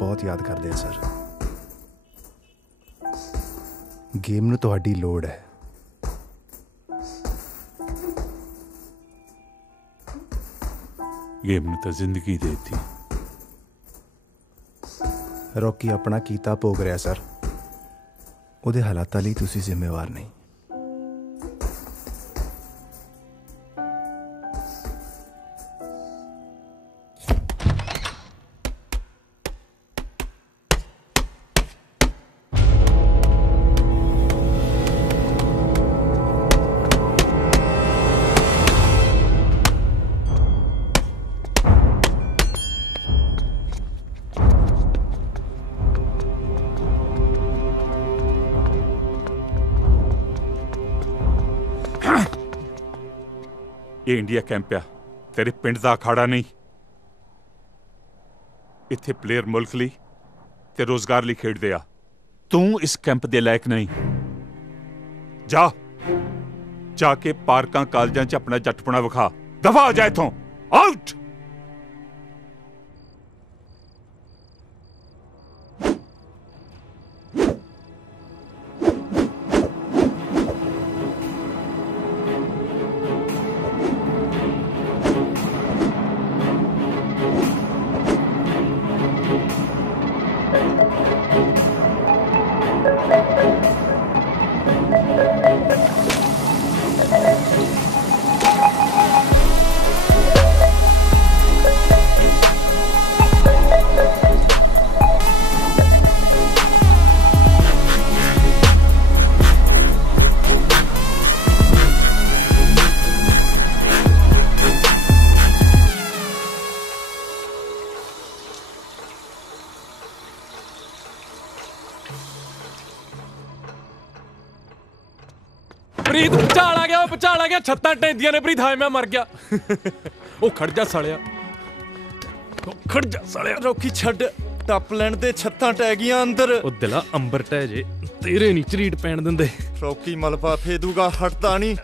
बहुत याद करते हैं सर। गेम नूं तुहाडी लोड़ है। गेम नूं तां जिंदगी देती। रॉकी अपना कीता भोग रहा सर, उहदे हालातां लई तुसीं जिम्मेवार नहीं। ये इंडिया कैंप आ, तेरे पिंड दा अखाड़ा नहीं। इत्थे प्लेयर मुल्क लई ते रोजगार लई खेडदे आ। तू इस कैंप दे लायक नहीं। जाके पार्कां कालजां च अपना जटपना विखा। दफा हो जा इत्थों। आउट। प्रीत भुचाल आ गया, भुचाल आ गया। छत्तां टेंदियां ने प्रीत। हाय मैं मर गया। ओ खड़ जा सालिया, खड़ जा सालिया। रॉकी छड्ड, टप लैण दे। छत्तां टह गईयां अंदर। ओ दिला अंबर टह जे, तेरे नहीं झरीट पैण दिंदे। रॉकी मलबा फेदूगा, हटदा नहीं।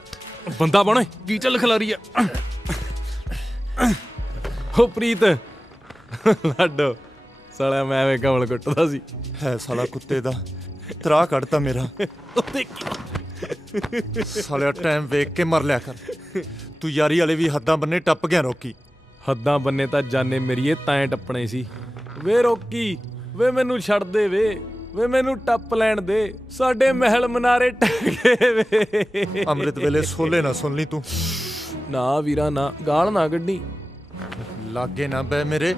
बंदा बण, की चल खिलारी है। ओ प्रीत लाडो सालिया, मैं वे कमल कुੱਟਦਾ ਸੀ। है साला कुत्ते दा तरा कढ़ता मेरा। सालिया टाइम वेख के मर लिया कर। तू यारी वाले भी हद्दां बन्ने टप गया। रॉकी हद्दां बन्ने तां जाने मेरीए तां टप्पणे सी। वे रॉकी वे मैनू छड़ दे वे मैनू टप लैण दे। साडे महल मनारे ढह गए वे। अमृत वेले सोले ना सुन ली तू। ना वीरा ना, गाल ना कड्डी। लागे ना बे मेरे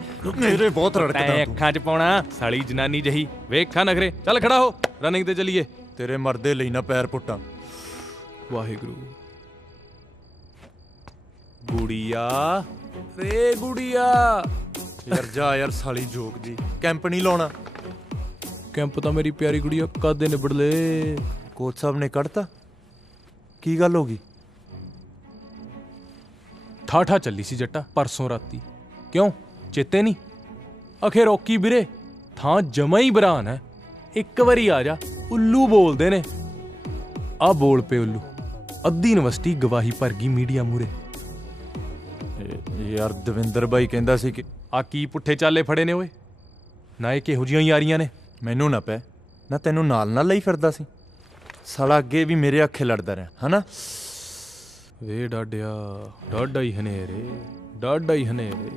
बहुत रड़कदा तू। अखां च पाउणा साली जनानी जही। वेखा नखरे। चल खड़ा हो, रनिंग ते चलीए। तेरे मरदे लई ना पैर पुट्टा। वाहिगुरु। गुड़िया रे गुड़िया। यार जा यार साली जोक दी। कैंप नहीं लाउणा। कैंप तो मेरी प्यारी गुड़िया कदे निबड़ ले। कोच साहब ने कढ़ता। की गल हो गई? ठाठा चली सी जट्टा परसों राती। क्यों चेते नहीं? आखे रॉकी वीरे थां जमा ही बरान है। एक बारी आ जा। उल्लू बोलते ने। आ बोल पे उल्लू। अद्धी यूनिवर्सिटी गवाही भर गई मीडिया मूरे। यार दविंदर भाई कहंदा सी कि आ की पुट्ठे चाले फड़े ने ओए। ना ये किहो जिहियां यारियां ने। मैनू ना पै ना तैनू नाल ਲਈ ਫਿਰਦਾ ਸੀ। साला अगे भी मेरे आखे लड़दा रहा है ना। वे डाडिया डाडा ही हनेरे, डाडा ही हनेरे।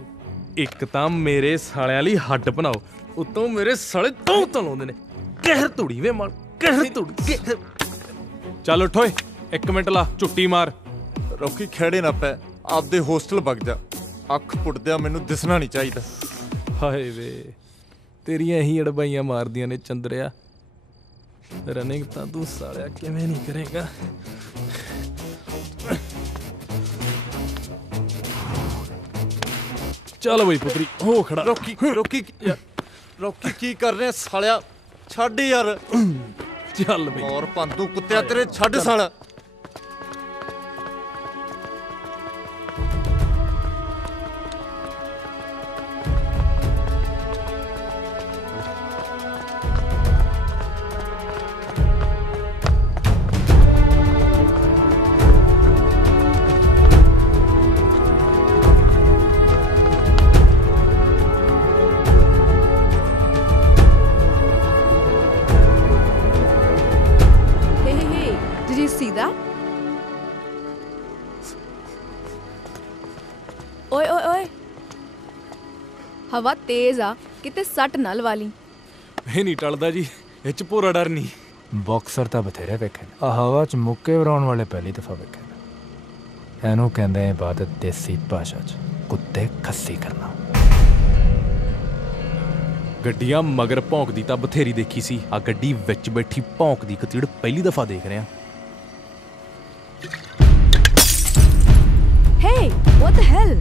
एक तां मेरे सालियां लई हड्ड बनाओ, उत्तों मेरे साले तों तलाउंदे ने। कहर तुड़ी वे मार, कहर तुड़ी। चल उठो, 1 मिनट ला चुट्टी मार। रॉकी खेड़े ना पै, आपदे होस्टल वग जा। अख पुटदिया मैनू दिसना नहीं चाहिदा। हाय वे तेरियां ही अड़बाइयां मारदियां ने चंद्रिया। रनिंग तां तू सालिया किवें नहीं करेगा। चल बई पुत्री हो खड़ा। रॉकी रॉकी रॉकी की कर रहे सालिया? छड्ड यार। चल बई और पंतू कुत्तिया तेरे छड्ड साला। see that? ਓਏ ਓਏ ਓਏ ਹਵਾ ਤੇਜ਼ ਆ ਕਿਤੇ ਸੱਟ ਨਾ ਲਵਾ ਲਈ। ਇਹ ਨਹੀਂ ਟਲਦਾ ਜੀ, ਇਹ 'ਚ ਭੋਰਾ ਡਰ ਨਹੀਂ। ਬਾਕਸਰ ਤਾਂ ਬਥੇਰੇ ਵੇਖੇ ਨੇ, ਆ ਹਵਾ 'ਚ ਮੁੱਕੇ ਵਰਾਉਣ ਵਾਲੇ ਪਹਿਲੀ ਦਫਾ ਵੇਖੇ ਨੇ। ਇਹਨੂੰ ਕਹਿੰਦੇ ਇਬਾਦਤ ਦੇਸੀ ਭਾਸ਼ਾ 'ਚ ਕੁੱਤੇ ਖੱਸੀ ਕਰਨਾ। ਗੱਡੀਆਂ ਮਗਰ ਭੌਂਕਦੀ ਤਾਂ ਬਥੇਰੀ ਦੇਖੀ ਸੀ, ਆ ਗੱਡੀ ਵਿੱਚ ਬੈਠੀ ਭੌਂਕਦੀ ਕਤੀੜ ਪਹਿਲੀ ਦਫਾ ਦੇਖ ਰਿਹਾ। Hey, what the hell?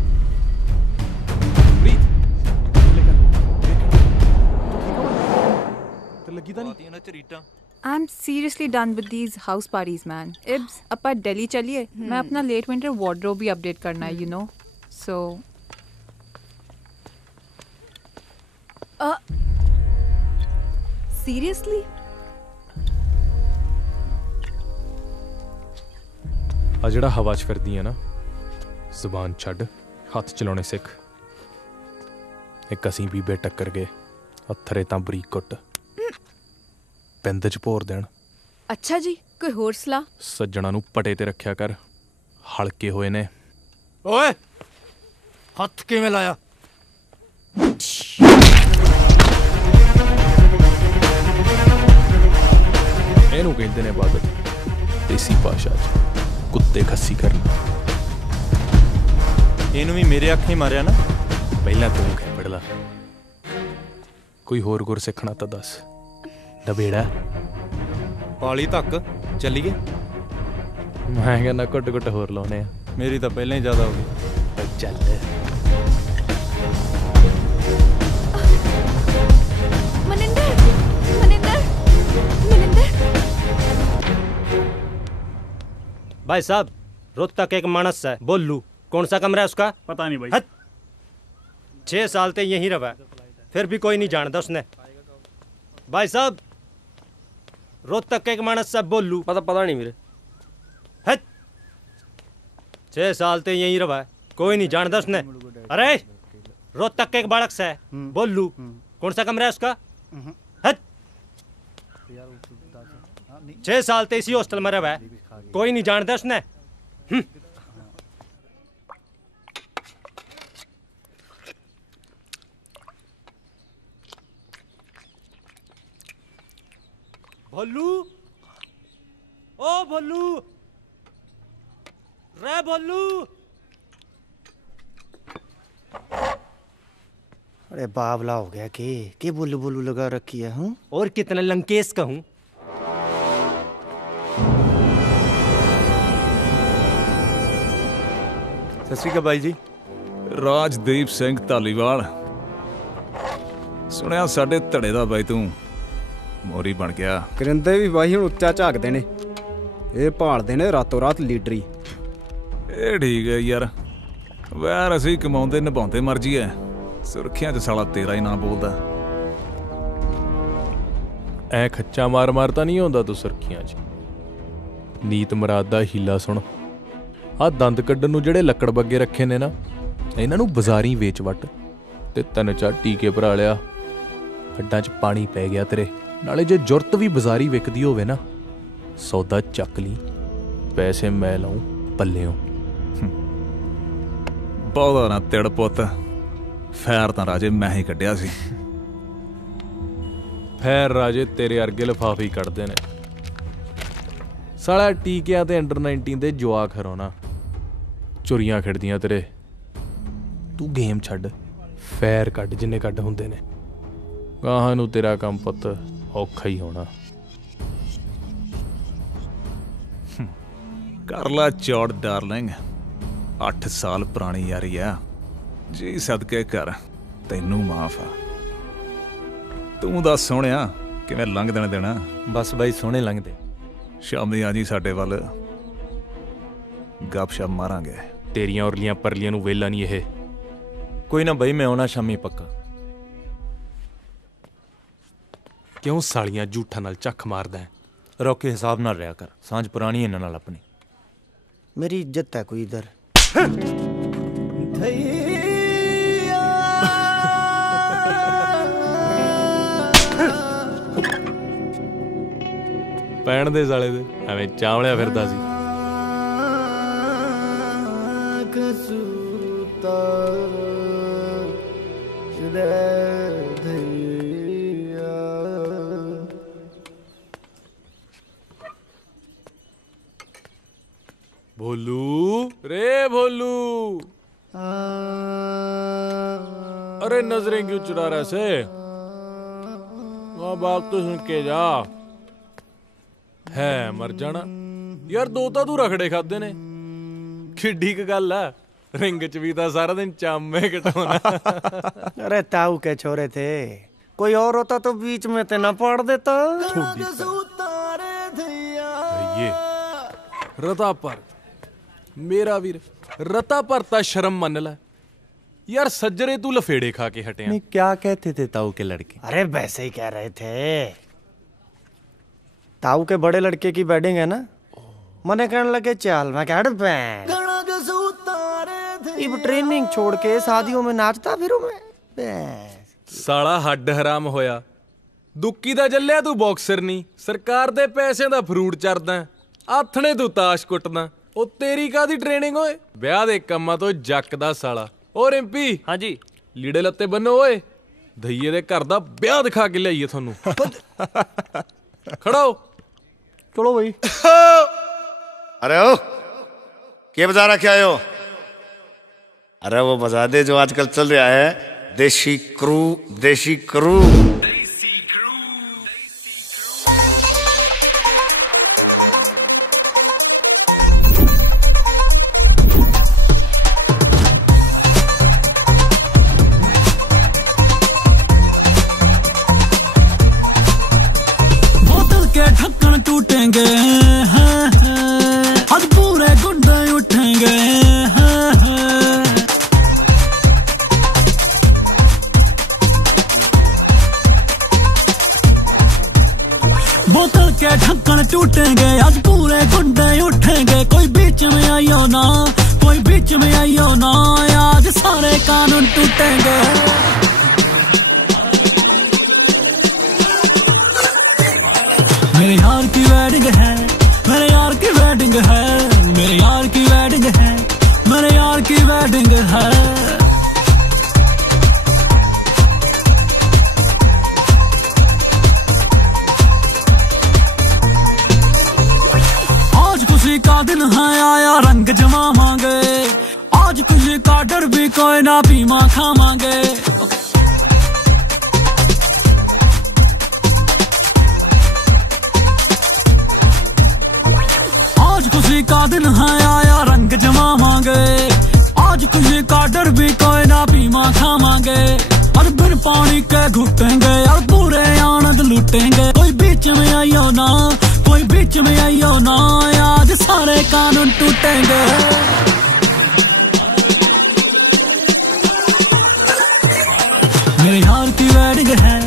ਤੇ ਲੱਗੀ ਤਾਂ ਨਹੀਂ? ਇਹਨਾਂ ਚ ਰੀਟਾਂ I'm seriously done with these house parties, man. Ibs, appa Delhi chaliye. मैं अपना late winter wardrobe भी update करना है, you know. So. Seriously? ਆ ਜਿਹੜਾ ਹਵਾ 'ਚ ਫਿਰਦੀ ਆ ਨਾ, ਜ਼ੁਬਾਨ ਛੱਡ, ਹੱਥ ਚਲਾਉਣੇ ਸਿੱਖ। ਇੱਕ ਅਸੀਂ ਬੀਬੇ ਟੱਕਰ ਗਏ, ਹੱਥਰੇ ਤਾਂ ਬਰੀਕ ਕੁੱਟ, ਪਿੰਡ 'ਚ ਭੋਰ ਦੇਣ। ਅੱਛਾ ਜੀ, ਕੋਈ ਹੋਰ ਸਲਾਹ? ਸੱਜਣਾ ਨੂੰ ਪਟੇ ਤੇ ਰੱਖਿਆ ਕਰ, ਹਲਕੇ ਹੋਏ ਨੇ। ਓਏ ਹੱਥ ਕਿਵੇਂ ਲਾਇਆ? ਇਹਨੂੰ ਕਹਿੰਦੇ ਨੇ ਇਬਾਦਤ, ਦੇਸੀ ਭਾਸ਼ਾ 'ਚ ਕੁੱਤੇ ਖੱਸੀ ਕਰਨਾ। ਇਹਨੂੰ ਵੀ ਮੇਰੇ ਅੱਖੀਂ ਮਾਰਿਆ ਨਾ। ਪਹਿਲਾਂ ਤੂੰ ਕਹਿ ਪੜਲਾ, ਕੋਈ ਹੋਰ ਗੁਰ ਸਿੱਖਣਾ ਤਾਂ ਦੱਸ। ਡਬੇੜਾ ਪਾਲੀ ਤੱਕ ਚੱਲੀਏ। ਮੈਂ ਕਹਿੰਦਾ ਘੁੱਟ ਘੁੱਟ ਹੋਰ ਲਾਉਣੇ ਆ। ਮੇਰੀ ਤਾਂ ਪਹਿਲਾਂ ਹੀ ਜ਼ਿਆਦਾ ਹੋ ਗਈ। ਚੱਲ ਮਨਿੰਦਰ ਮਨਿੰਦਰ ਮਨਿੰਦਰ। भाई साहब, रोहतक एक मानस है बोलू, कौन सा कमरा है उसका? पता नहीं भाई। 6 साल ते यहीं रहा, फिर भी कोई नहीं जानता उसने। भाई साहब, रोहतक एक मानस है बोलू, पता नहीं मेरे। 6 साल ते यहीं रहा, कोई नहीं जानता उसने। अरे रोहतक एक बालक है बोलू, कौन सा कमरा है उसका? 6 साल ते इसी हॉस्टल में रहा, कोई नहीं जानता उसने। भोलू, ओ भोलू, रे भोलू। अरे बावला हो गया के बोलू बोलू लगा रखी है। हूँ और कितना लंकेश का हूँ। ਸਤਿ ਸ਼੍ਰੀ ਅਕਾਲ ਬਾਈ ਜੀ। ਰਾਜਦੀਪ ਸਿੰਘ ਧਾਲੀਵਾਲ, ਸੁਣਿਆ ਸਾਡੇ ਧੜੇ ਦਾ ਬਾਈ ਤੂੰ ਮੋਰੀ ਬਣ ਗਿਆ। ਕਰਿੰਦੇ ਵੀ ਬਾਈ ਹੁਣ ਉੱਚਾ ਝਾਕਦੇ ਨੇ, ਇਹ ਭਾਲਦੇ ਨੇ ਰਾਤੋਂ ਰਾਤ ਲੀਡਰੀ। ਇਹ ਠੀਕ ਹੈ ਯਾਰ, ਵੈਰ ਅਸੀਂ ਕਮਾਉਂਦੇ ਨਿਭਾਉਂਦੇ ਮਰਜੀ ਐ, ਸੁਰਖੀਆਂ 'ਚ ਸਾਲਾ ਤੇਰਾ ਹੀ ਨਾਂ ਬੋਲਦਾ। ਐ ਖੱਚਾ ਮਾਰ ਮਾਰ ਤਾਂ ਨਹੀਂ ਆਉਂਦਾ ਤੂੰ ਸੁਰਖੀਆਂ 'ਚ। ਨੀਤ ਮੁਰਾਦ ਦਾ ਹੀਲਾ ਸੁਣ, ਆ ਦੰਦ ਕੱਢਣ ਨੂੰ ਜਿਹੜੇ ਲੱਕੜ ਬੱਗੇ ਰੱਖੇ ਨੇ ਨਾ, ਇਹਨਾਂ ਨੂੰ ਬਾਜ਼ਾਰੀ ਵੇਚ ਵੱਟ ਤੇ 3-4 ਟੀਕੇ ਭਰਾ ਲਿਆ, ਹੱਡਾਂ 'ਚ ਪਾਣੀ ਪੈ ਗਿਆ ਤੇਰੇ। ਨਾਲੇ ਜੇ ਜ਼ੁਰਤ ਵੀ ਬਾਜ਼ਾਰੀ ਵਿਕਦੀ ਹੋਵੇ ਨਾ, ਸੌਦਾ ਚੱਕ ਲਈ, ਪੈਸੇ ਮੈਂ ਲਾਉਂ ਪੱਲਿਓਂ। ਬਹੁਤਾ ਨਾ ਤਿੜ ਪੁੱਤ, ਫੈਰ ਤਾਂ ਰਾਜੇ ਮੈਂ ਹੀ ਕੱਢਿਆ ਸੀ। ਫੈਰ ਰਾਜੇ ਤੇਰੇ ਵਰਗੇ ਲਿਫਾਫੇ ਹੀ ਕੱਢਦੇ ਨੇ। ਸਾਲਾ ਟੀਕਿਆਂ ਤੇ ਅੰਡਰ 19 ਦੇ ਜਵਾਕ ਹਰਾਉਣਾ, ਚੋਰੀਆਂ ਖੇਡਦੀਆਂ ਤੇਰੇ। ਤੂੰ ਗੇਮ ਛੱਡ, ਫੈਰ ਕੱਢ ਜਿੰਨੇ ਕੱਢ ਹੁੰਦੇ ਨੇ। ਗਾਹਾਂ ਨੂੰ ਤੇਰਾ ਕੰਮ ਪੁੱਤ ਔਖਾ ਹੀ ਹੋਣਾ। ਕਰ ਲਾ ਚੌੜ ਡਾਰਲਿੰਗ, 8 ਸਾਲ ਪੁਰਾਣੀ ਯਾਰੀ ਆ ਜੀ, ਸਦਕੇ ਕਰ, ਤੈਨੂੰ ਮਾਫ ਆ। ਤੂੰ ਦੱਸ ਸੋਹਣਿਆ, ਕਿਵੇਂ ਲੰਘ ਦੇਣਾ? ਬਸ ਬਾਈ ਸੋਹਣੇ ਲੰਘਦੇ। ਸ਼ਾਮੀ ਆ ਜੀ ਸਾਡੇ ਵੱਲ, ਗੱਪ ਸ਼ਪ ਮਾਰਾਂਗੇ। ਤੇਰੀਆਂ ਉਰਲੀਆਂ ਪਰਲੀਆਂ ਨੂੰ ਵੇਲਾ ਨਹੀਂ ਇਹ। ਕੋਈ ਨਾ ਬਾਈ, ਮੈਂ ਆਉਣਾ ਸ਼ਾਮੀ ਪੱਕਾ। ਕਿਉਂ ਸਾਲੀਆਂ ਝੂਠਾਂ ਨਾਲ ਚੱਖ ਮਾਰਦਾ ਹੈ? ਰੋਕੇ ਹਿਸਾਬ ਨਾਲ ਰਿਹਾ ਕਰ, ਸਾਂਝ ਪੁਰਾਣੀ ਇਹਨਾਂ ਨਾਲ ਆਪਣੀ। मेरी इज्जत है कोई इधर। ਪੈਣ ਦੇ ਸਾਲੇ ਦੇ ਐਵੇਂ ਚਾਵਲਿਆ ਫਿਰਦਾ ਸੀ। भोलू रे भोलू, अरे नजरें क्यों चुरा रहे से? वहां बात तो सुन के जा। है मर जाना यार, दो तो तू रखड़े खाते ने, किड्डी क गल है। रिंग च भी तो सारा दिन चामे कटाना। अरे ताऊ के छोरे थे, कोई और होता तो बीच में ते ना पड़ देता। ये रता पर मेरा वीर, रता परता शर्म मन ला यार। सज्जरे तू लफेड़े खा के हटे। नहीं, क्या कहते थे ताऊ के लड़के? अरे वैसे ही कह रहे थे। ताऊ के बड़े लड़के की वेडिंग है ना, मने कहने लगे चल। मैं कह अब ट्रेनिंग छोड़ के शादियों में नाचता फिरूं मैं। साला हड्ड हराम होया, दुक्की दा जल्लिया तू बॉक्सर नहीं, सरकार दे पैसे दा फ्रूट चरदा, आथणे तू ताश कुटदा। ओ तेरी कादी ट्रेनिंग होए, ब्याह दे कम्मा तो जक दा साला। ओ रिंपी, हाँ जी, लीड़े लत्ते बन्नो ओए, धइये दे घर दा ब्याह दिखा के लियाइए थानू। खड़ा हो। चलो भाई। अरे ओ क्या बजा रखे आए हो? अरे वो बजा दे जो आजकल चल रहा है, देशी क्रू। देशी क्रू ढक्कन टूटेंगे, आज पूरे गुड्डे उठेंगे। बोतल के ढक्कन टूटेंगे, आज पूरे गुड्डे उठेंगे। कोई बीच में आइयो ना, कोई बीच में आइयो ना, आज सारे कानून टूटेंगे। मेरे यार की वेडिंग है, मेरे यार की वेडिंग है, मेरे यार की वेडिंग है, मेरे यार की वेडिंग है। आज खुशी का दिन है, आया रंग जमावांगे। आज खुशी का डर भी कोई ना, पीमा खावांगे। खुशी का दिन है, आया रंग जमावांगे। आज खुशी का डर भी कोई ना, पीमा खावांगे। और बिन पानी के घुटेंगे, और पूरे आनंद लूटेंगे। कोई बीच में आइयो ना, कोई बीच में आइयो ना, आज सारे कानून टूटेंगे। मेरे यार की वेडिंग है,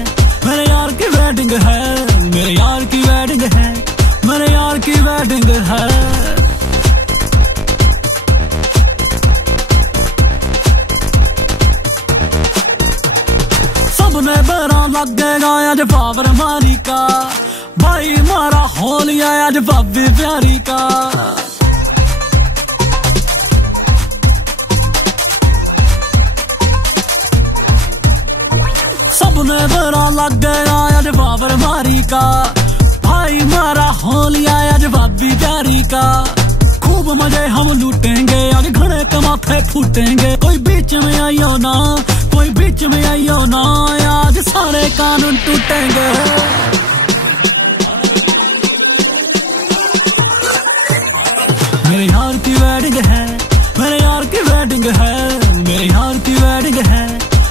मेरे यार की वेडिंग है, मेरे यार की वेडिंग है, मेरे यार की वेडिंग है। सबने बेरा लगेगा आज पावर मारी का, भाई मारा हो लिया आज भाभी प्यारी का। सबने बेरा लगेगा आज पावर मारी का, भाई मारा हो लिया आज भाभी प्यारी का। खूब मजे हम लूटेंगे, आज घड़े के माथे फूटेंगे। कोई बीच में आइयो ना, कोई बीच में आइयो ना, आज सारे कानून टूटेंगे। मेरे यार की वेडिंग है, मेरे यार की वेडिंग है, मेरे यार की वेडिंग है,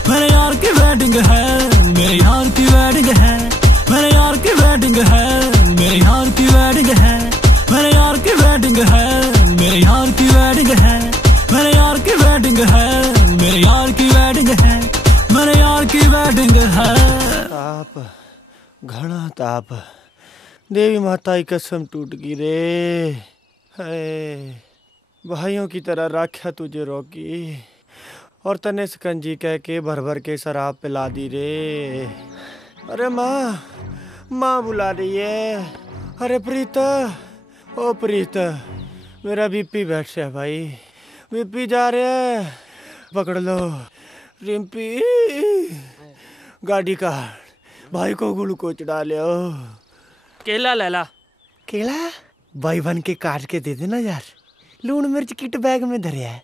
मेरे यार की वेडिंग है, मेरे यार की वेडिंग है, मेरे यार की वेडिंग है, मेरे यार की वेडिंग है, मेरे यार की वेडिंग है, मेरे यार की वेडिंग है, मेरे यार की वेडिंग है, मेरे यार की वेडिंग है, मेरे यार की वेडिंग है। ताप, घना ताप, देवी माता की कसम टूट गई रे। है भाइयों की तरह राख्या तुझे रोकी, और तने सकंजी कह के भर भर के शराब पिला दी रे। अरे माँ, माँ बुला रही है। अरे प्रीता, ओ प्रीता, मेरा बीपी बैठ गया भाई, बीपी जा रहा है, पकड़ लो। रिम्पी, गाड़ी का भाई को ग्लूकोज डालो। केला ले ला। केला भाई बन के काट के दे देना यार, लून मिर्च किट बैग में धरे है।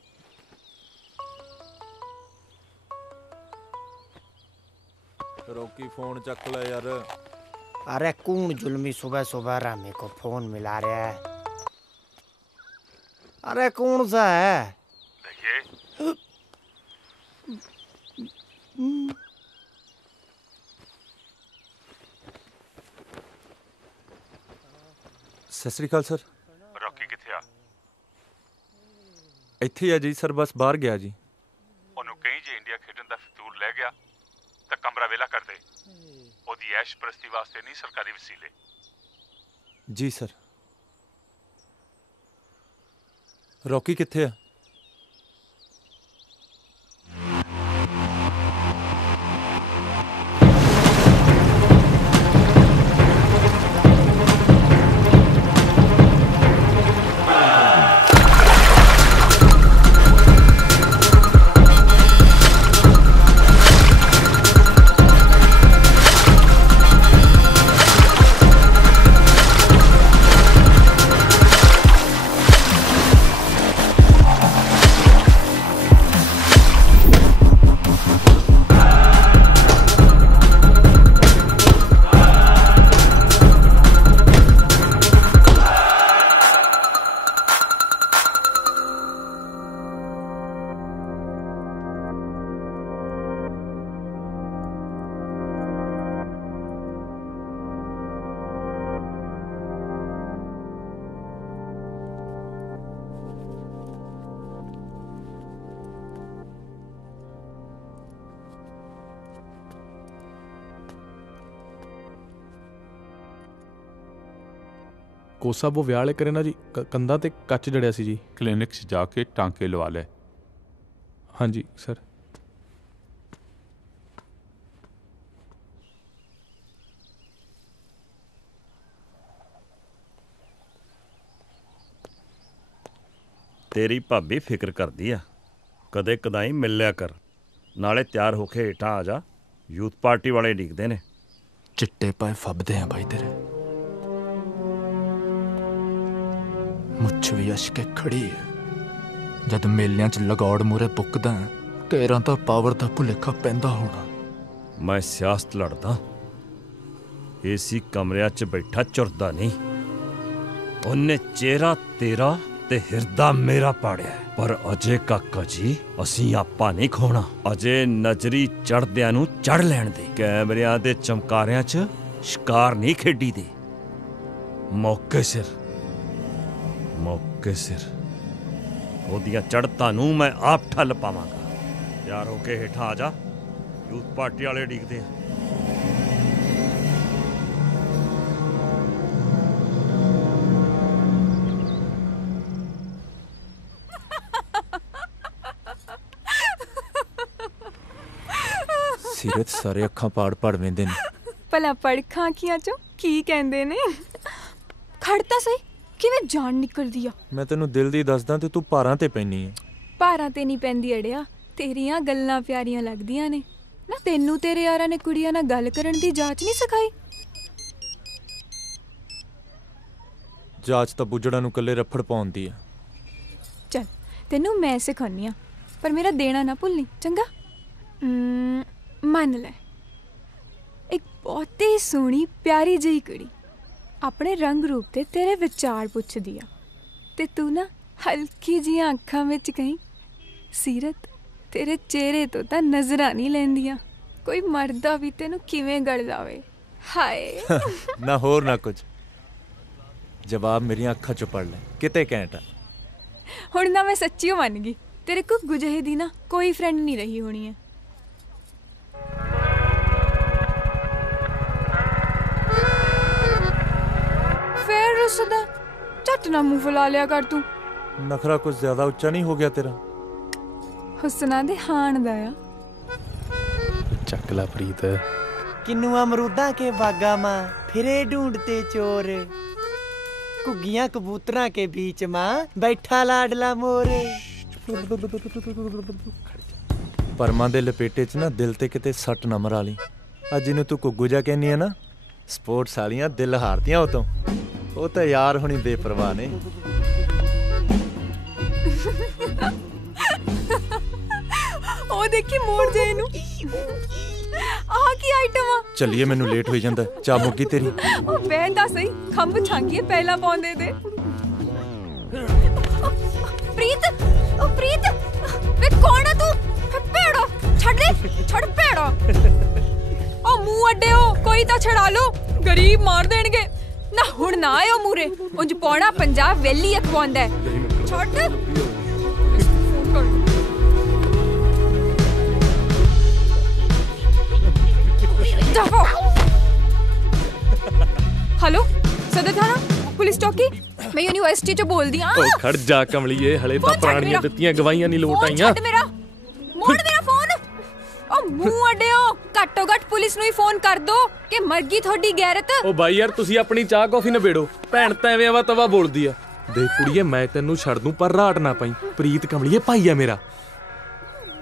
रॉकी फोन चक ले यार। अरे कौन जुल्मी सुबह सुबह रामी को फोन मिला रहा है? अरे कौन सा है? देखिए। सत श्री अकाल सर। रॉकी किथे आ? ਇੱਥੇ ਹੀ ਆ ਜੀ ਸਰ, ਬਸ ਬਾਹਰ ਗਿਆ ਜੀ। ਉਹਨੂੰ ਕਹੀਂ ਜੇ ਇੰਡੀਆ ਖੇਡਣ ਦਾ ਫਿਤੂਰ ਲੈ ਗਿਆ ਤਾਂ ਕਮਰਾ ਵੇਲਾ ਕਰ ਦੇ। ਉਹਦੀ ਐਸ਼ ਪ੍ਰਸਤੀ ਵਾਸਤੇ ਨਹੀਂ ਸਰਕਾਰੀ ਵਸੀਲੇ। ਜੀ ਸਰ। ਰੌਕੀ ਕਿੱਥੇ ਆ? ਕੋਸਾ ਉਹ ਵਿਆਹ ਵਾਲੇ ਕਰੇ ਨਾ ਜੀ, ਕੰਧਾਂ ਤੇ ਕੱਚ ਜੜਿਆ ਸੀ ਜੀ। ਕਲੀਨਿਕ 'ਚ ਜਾ ਕੇ ਟਾਂਕੇ ਲਵਾ ਲੈ। ਹਾਂਜੀ ਸਰ। ਤੇਰੀ ਭਾਬੀ ਫਿਕਰ ਕਰਦੀ ਆ, ਕਦੇ ਕਦਾਈ ਮਿਲ ਲਿਆ ਕਰ। ਨਾਲੇ ਤਿਆਰ ਹੋ ਕੇ ਹੇਠਾਂ ਆ ਜਾ, ਯੂਥ ਪਾਰਟੀ ਵਾਲੇ ਡੀਕਦੇ ਨੇ। ਚਿੱਟੇ ਪਾਏ ਫੱਬਦੇ ਆ ਬਾਈ ਤੇਰੇ, ਮੁੱਛ ਵੀ ਅਸ਼ਕੇ ਖੜੀ ਹੈ। ਜਦ ਮੇਲਿਆਂ 'ਚ ਲਗੌੜ ਮੂਰੇ ਪੁੱਕਦਾ ਕੇਰਾਂ ਤਾਂ ਪਾਵਰ ਦਾ ਭੁਲੇਖਾ ਪੈਂਦਾ ਹੋਣਾ। ਮੈਂ ਸਿਆਸਤ ਲੜਦਾ, ਏਸੀ ਕਮਰਿਆਂ 'ਚ ਬੈਠਾ ਚੁਰਦਾ ਨਹੀਂ। ਉਹਨੇ ਚਿਹਰਾ ਤੇਰਾ ਤੇ ਹਿਰਦਾ ਮੇਰਾ ਪਾੜਿਆ, ਪਰ ਅਜੇ ਕਾਕਾ ਜੀ ਅਸੀਂ ਆਪਾਂ ਨਹੀਂ ਖੋਣਾ। ਅਜੇ ਨਜ਼ਰੀ ਚੜਦਿਆਂ ਨੂੰ ਚੜ ਲੈਣ ਦੇ, ਕੈਮਰਿਆਂ ਦੇ ਚਮਕਾਰਿਆਂ 'ਚ ਸ਼ਿਕਾਰ ਨਹੀਂ ਖੇਡੀ ਦੇ। ਮੌਕੇ ਸਿਰ ਉਹਦੀਆਂ ਚੜ੍ਹਤਾਂ ਨੂੰ ਮੈਂ ਆਪ ਠੱਲ ਪਾਵਾਂਗਾ। ਤਿਆਰ ਹੋ ਕੇ ਹੇਠਾਂ ਆ ਜਾ, ਯੂਥ ਪਾਰਟੀ ਵਾਲੇ ਡੀਕਦੇ ਆ। ਸੀਰਤ ਸਾਰੇ ਅੱਖਾਂ ਪਾੜ ਵੇਂਦੇ ਨੇ। ਭਲਾ ਪੜਖਾਂ ਅੱਖੀਆਂ ਚੋਂ ਕੀ ਕਹਿੰਦੇ ਨੇ? ਖੜਤਾ ਸਹੀ, ਕਿਵੇਂ ਜਾਨ ਨਿਕਲਦੀ ਆ। ਮੈਂ ਤੈਨੂੰ ਦਿਲ ਦੀ ਦੱਸਦਾ ਤੇ ਤੂੰ ਭਾਰਾਂ ਤੇ ਪੈਣੀ ਹੈ। ਭਾਰਾਂ ਤੇ ਨਹੀਂ ਪੈਂਦੀ ਅੜਿਆ, ਤੇਰੀਆਂ ਗੱਲਾਂ ਪਿਆਰੀਆਂ ਲੱਗਦੀਆਂ ਨੇ ਨਾ। ਤੈਨੂੰ ਤੇਰੇ ਯਾਰਾਂ ਨੇ ਕੁੜੀਆਂ ਨਾਲ ਗੱਲ ਕਰਨ ਦੀ ਜਾਂਚ ਨਹੀਂ ਸਿਖਾਈ? ਜਾਂਚ ਤਾਂ ਬੁੱਜੜਾਂ ਨੂੰ ਇਕੱਲੇ ਰੱਫੜ ਪਾਉਂਦੀ ਆ। ਚੱਲ ਤੈਨੂੰ ਮੈਂ ਸਿਖਾਉਂਦੀ ਆ, ਪਰ ਮੇਰਾ ਦੇਣਾ ਨਾ ਭੁੱਲਣੀ, ਚੰਗਾ? ਮੰਨ ਲੈ, ਇੱਕ ਬਹੁਤ ਹੀ ਸੋਹਣੀ ਪਿਆਰੀ ਜਿਹੀ ਕੁੜੀ ਆਪਣੇ ਰੰਗ ਰੂਪ ਤੇ ਤੇਰੇ ਵਿਚਾਰ ਪੁੱਛਦੀ ਆ, ਤੇ ਤੂੰ ਨਾ ਹਲਕੀ ਜਿਹੀਆਂ ਅੱਖਾਂ ਵਿੱਚ ਕਹੀਂ, ਸੀਰਤ ਤੇਰੇ ਚਿਹਰੇ ਤੋਂ ਤਾਂ ਨਜ਼ਰਾਂ ਨਹੀਂ ਲੈਂਦੀਆਂ, ਕੋਈ ਮਰਦਾ ਵੀ ਤੈਨੂੰ ਕਿਵੇਂ ਗੜ ਜਾਵੇ। ਹਾਏ ਨਾ ਹੋਰ ਨਾ ਕੁਝ, ਜਵਾਬ ਮੇਰੀਆਂ ਅੱਖਾਂ 'ਚੋਂ ਪੜ ਲੈ, ਕਿਤੇ ਘੈਂਟ ਆ। ਹੁਣ ਨਾ ਮੈਂ ਸੱਚੀ ਮੰਨ ਗਈ, ਤੇਰੇ ਗੁੱਗੂ ਜਿਹੇ ਦੀ ਨਾ ਕੋਈ ਫਰੈਂਡ ਨਹੀਂ ਰਹੀ ਹੋਣੀ ਹੈ। ਫੇਰ ਰੁੱਸਦਾ, ਝੱਟ ਨਾ ਮੂੰਹ ਫੁਲਾ ਲਿਆ ਕਰ ਤੂੰ। ਨਖਰਾ ਕੁਝ ਜ਼ਿਆਦਾ ਉੱਚਾ ਨਹੀਂ ਹੋ ਗਿਆ ਤੇਰਾ? ਹੁਸਨਾ ਦੇ ਹਾਣ ਦਾ ਆ। ਚੱਕ ਲਾ ਪ੍ਰੀਤ। किन्नु अमरूदा के बागा मां फिरे ढूंढते चोर, कुग्गियां कबूतरा के बीच मां बैठा लाडला मोरे। ਪਰਮਾਂ ਦੇ ਲਪੇਟੇ 'ਚ ਨਾ ਦਿਲ ਤੇ ਕਿਤੇ ਸੱਟ ਨਾ ਮਰਾ ਲਈ। ਅੱਜ ਜਿਹਨੂੰ ਤੂੰ ਕੁੱਗੂ ਜਾ ਕਹਿੰਦੀ ਆ ਨਾ, ਸਪੋਰਟਸ ਵਾਲੀਆਂ ਦਿਲ ਹਾਰਦੀਆਂ ਉਹ ਤੋਂ। ਉਹ ਤਾਂ ਯਾਰ ਹੁਣੀ ਬੇਪਰਵਾਹ ਨੇ। ਉਹ ਦੇਖੀ ਮੋੜ ਜੇ ਇਹਨੂੰ। ਆਹ ਕੀ ਆਈਟਮ ਆ? ਚੱਲੀਏ, ਮੈਨੂੰ ਲੇਟ ਹੋਈ ਜਾਂਦਾ। ਚਾਹ ਮੁੱਕੀ ਤੇਰੀ? ਉਹ ਬਹਿੰਦਾ ਸਹੀ, ਖੰਭ ਛਾਂਗੀਏ ਪਹਿਲਾਂ ਪਾਉਂਦੇ ਤੇ। ਪ੍ਰੀਤ, ਉਹ ਪ੍ਰੀਤ, ਵੇ ਕੌਣ ਆ ਤੂੰ? ਭੇੜੋ ਛੱਡ ਦੇ, ਛੱਡ ਭੇੜੋ। ਉਹ ਮੂੰਹ ਅੱਡਿਓ, ਕੋਈ ਤਾਂ ਛੜਾ ਲੋ, ਗਰੀਬ ਮਾਰ ਦੇਣਗੇ ਨਾ। ਹੁਣ ਨਾ ਆਇਓ ਮੂਰੇ, ਉਂਝ ਪੌਣਾ ਪੰਜਾਬ ਵੇਲੀ ਅਖਵਾਉਂਦਾ ਹੈ। ਛੱਡ। हेलो सदर थाना पुलिस चौकी, मैं यूनिवर्सिटी चो बोल दी। ਓਏ ਖੜ ਜਾ ਕਮਲੀਏ, ਹਲੇ ਤਾਂ ਪੁਰਾਣੀਆਂ ਦਿੱਤੀਆਂ ਗਵਾਹੀਆਂ ਨਹੀਂ ਲੋਟ ਆਈਆਂ। ਛੱਡ ਮੇਰਾ, ਮੋੜ ਮੇਰਾ ਫੋਨ। ਉਹ ਮੂੰਹ ਅੱਡਿਓ, ਘੱਟੋ ਘੱਟ ਪੁਲਿਸ ਨੂੰ ਹੀ ਫੋਨ ਕਰ ਦੋ ਕਿ ਮਰ ਗਈ ਤੁਹਾਡੀ ਗੈਰਤ। ਉਹ ਬਾਈ ਯਾਰ ਤੁਸੀਂ ਆਪਣੀ ਚਾਹ ਕੌਫੀ ਨਿਬੇੜੋ, ਭੈਣ ਤਾਂ ਐਵੇਂ ਆਵਾ ਤਵਾ ਬੋਲਦੀ ਆ। ਦੇਖ ਕੁੜੀਏ, ਮੈਂ ਤੈਨੂੰ ਛੱਡ ਦੂੰ ਪਰ ਰਾਟ ਨਾ ਪਾਈ। ਪ੍ਰੀਤ ਕਮਲੀਏ ਭਾਈ ਆ ਮੇਰਾ।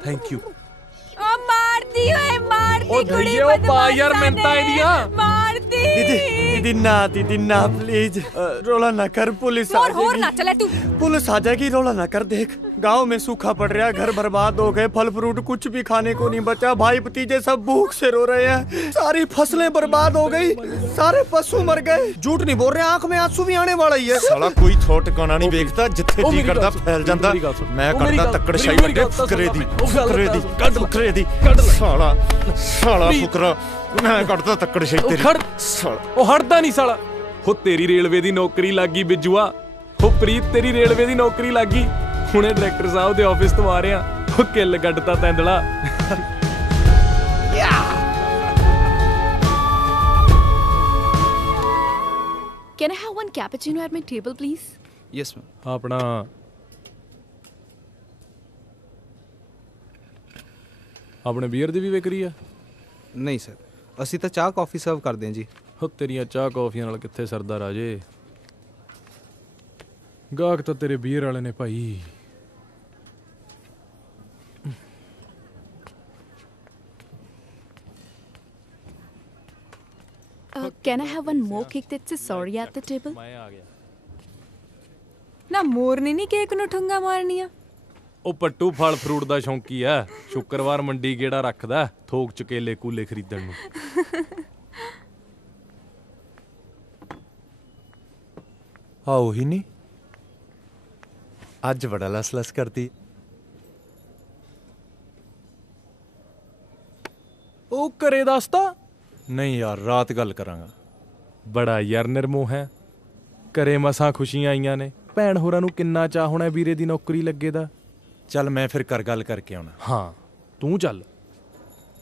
Thank you. ਉਹ ਮਾਰਦੀ ਓਏ, ਮਾਰਦੀ ਉਹ ਕੁੜੀ ਧਈਏ, ਉਹ ਪਾ ਯਾਰ ਮਿੰਟਾਂ ਇਹਦੀਆਂ। ਮਾਰਦੀ। दीदी ना, दीदी ना, प्लीज रोला ना कर, पुलिस आ और ना चले तू। पुलिस आ जाएगी, रोला ना कर। देख गांव में सूखा पड़ रहा, घर बर्बाद हो गए, फल फ्रूट कुछ भी खाने को नहीं बचा, भाई भतीजे सब भूख से रो रहे हैं, सारी फसलें बर्बाद हो गई, सारे पशु मर गए। झूठ नहीं बोल रहे, आंख में आंसू भी आने वाला ही है। ਸਾਲਾ ਕੋਈ ਥੋੜ ਟਿਕਾਣਾ ਨਹੀਂ ਵੇਖਦਾ, ਜਿੱਥੇ ਜੀ ਕਰਦਾ ਫੈਲ ਜਾਂਦਾ। ਮੈਂ ਕਰਦਾ ਤੱਕੜ ਸ਼ਾਈ ਵੱਡੇ ਫੁਕਰੇ ਦੀ, ਫੁਕਰੇ ਦੀ, ਕੱਢ ਫੁਕਰੇ ਦੀ, ਸਾਲਾ ਸਾਲਾ ਫੁਕਰਾ। ਮੈਂ ਕੱਢਦਾ ਤੱਕੜ ਸ਼ਾਈ ਤੇਰੀ। ਸਾਲਾ ਉਹ ਹਟਦਾ ਨਹੀਂ ਸਾਲਾ। ਹੋ ਤੇਰੀ ਰੇਲਵੇ ਦੀ ਨੌਕਰੀ ਲੱਗੀ ਬਿੱਜੂਆ। ਹੋ ਪ੍ਰੀਤ ਤੇਰੀ ਰੇਲਵੇ ਦੀ ਨੌਕਰੀ ਲੱਗੀ। ਹੁਣੇ ਡਾਇਰੈਕਟਰ ਸਾਹਿਬ ਦੇ ਆਫਿਸ ਤੋਂ ਆ ਰਿਹਾ। ਉਹ ਕਿੱਲ ਗੱਡਤਾ ਤੈਂਦਲਾ। Can I have one cappuccino at my table, please? Yes, ma'am. ਆਪਣਾ ਆਪਣੇ ਬੀਅਰ ਦੀ ਵੀ ਵਿਕਰੀ ਆ? ਨਹੀਂ ਸਰ, ਅਸੀਂ ਤਾਂ ਚਾਹ ਕਾਫੀ ਸਰਵ ਕਰਦੇ ਹਾਂ ਜੀ। ਹੋ ਤੇਰੀਆਂ ਚਾਹ ਕੌਫੀਆਂ ਨਾਲ ਕਿੱਥੇ ਸਰਦਾ ਰਾਜੇ। ਗਾਹਕ ਤਾਂ ਤੇਰੇ ਬੀਅਰ ਵਾਲੇ ਨੇ ਭਾਈ। Can I have one more cake that says sorry at the table? ਮੈਂ ਆ ਗਿਆ। ਨਾ ਮੋਰਨੀ ਨਹੀਂ ਕੇਕ ਨੂੰ ਠੁੰਗਾ ਮਾਰਨੀਆਂ। ਉਹ ਪੱਟੂ ਫਲ ਫਰੂਟ ਦਾ ਸ਼ੌਂਕੀ ਆ। ਸ਼ੁੱਕਰਵਾਰ ਮੰਡੀ ਗੇੜਾ ਰੱਖਦਾ, ਥੋਕ ਚ ਕੇਲੇ ਕੂਲੇ ਖਰੀਦਣ ਨੂੰ। ਆ ਉਹੀ ਨਹੀਂ, ਅੱਜ ਬੜਾ ਲਸ ਕਰਦੀ। ਉਹ ਘਰੇ ਦੱਸਤਾ? ਨਹੀਂ ਯਾਰ, ਰਾਤ ਗੱਲ ਕਰਾਂਗਾ। ਬੜਾ ਯਾਰ ਨਿਰਮੋਹ ਹੈ। ਘਰੇ ਮਸਾਂ ਖੁਸ਼ੀਆਂ ਆਈਆਂ ਨੇ। ਭੈਣ ਹੋਰਾਂ ਨੂੰ ਕਿੰਨਾ ਚਾਹ ਹੋਣਾ ਵੀਰੇ ਦੀ ਨੌਕਰੀ ਲੱਗੇ ਦਾ। ਚੱਲ ਮੈਂ ਫਿਰ ਘਰ ਗੱਲ ਕਰਕੇ ਆਉਣਾ। ਹਾਂ ਤੂੰ ਚੱਲ,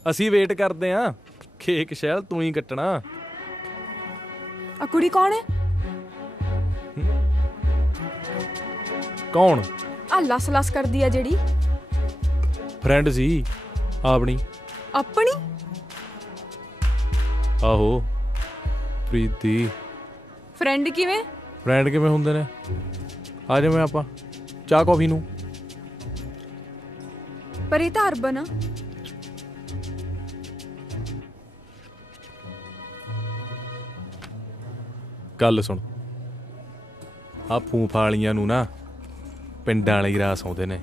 ਅਸੀਂ ਵੇਟ ਕਰਦੇ ਆਂ। ਕੇਕ ਸ਼ੈਲ ਤੂੰ ਹੀ ਕੱਟਣਾ। ਆ ਕੁੜੀ ਕੌਣ ਹੈ? ਕੌਣ? ਆ ਲਸ ਕਰਦੀ ਆ ਜਿਹੜੀ। ਫਰੈਂਡ ਸੀ ਆਪਣੀ। ਆਪਣੀ? ਆਹੋ ਪ੍ਰੀਤ ਦੀ ਫਰੈਂਡ। ਕਿਵੇਂ ਫਰੈਂਡ ਕਿਵੇਂ ਹੁੰਦੇ ਨੇ? ਆ ਜਾਵੇਂ ਆਪਾਂ ਚਾਹ ਕੌਫੀ ਨੂੰ। ਪਰ ਇਹ ਤਾਂ ਅਰਬਨ ਆ। ਗੱਲ ਸੁਣ, ਆ ਫੂਫਾ ਵਾਲੀਆਂ ਨੂੰ ਨਾ ਪਿੰਡਾਂ ਵਾਲੇ ਹੀ ਰਾਸ ਆਉਂਦੇ ਨੇ।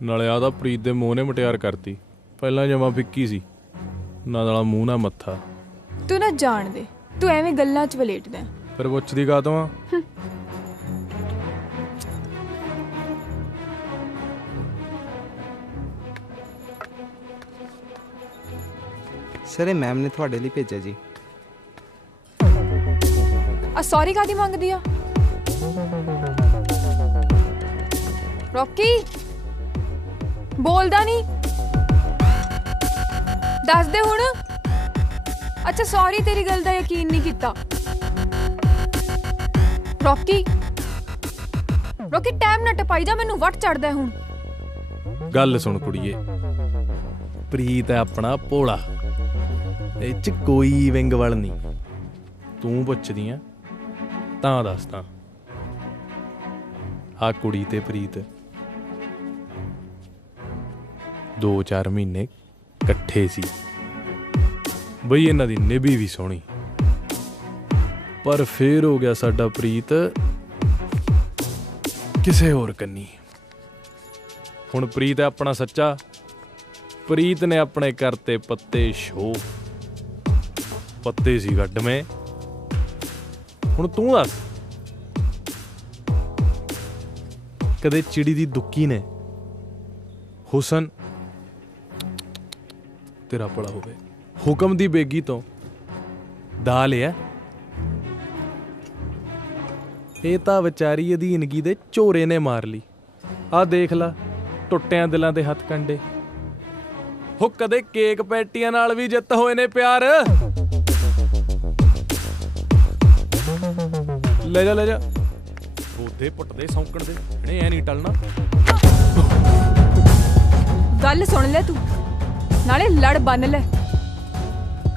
ਨਾਲੇ ਆ ਤਾਂ ਪ੍ਰੀਤ ਦੇ ਮੂੰਹ ਨੇ ਮਟਿਆਰ ਕਰਤੀ। ਪਹਿਲਾਂ ਜਮਾ ਫਿੱਕੀ ਸੀ, ਨਾ ਨਾਲਾ ਮੂੰਹ ਨਾ ਮੱਥਾ। ਤੂੰ ਨਾ ਜਾਣ ਦੇ, ਤੂੰ ਐਵੇਂ ਗੱਲਾਂ 'ਚ ਵਲੇਟਦਾ। ਫਿਰ ਪੁੱਛਦੀ ਕਾਹਤੋਂ ਆ? ਸਰ ਇਹ ਮੈਮ ਨੇ ਤੁਹਾਡੇ ਲਈ ਭੇਜਿਆ ਜੀ। ਆ ਸੌਰੀ ਕਾਹਦੀ ਮੰਗਦੀ ਆ? ਰੌਕੀ ਬੋਲਦਾ ਨਹੀਂ, ਦੱਸ ਦੇ ਹੁਣ। ਅੱਛਾ ਸੌਰੀ, ਤੇਰੀ ਗੱਲ ਦਾ ਯਕੀਨ ਨਹੀਂ ਕੀਤਾ। ਰੌਕੀ ਟਾਈਮ ਨਾ ਟਪਾਈ ਜਾ, ਮੈਨੂੰ ਵੱਟ ਚੜਦਾ ਹੁਣ। ਗੱਲ ਸੁਣ ਕੁੜੀਏ, ਪ੍ਰੀਤ ਹੈ ਆਪਣਾ ਭੋਲਾ, ਇਹ ਚ ਕੋਈ ਵਿੰਗ ਵਲ ਨਹੀਂ। ਤੂੰ ਪੁੱਛਦੀ ਆ ਤਾਂ ਦੱਸਦਾ ਆ ਕੁੜੀ ਤੇ ਪ੍ਰੀਤ 2-4 ਮਹੀਨੇ ਇਕੱਠੇ ਸੀ ਬਈ ਇਹਨਾਂ ਦੀ ਨਿਭੀ ਵੀ ਸੋਹਣੀ ਪਰ ਫੇਰ ਹੋ ਗਿਆ ਸਾਡਾ ਪ੍ਰੀਤ ਕਿਸੇ ਹੋਰ ਕੰਨੀ। ਹੁਣ ਪ੍ਰੀਤ ਹੈ ਆਪਣਾ ਸੱਚਾ, ਪ੍ਰੀਤ ਨੇ ਆਪਣੇ ਕਰਤੇ ਪੱਤੇ ਸ਼ੋ ਪੱਤੇ ਸੀ ਗੱਡ ਮੈਂ। ਹੁਣ ਤੂੰ ਦੱਸ ਕਦੇ ਚਿੜੀ ਦੀ ਦੁੱਕੀ ਨੇ ਹੁਸਨ ਤੇਰਾ ਭਲਾ ਹੋਵੇ ਹੁਕਮ ਦੀ ਬੇਗੀ ਤੋਂ ਦਾ ਲਿਆ? ਇਹ ਤਾਂ ਵਿਚਾਰੀ ਅਧੀਨਗੀ ਦੇ ਝੋਰੇ ਨੇ ਮਾਰ ਲਈ। ਆਹ ਦੇਖ ਲਾ ਟੁੱਟਿਆਂ ਦਿਲਾਂ ਦੇ ਹੱਥ ਕੰਡੇ। ਹੋ ਕਦੇ ਕੇਕ ਪੈਟੀਆਂ ਨਾਲ ਵੀ ਜਿੱਤ ਹੋਏ ਨੇ ਪਿਆਰ। ਲੈ ਜਾ ਲੈ ਜਾ ਉਹਦੇ ਪੁੱਟਦੇ ਸੌਂਕਣ ਦੇ ਇਹਨੇ ਐ ਨਹੀਂ ਟਲਣਾ। ਗੱਲ ਸੁਣ ਲੈ ਤੂੰ ਨਾਲੇ ਲੜ ਬੰਨ ਲੈ।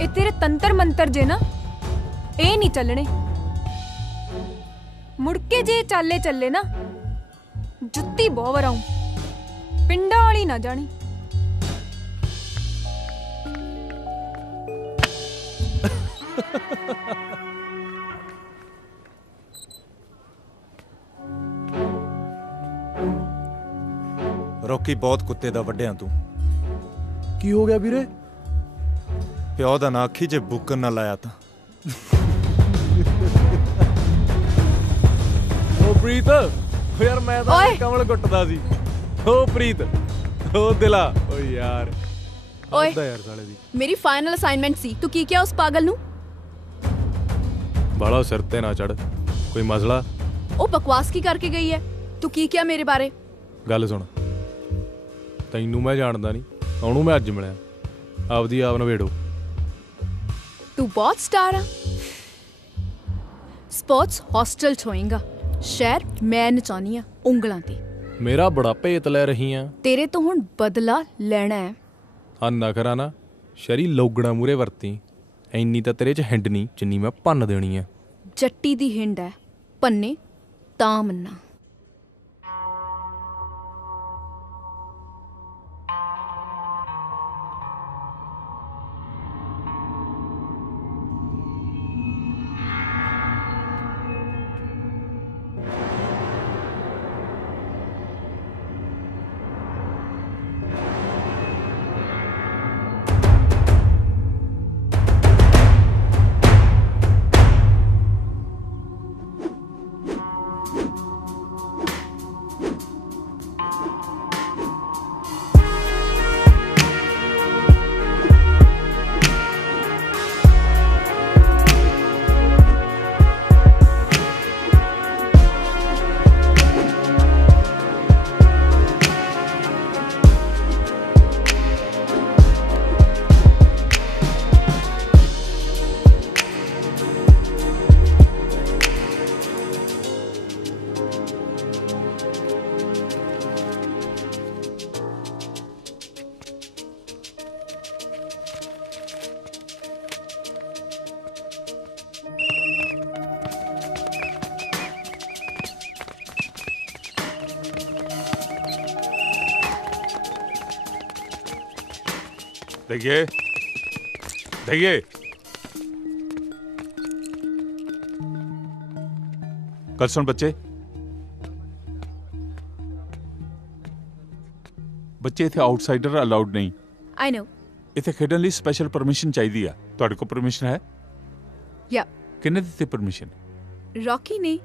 ਇਹ ਤੇਰੇ ਤੰਤਰ ਮੰਤਰ ਜੇ ਨਾ ਇਹ ਨਹੀਂ ਚੱਲਣੇ। ਮੁੜ ਕੇ ਜੇ ਚਾਲੇ ਚੱਲੇ ਨਾ ਜੁੱਤੀ ਬਹੁਤ ਵਰਾਉਂ ਪਿੰਡਾਂ ਵਾਲੀ ਨਾ ਜਾਣੀ। ਰੌਕੀ ਬਹੁਤ ਕੁੱਤੇ ਦਾ ਵੱਡਿਆਂ ਤੂੰ। ਕੀ ਹੋ ਗਿਆ ਵੀਰੇ? ਪਿਓ ਦਾ ਨਾ ਆਖੀ ਜੇ ਬੁੱਕਰ ਨਾ ਲਾਇਆ ਤਾਂ। ਓ ਪ੍ਰੀਤ ਓ ਯਾਰ ਮੈਂ ਤਾਂ ਕਮਲ ਗੁੱਟਦਾ ਸੀ। ਓ ਪ੍ਰੀਤ ਓ ਦਿਲਾ ਓ ਯਾਰ ਓਏ ਯਾਰ ਸਾਲੇ ਦੀ ਮੇਰੀ ਫਾਈਨਲ ਅਸਾਈਨਮੈਂਟ ਸੀ। ਤੂੰ ਕੀ ਕਿਹਾ ਉਸ ਪਾਗਲ ਨੂੰ? ਬਾਲਾ ਸਿਰ ਤੇ ਨਾ ਚੜ। ਕੋਈ ਮਸਲਾ? ਉਹ ਬਕਵਾਸ ਕੀ ਕਰਕੇ ਗਈ ਹੈ? ਤੂੰ ਕੀ ਕਿਹਾ ਮੇਰੇ ਬਾਰੇ? ਗੱਲ ਸੁਣ ਤੈਨੂੰ ਮੈਂ ਜਾਣਦਾ ਨਹੀਂ ਉਹਨੂੰ ਮੈਂ ਅੱਜ ਮਿਲਿਆ। ਆਪਦੀ ਆਪ ਨਵੇੜੋ। ਤੂੰ ਬਹੁਤ ਸਟਾਰ ਆ। ਸਪੋਰਟਸ ਹੌਸਟਲ ਚ ਹੋਏਗਾ। ਸ਼ਹਿਰ ਮੈਂ ਨਚਾਉਣੀ ਆ ਉਂਗਲਾਂ ਤੇ। ਮੇਰਾ ਬੜਾ ਭੇਤ ਲੈ ਰਹੀ ਆ। ਤੇਰੇ ਤੋਂ ਹੁਣ ਬਦਲਾ ਲੈਣਾ ਹੈ। ਆ ਨਖਰਾ ਨਾ ਸ਼ਰੀ ਲੋਗਣਾ ਮੂਰੇ ਵਰਤੀ। ਇੰਨੀ ਤਾਂ ਤੇਰੇ ਚ ਹਿੰਡ ਨਹੀਂ ਜਿੰਨੀ ਮੈਂ ਭੰਨ ਦੇਣੀ ਆ। ਜੱਟੀ ਦੀ ਹਿੰਡ ਹੈ ਪੰਨੇ ਤਾਂ ਮੰਨਾ। देखिए देखिए कल सुन बच्चे ਬੱਚੇ ਇੱਥੇ ਆਊਟਸਾਈਡਰ ਅਲਾਉਡ ਨਹੀਂ। ਆਈ ਨੋ। ਇੱਥੇ ਖੇਡਣ ਲਈ ਸਪੈਸ਼ਲ ਪਰਮਿਸ਼ਨ ਚਾਹੀਦੀ ਆ। ਤੁਹਾਡੇ ਕੋਲ ਪਰਮਿਸ਼ਨ ਹੈ? ਯਾ। ਕਿੰਨੇ ਦਿੱਤੀ ਪਰਮਿਸ਼ਨ? ਰੌਕੀ ਨੇ।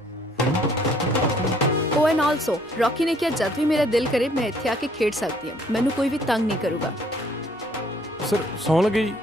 ਓ ਐਂਡ ਆਲਸੋ ਰੌਕੀ ਨੇ ਕਿਹਾ ਜਦ ਵੀ ਮੇਰਾ ਦਿਲ ਕਰੇ ਮੈਂ ਇੱਥੇ ਆ ਕੇ ਖੇਡ ਸਕਦੀ ਹਾਂ। ਮੈਨੂੰ ਕੋਈ ਵੀ ਤੰਗ ਨਹੀਂ ਕਰੂਗਾ। ਸਰ ਸੌਂ ਲੱਗੇ ਜੀ।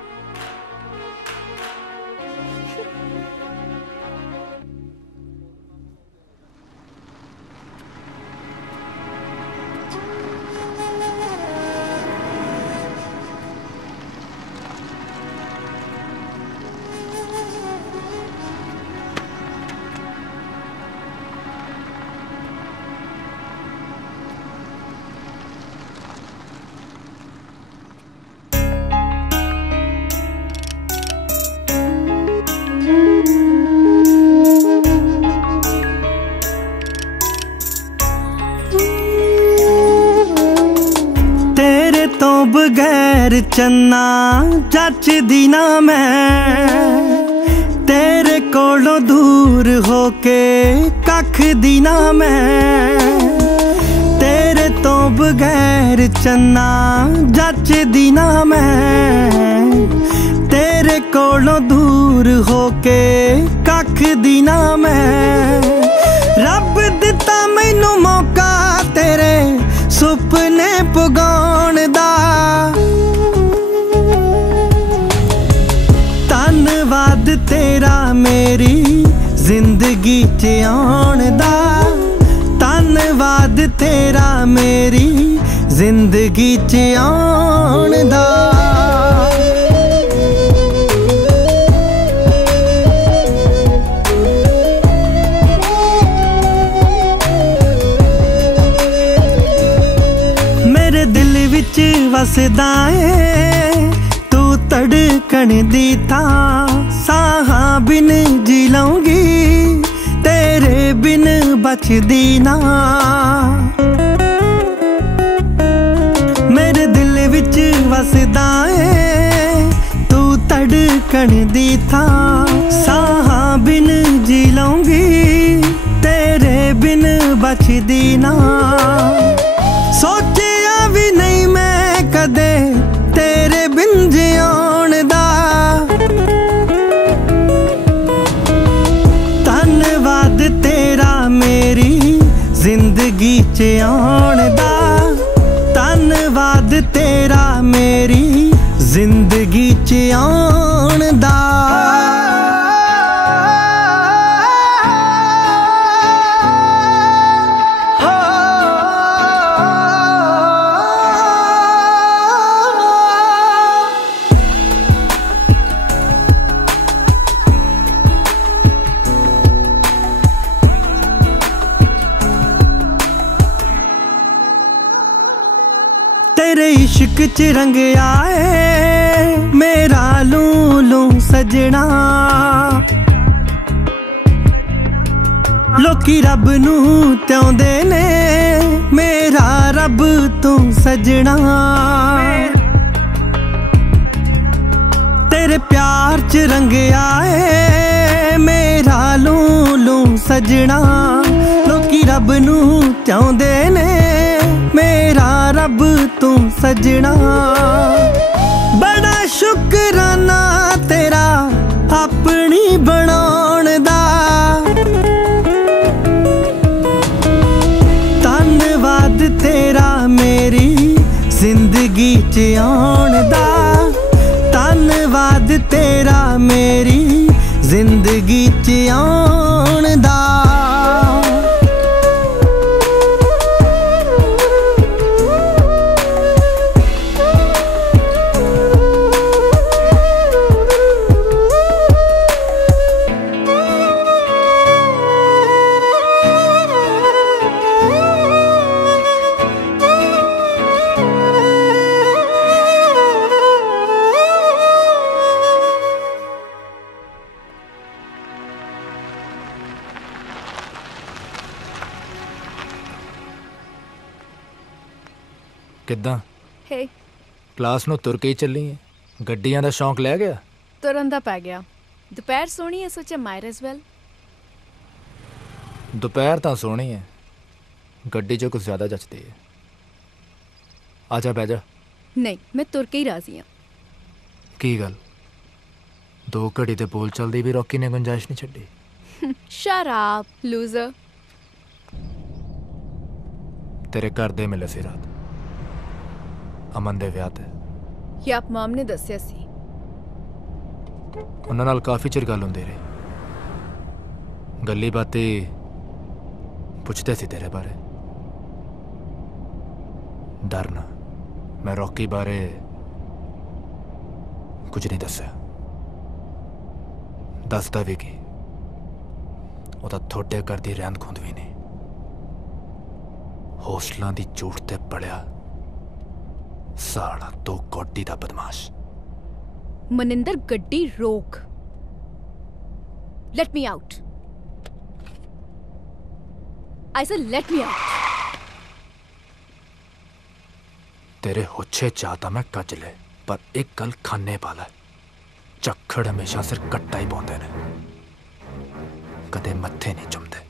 बगैर चन्ना जचदी ना मैं, तेरे कोलों दूर होके कख दी ना मैं, तेरे तो बगैर चन्ना जचदी ना मैं, तेरे कोलों दूर होके कख दी ना मैं। रब दिता मैनू मौका तेरे सुपने पुगाउण दा, धन्नवाद तेरा मेरी जिंदगी च आउण दा, धन्नवाद तेरा मेरी जिंदगी च आउण दा। मेरे दिल विच वसदा ऐ तू धड़कन दी थां, साहां बिन जी लऊंगी तेरे बिन बचदी ना। मेरे दिल विच वसदा ऐ तू धड़कन दी थां, साहां बिन जी लऊंगी तेरे बिन बचदी ना। सोचिया भी नहीं मैं कदे तेरे बिन जिउण दा, धन्नवाद तेरा मेरी जिंदगी च आउण दा, धन्नवाद तेरा मेरी जिंदगी च आउण दा। तेरे इश्क च रंग आए मेरा लूलू सजना, लोकी रब नू त्योंदे ने मेरा रब तू सजना। तेरे प्यार च रंग आए मेरा लूलू सजना, लोकी रब नू त्योंदे ने मेरा रब तू सजना। बड़ा शुकराना तेरा अपनी बनाउण दा, धन्नवाद तेरा मेरी जिंदगी च आउण दा, धन्नवाद तेरा मेरी जिंदगी च आउण दा। ਕਿੱਦਾਂ ਹੇ ਕਲਾਸ ਨੂੰ ਤੁਰ ਕੇ ਹੀ ਚੱਲੀ ਹੈ? ਗੱਡੀਆਂ ਦਾ ਸ਼ੌਂਕ ਲੈ ਗਿਆ? ਤੁਰਨ ਦਾ ਪੈ ਗਿਆ। ਦੁਪਹਿਰ ਸੋਹਣੀ ਹੈ, ਸੋਚਿਆ ਮਾਈਟ ਐਜ਼ ਵੈਲ। ਦੁਪਹਿਰ ਤਾਂ ਸੋਹਣੀ ਹੈ, ਗੱਡੀ 'ਚ ਕੁਝ ਜ਼ਿਆਦਾ ਜੱਚਦੀ ਹੈ। ਆ ਜਾ ਬਹਿ ਜਾ। ਨਹੀਂ, ਮੈਂ ਤੁਰ ਕੇ ਹੀ ਰਾਜ਼ੀ ਹਾਂ। ਕੀ ਗੱਲ, 2 ਘੜੀ ਦੇ ਬੋਲ ਚੱਲਦੀ ਵੀ ਰੌਕੀ ਨੇ ਗੁੰਜਾਇਸ਼ ਨਹੀਂ ਛੱਡੀ। ਸ਼ਰਾਬ ਲੂਜ਼ਰ। ਤੇਰੇ ਘਰ ਦੇ ਮਿਲੇ ਸੀ ਰਾਤ ਅਮਨ ਦੇ ਵਿਆਹ ਤੇ। ਯਾਪ ਮਾਮ ਨੇ ਦੱਸਿਆ ਸੀ। ਉਹਨਾਂ ਨਾਲ ਕਾਫੀ ਚਿਰ ਗੱਲ ਹੁੰਦੀ ਰਹੀ, ਗੱਲੀ ਬਾਤੀ ਪੁੱਛਦੇ ਸੀ ਤੇਰੇ ਬਾਰੇ। ਡਰ ਨਾ, ਮੈਂ ਰੌਕੀ ਬਾਰੇ ਕੁਝ ਨਹੀਂ ਦੱਸਿਆ। ਦੱਸਦਾ ਵੀ ਕੀ, ਉਹ ਤਾਂ ਤੁਹਾਡੇ ਘਰ ਦੀ ਰਹਿੰਦ ਖੁੰਦ ਵੀ ਨਹੀਂ। ਹੌਸਲਾਂ ਦੀ ਝੂਠ ਤੇ ਪੜਿਆ ਸਾਲਾ ਦੋ ਕੋਟੀ ਦਾ ਬਦਮਾਸ਼। ਮਨਿੰਦਰ ਗੱਡੀ ਰੋਕ। Let me out. I said let me out. तेरे होछे चाहता मैं कज ले, पर एक गल खाने पाला, झक्खड़ हमेशा सिर कट्टा ही पाउंदे ने, कदे मत्थे नहीं चुमदे।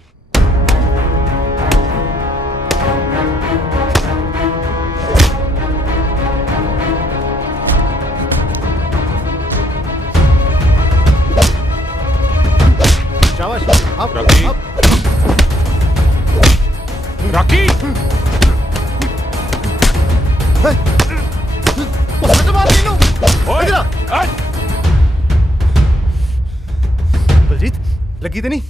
शाबाश, अब रॉकी, रॉकी, बलजीत लगी तो नहीं?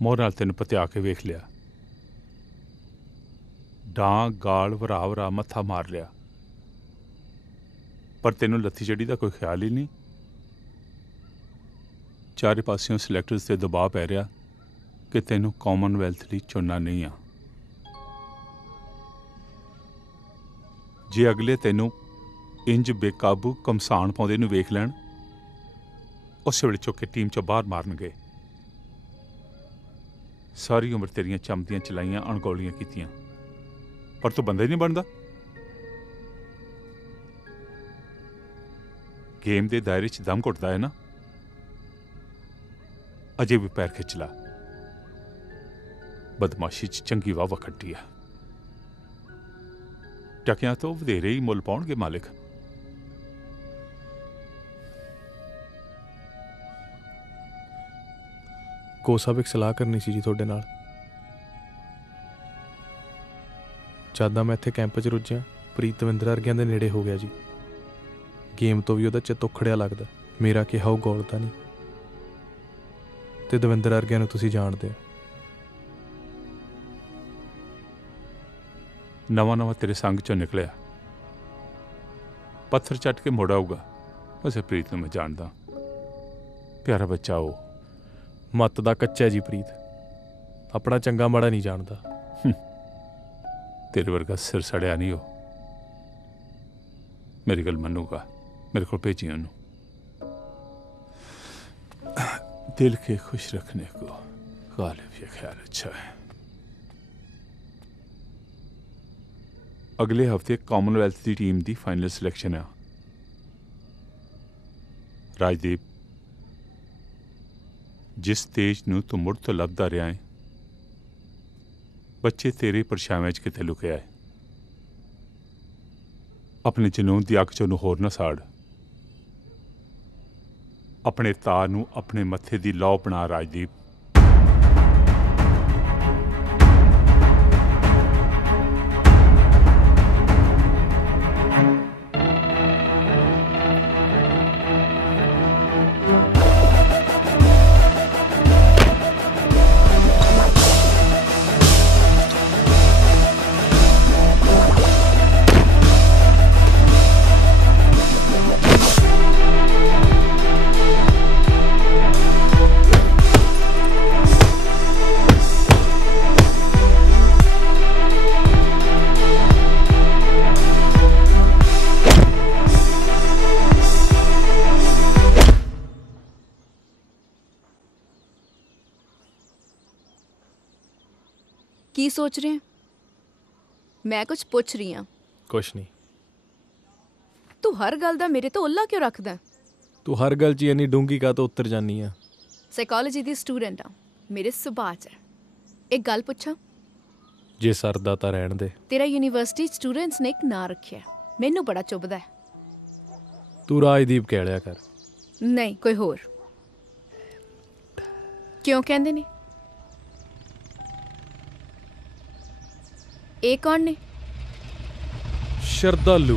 मोह नाल तेन पत्या के वेख लिया, डां गाल वरा वरा मत्था मार लिया, पर तेनों लत्थी चढ़ी का कोई ख्याल ही नहीं। चारे पासियों सिलेक्टर्स से दबाव पै रहा कि तेनों कॉमनवैल्थ लई चुनना नहीं आ। जे अगले तेनों इंज बेकाबू कमसान पाउंदे नूं वेख लैण, उस वेले चुक के टीम चों बाहर मारन गए। सारी उम्र तेरियां चमदियां चलाइयां अणगौलियां कीतियां, पर तू बंदा ही नहीं बनदा। गेम दे दायरे च दम घुटदा है ना, अजे भी पैर खिच ला। बदमाशी च चंगी वाह खट्टी है, टकियां तो वधेरे ही मुल पाउणगे मालिक। को साहब एक सलाह करनी सी जी थोड़े नाल। जद मैं इत्थे कैंप च रुझिया, प्रीत दविंदर वर्गियां दे नेड़े हो गया जी। गेम तो भी उहदा चित्त उखड़िया लगदा, मेरा किहा वो गौलदा नहीं, ते दविंदर वर्गियां नूं तुसीं जाणदे हो। नवा नवा तेरे संग चों निकलिया, पत्थर चट के मुड़ आऊगा। वैसे प्रीत नूं मैं जानदा, प्यारा बच्चा हो। मत दा कच्चा जी प्रीत, अपना चंगा माड़ा नहीं जानता। तेरे वर्गा सिर सड़िया नहीं हो। मेरी गल मनूगा, मेरे को भेजी उन्होंने। दिल के खुश रखने को गालिब ये ख्याल अच्छा है। अगले हफ्ते कॉमनवेल्थ की टीम की फाइनल सिलेक्शन है। राजदीप, जिस तेज नूं तू मुड़ तो लभदा रहा है, बच्चे तेरे परछावें च किते लुकिया है। अपने जनून की अग चों होर ना साड़। अपने तार नूं अपने मत्थे दी लौ बना राजदीप। की सोच रहे हैं? मैं कुछ पुछ रही हाँ। कुछ नहीं। तू हर गल दा मेरे तो उल्ला क्यों रखदा? तू हर गल च इन्नी डूंगी का तो उत्तर जानी है। साइकोलॉजी दी स्टूडेंट हाँ, मेरे सुभाऽ च है। एक गल पुछां? जे सरदा तां रहण दे। तेरा यूनिवर्सिटी स्टूडेंट्स ने एक नाम रखिया, मैनू बड़ा चुभदा है। तू राजदीप कह लिया कर। नहीं, कोई होर। क्यों कहंदे ने? ए कौन ने? श्रद्धालु।